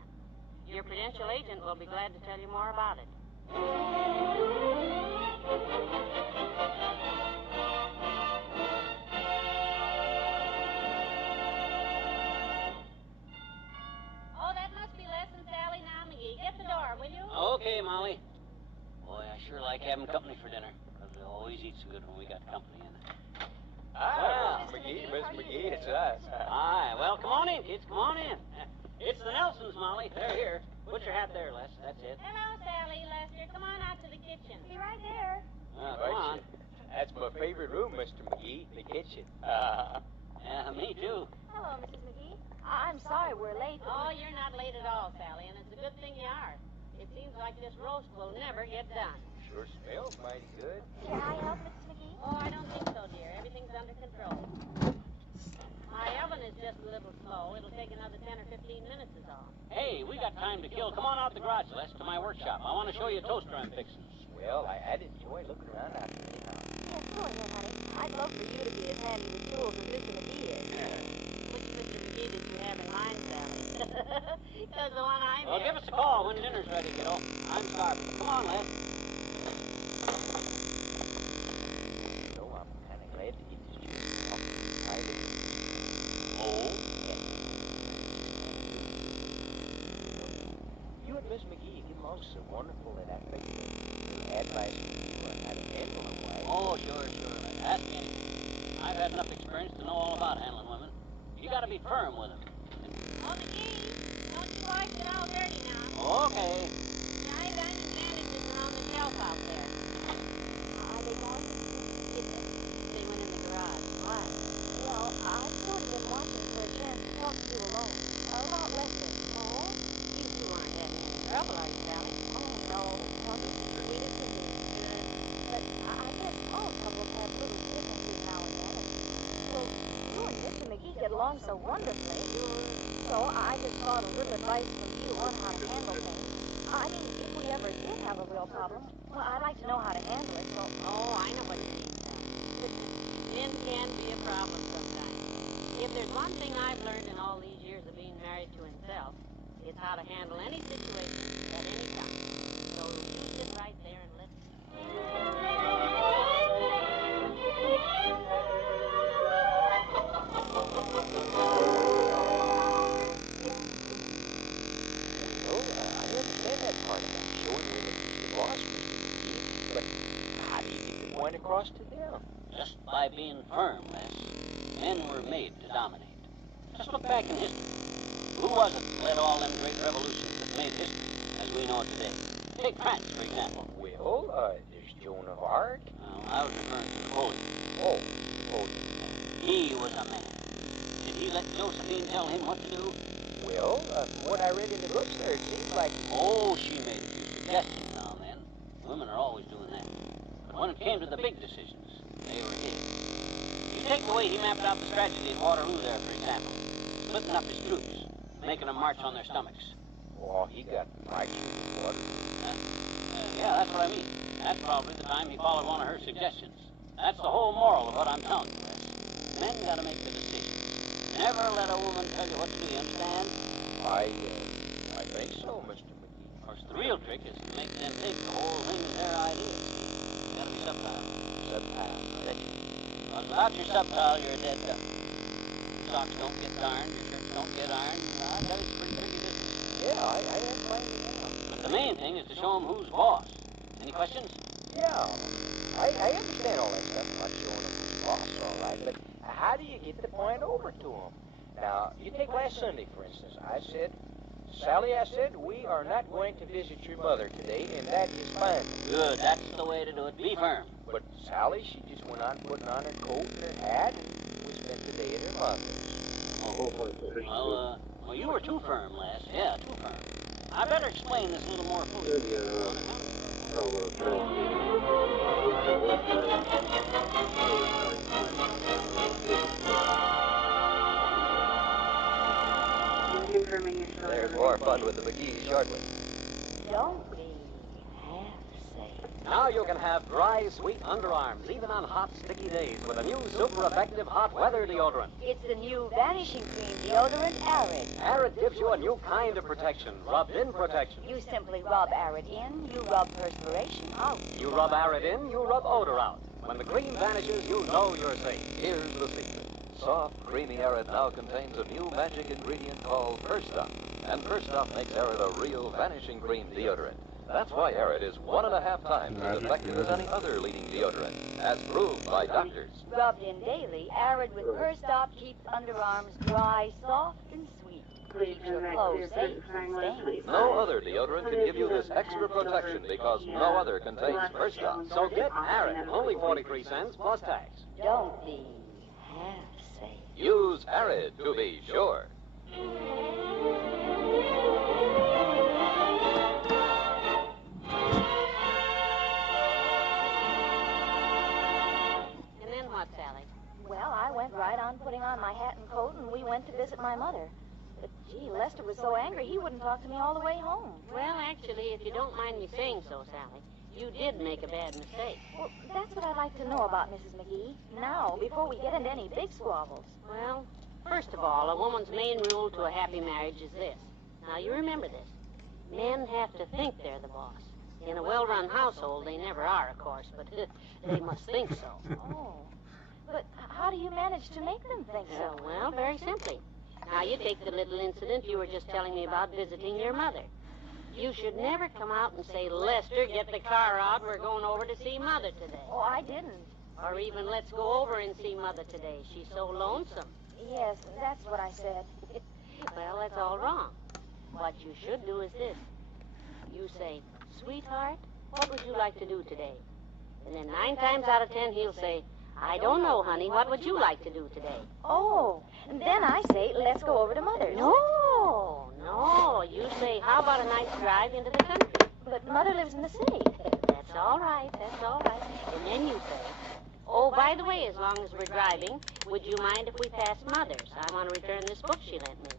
Your Prudential agent will be glad to tell you more about it. Oh, that must be Lesson Sally now, McGee. Get the door, will you? Okay, Molly. Boy, I sure like having company for dinner, because it always eats good when we got company in it. Hi, Miss McGee. Miss McGee, it's us. Hi. Well, come on in, kids. Come on in. It's the Nelsons, Molly. They're here. Put your hat there, Les. That's it. Hello, Sally, Lester. Come on out to the kitchen. Be right there. Come on. That's my favorite room, Mr. McGee, the kitchen. Yeah, me too. Hello, Mrs. McGee. I'm sorry we're late. Oh, you're not late at all, Sally, and it's a good thing you are. It seems like this roast will never get done. Sure smells mighty good. Can I help, Mrs. McGee? Oh, I don't think so, dear. Everything's under control. My oven is just a little slow. It'll take another 10 or 15 minutes is all. Hey, we got time to kill. Come on out the garage, Les, to my workshop. I want to show you a toaster I'm fixing. Well, I'd enjoy looking around out there anyhow. Yes, go ahead, honey. I'd love for you to be as handy with tools as Mr. McGee is. Which Mr. McGee did you have in mind, Sally? Because the one I Well, give us a call when dinner's ready, kiddo. I'm starving. Come on, Les. No, I'm kind of glad to get this juice off the side of it. Oh? You and Miss McGee get along so wonderful that I figured your advice for you on how to handle a wife. Oh, sure. Ask me anything. I've had enough experience to know all about handling women. You got to be firm with them. Oh, McGee, don't you wash it all dirty now. Okay. The iodine bandages are on the shelf out there. Are they gone? Yes, they went in the garage. Why? Well, I've sort of been watching for a chance to talk to you alone. About Lester. Oh? You two aren't having any trouble, are you, Sally? Oh, no. Tubby's the sweetest of me. But I guess all couples have little differences now and then. Well, you and Mr. McGee get along so wonderfully. So I just thought a little advice from you on how to handle things. I mean, if we ever did have a real problem, well, I'd like to know how to handle it, so... Oh, I know what you mean, Sally. Men can be a problem sometimes. If there's one thing I've learned in all these years of being married to himself, it's how to handle any situation at any time. So you sit right there and listen. Well, I understand that part about showing women the boss, Mr. McGee, but how do you get the point across to them? Just by being firm, Les. Men were made to dominate. Just look back in history. Who was it that led all them great revolutions that made history as we know it today? Take France, for example. Well, there's Joan of Arc. I was referring to Napoleon. Oh, Napoleon. He was a man. Did he let Josephine tell him what to do? Well, from what I read in the books there, it seems like... Oh, she made a few suggestions now and then. Women are always doing that. But when it came to the big decisions, they were his. You take the way he mapped out the strategy at Waterloo there, for example. Splitting up his troops, making them march on their stomachs. Oh, he got marching in Waterloo. Yeah, that's what I mean. That's probably the time he followed one of her suggestions. That's the whole moral of what I'm telling you, Les. Men gotta make the decisions. Never let a woman tell you what to do, you understand? I think so, Mr. McGee. Of course, the real trick is to make them think the whole thing is their idea. You gotta be subtle. Subtile. Because without your subtile, you're a dead duck. Your socks don't get darned, your shirts don't get ironed. I tell you, it's pretty tricky business. Yeah, I am finding out. But the main thing is to show them who's boss. Any questions? Yeah, I understand all that stuff about showing them who's boss, all right, but how do you get the point over to them? Now, you take last Sunday, for instance. I said, Sally, I said, we are not going to visit your mother today, and that is fine. Good, that's the way to do it. Be firm. But Sally, she just went on putting on her coat and her hat, and we spent the day at her mother's. Well, you were too firm, Les. Yeah, too firm. I better explain this a little more fully. There's more fun with the McGees shortly. Don't be half safe. Now you can have dry, sweet underarms, even on hot, sticky days, with a new super effective hot weather deodorant. It's the new vanishing cream deodorant Arid. Arid gives you a new kind of protection, rubbed-in protection. You simply rub Arid in, you rub perspiration out. You rub Arid in, you rub odor out. When the cream vanishes, you know you're safe. Here's the secret. Soft, creamy Arid now contains a new magic ingredient called First Stop. And First Stop makes Arid a real vanishing cream deodorant. That's why Arid is 1.5 times as effective as any other leading deodorant, as proved by doctors. Rubbed in daily, Arid with First Stop keeps underarms dry, soft, and sweet. Keeps your clothes safe from stains. No other deodorant can give you this extra protection because no other contains First Stop. So get Arid, only 43 cents plus tax. Don't be half safe. Use Arid to be sure. And then what, Sally? Well, I went right on putting on my hat and coat, and we went to visit my mother. But, gee, Lester was so angry he wouldn't talk to me all the way home. Well, actually, if you don't mind me saying so, Sally, you did make a bad mistake. Well, that's what I'd like to know about Mrs. McGee. Now, before we get into any big squabbles. Well, first of all, a woman's main rule to a happy marriage is this. Now, you remember this. Men have to think they're the boss. In a well-run household, they never are, of course, but they must think so. Oh. But how do you manage to make them think so? Well, very simply. Now, you take the little incident you were just telling me about visiting your mother. You should never come out and say, Lester, get the car out, we're going over to see Mother today. Oh, I didn't. Or even, let's go over and see Mother today. She's so lonesome. Yes, that's what I said. Well, that's all wrong. What you should do is this. You say, sweetheart, what would you like to do today? And then 9 times out of 10, he'll say, I don't know, honey, what would you like to do today? Oh, and then I say, let's go over to Mother's. No, you say, how about a nice drive into the country? But Mother lives in the city. That's all right. And then you say, oh, by the way, as long as we're driving, would you mind if we pass Mother's? I want to return this book she lent me.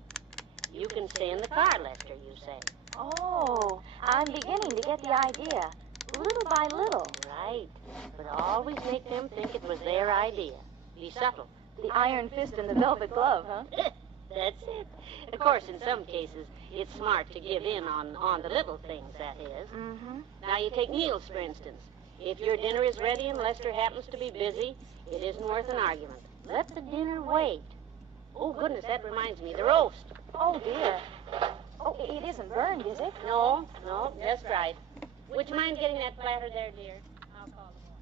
You can stay in the car, Lester, you say. Oh, I'm beginning to get the idea. Little by little. Right. But always make them think it was their idea. Be subtle. The iron fist and the velvet glove, huh? That's it. Of course, in some cases, it's smart to give in on the little things, that is. Mm-hmm. Now, you take meals, for instance. If your dinner is ready and Lester happens to be busy, it isn't worth an argument. Let the dinner wait. Oh, goodness, that reminds me. The roast. Oh, dear. Oh, it isn't burned, is it? No, just right. Would you mind getting that platter there, dear? I'll call the boy.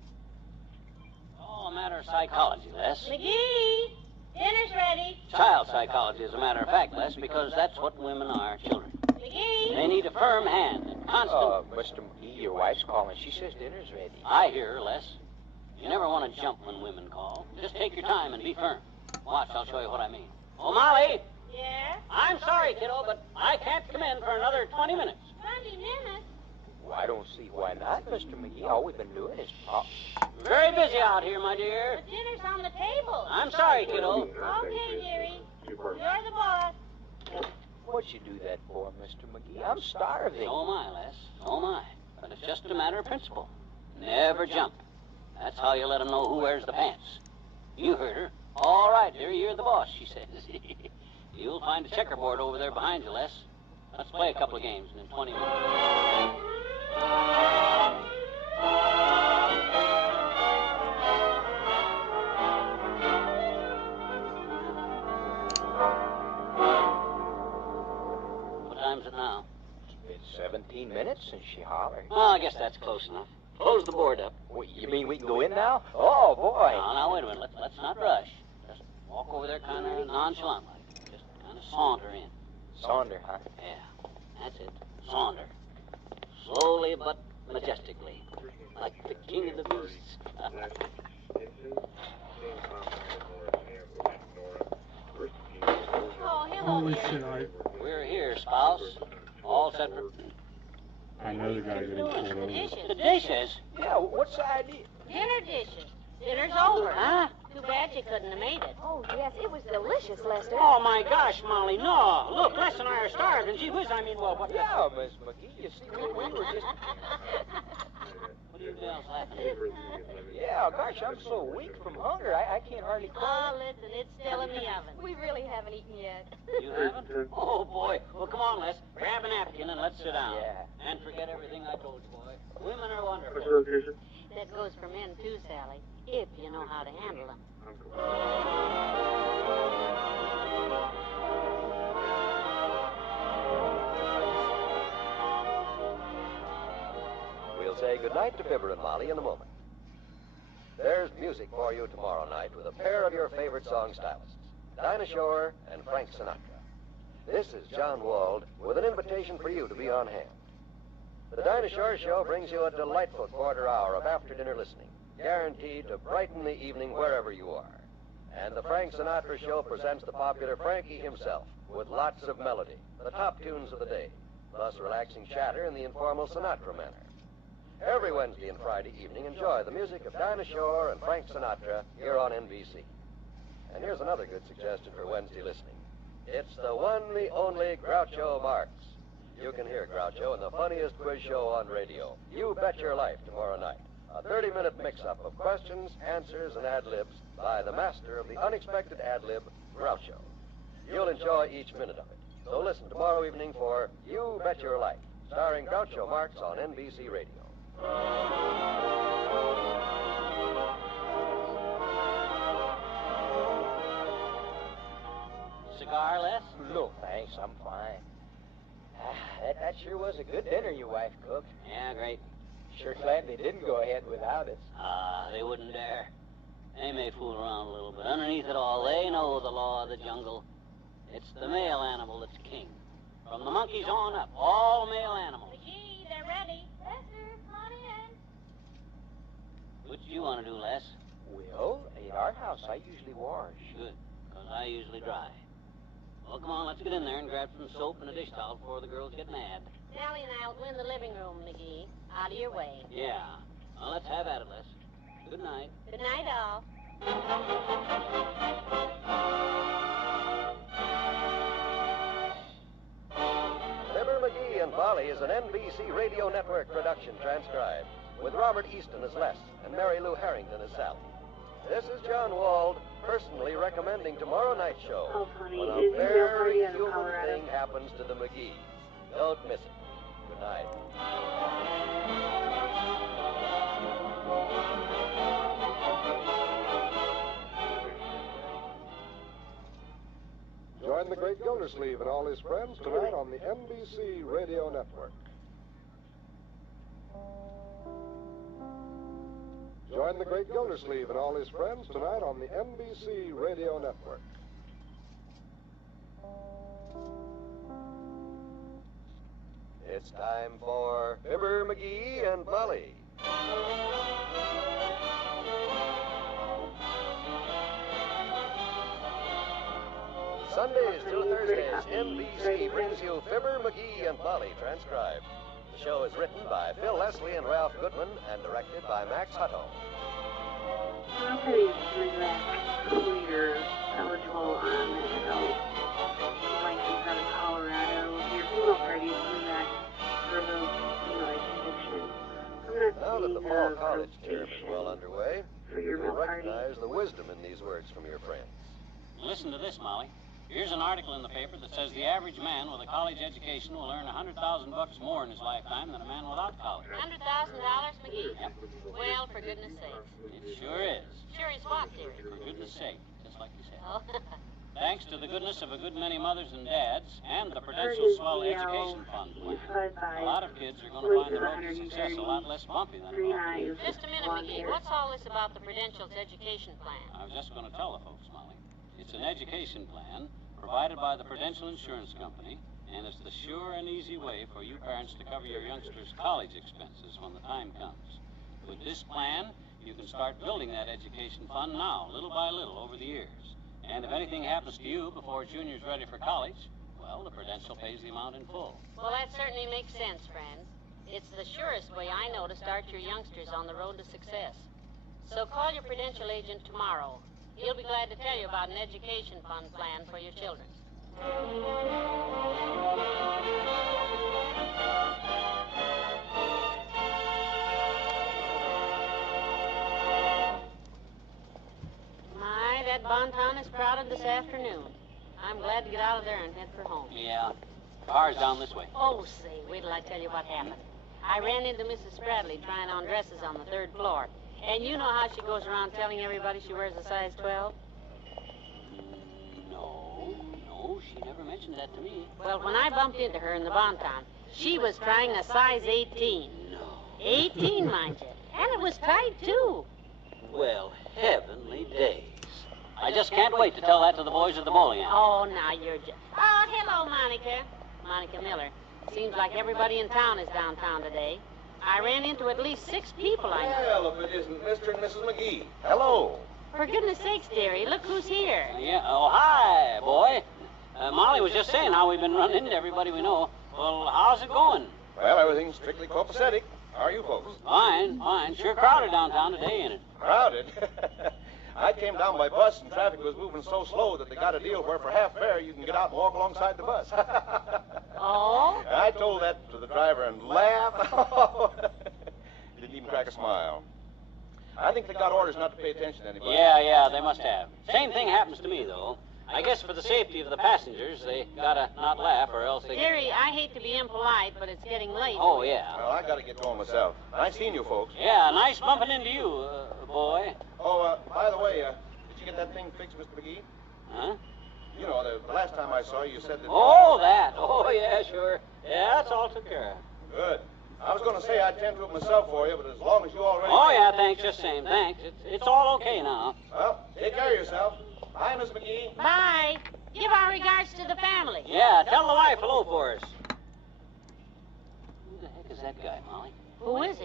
All a matter of psychology, Les. McGee, dinner's ready. Child psychology, as a matter of fact, Les, because that's what women are, children. McGee. They need a firm hand and constant... Mr. McGee, your wife's calling. She says dinner's ready. I hear her, Les. You never want to jump when women call. Just take your time and be firm. Watch, I'll show you what I mean. Oh, Molly! Yeah? I'm sorry, kiddo, but I can't come in for another 20 minutes. 20 minutes? Well, I don't see why not, Mr. McGee. All we've been doing is talk. Very busy out here, my dear. The dinner's on the table. I'm sorry, kiddo. Okay, dearie. You're the boss. What'd you do that for, Mr. McGee? I'm starving. So am I, Les. So am I. But it's just a matter of principle. Never jump. That's how you let them know who wears the pants. You heard her. All right, dear, you're the boss, she says. You'll find a checkerboard over there behind you, Les. Let's play a couple of games, and in 20 minutes... What time's it now? It's been 17 minutes since she hollered. Well, I guess that's close enough. Close the board up. Wait, you mean we can go in now? Oh, boy. Now, wait a minute. Let's not rush. Just walk over there kind of nonchalant like. saunter in. Saunter, huh? Yeah, that's it. Saunter. Slowly but majestically. Like the king of the beasts. Oh, hello Holy there. shit, We're here, spouse. All set for... I know the guy getting pulled The over. dishes. The dishes? Yeah, what's the idea? Dinner dishes. Dinner's over. Huh? Too bad you couldn't have made it. Oh, yes, it was delicious, Lester. Oh, my gosh, Molly, no. Look, Les and I are starved, and gee whiz, I mean, well, what... Yeah, Miss McGee, you see, we were just... What are you gals laughing at? Yeah, gosh, I'm so weak from hunger, I can't hardly Oh, crawl. listen, it's still in the oven. We really haven't eaten yet. You haven't? Oh, boy. Well, come on, Les. Grab a napkin and let's sit down. Yeah. And forget everything I told you, boy. Women are wonderful. That goes for men, too, Sally, if you know how to handle them. We'll say goodnight to Fibber and Molly in a moment. There's music for you tomorrow night with a pair of your favorite song stylists, Dinah Shore and Frank Sinatra. This is John Wald with an invitation for you to be on hand. The Dinah Shore Show brings you a delightful quarter hour of after-dinner listening, guaranteed to brighten the evening wherever you are. And the Frank Sinatra Show presents the popular Frankie himself with lots of melody, the top tunes of the day, plus relaxing chatter in the informal Sinatra manner. Every Wednesday and Friday evening, enjoy the music of Dinah Shore and Frank Sinatra here on NBC. And here's another good suggestion for Wednesday listening. It's the one, the only Groucho Marx. You can hear Groucho in the funniest quiz show on radio, You Bet Your Life, tomorrow night. A 30-minute mix-up of questions, answers, and ad-libs by the master of the unexpected ad-lib, Groucho. You'll enjoy each minute of it. So listen tomorrow evening for You Bet Your Life, starring Groucho Marx on NBC Radio. Cigar, Les? No, thanks, I'm fine. That sure was a good dinner your wife cooked. Yeah, great. Sure glad they didn't go ahead without us. They wouldn't dare. They may fool around a little, but underneath it all, they know the law of the jungle. It's the male animal that's king. From the monkeys on up, all male animals. McGee, they're ready. Lester, come on in. What do you want to do, Les? Well, at our house, I usually wash. Good, because I usually dry. Well, come on, let's get in there and grab some soap and a dish towel before the girls get mad. Sally and I'll go in the living room, McGee. Out of your way. Yeah. Well, let's have at it, Les. Good night. Good night, all. Fibber, McGee, and Molly is an NBC Radio Network production transcribed, with Robert Easton as Les and Mary Lou Harrington as Sally. This is John Wald, personally recommending tomorrow night's show when a very human thing happens to the McGees. Don't miss it. Good night. Join the great Gildersleeve and all his friends tonight on the NBC Radio Network. Join the great Gildersleeve and all his friends tonight on the NBC Radio Network. It's time for Fibber, McGee, and Molly. Sundays through Thursdays, NBC brings you Fibber, McGee, and Molly transcribed. The show is written by Phil Leslie and Ralph Goodman and directed by Max Hutto. Okay, you're eligible on adult license out of Colorado. Your funeral party is coming back to remote conviction. Now that the fall college term is well underway, for your you'll milk party. recognize the wisdom in these words from your friends. Listen to this, Molly. Here's an article in the paper that says the average man with a college education will earn $100,000 more in his lifetime than a man without college. $100,000, McGee? Yep. Well, for goodness sakes. It sure is. Sure is what, dearie? For goodness sake, just like you said. Oh. Thanks to the goodness of a good many mothers and dads and the Prudential Swell Education Fund plan, a lot of kids are going to find the road to success a lot less bumpy than it was. Just a minute, McGee. What's all this about the Prudential's education plan? I was just going to tell the folks, Molly. It's an education plan for provided by the Prudential Insurance Company, and it's the sure and easy way for you parents to cover your youngsters' college expenses when the time comes. With this plan, you can start building that education fund now, little by little, over the years. And if anything happens to you before junior's ready for college, well, the Prudential pays the amount in full. Well, that certainly makes sense, friends. It's the surest way I know to start your youngsters on the road to success. So call your Prudential agent tomorrow. He'll be glad to tell you about an education fund plan for your children. My, that bonton is crowded this afternoon. I'm glad to get out of there and head for home. Yeah. Car's down this way. Oh, say, wait till I tell you what happened. I ran into Mrs. Spradley trying on dresses on the 3rd floor. And you know how she goes around telling everybody she wears a size 12? No, she never mentioned that to me. Well, when I bumped into her in the bonton, she was trying a size 18. No. 18, mind you. And it was tight, too. Well, heavenly days. I just can't wait to tell that to the boys at the bowling alley. Oh, now you're just... Oh, hello, Monica. Monica Miller. Seems like everybody in town is downtown today. I ran into at least 6 people I know. Well, if it isn't Mr. and Mrs. McGee. Hello. For goodness sakes, dearie, look who's here. Yeah. Oh, hi, boy. Molly was just saying how we've been running into everybody we know. Well, how's it going? Well, everything's strictly copacetic. How are you folks? Fine. Sure crowded downtown today, ain't it? Crowded? I came down by bus and traffic was moving so slow that they got a deal where for half fare you can get out and walk alongside the bus. Oh? I told that to the driver and laughed. Didn't even crack a smile. I think they got orders not to pay attention to anybody. Yeah, they must have. Same thing happens to me, though. I guess for the safety of the passengers, they gotta not laugh or else they... Dearie, I hate to be impolite, but it's getting late. Oh, yeah. Well, I gotta get going myself. Nice seeing you folks. Yeah, nice bumping into you, boy. Oh, by the way, did you get that thing fixed, Mr. McGee? Huh? You know, the last time I saw you, you said that... Oh, that. Oh, yeah, sure. Yeah, that's all took care of. Good. I was going to say I'd tend to it myself for you, but as long as you already... Oh, yeah, thanks, just same. Thanks. It's all okay now. Well, take care of yourself. Bye, Miss McGee. Bye. Give our regards to the family. Yeah, tell the wife hello for us. Who the heck is that guy, Molly? Who is he?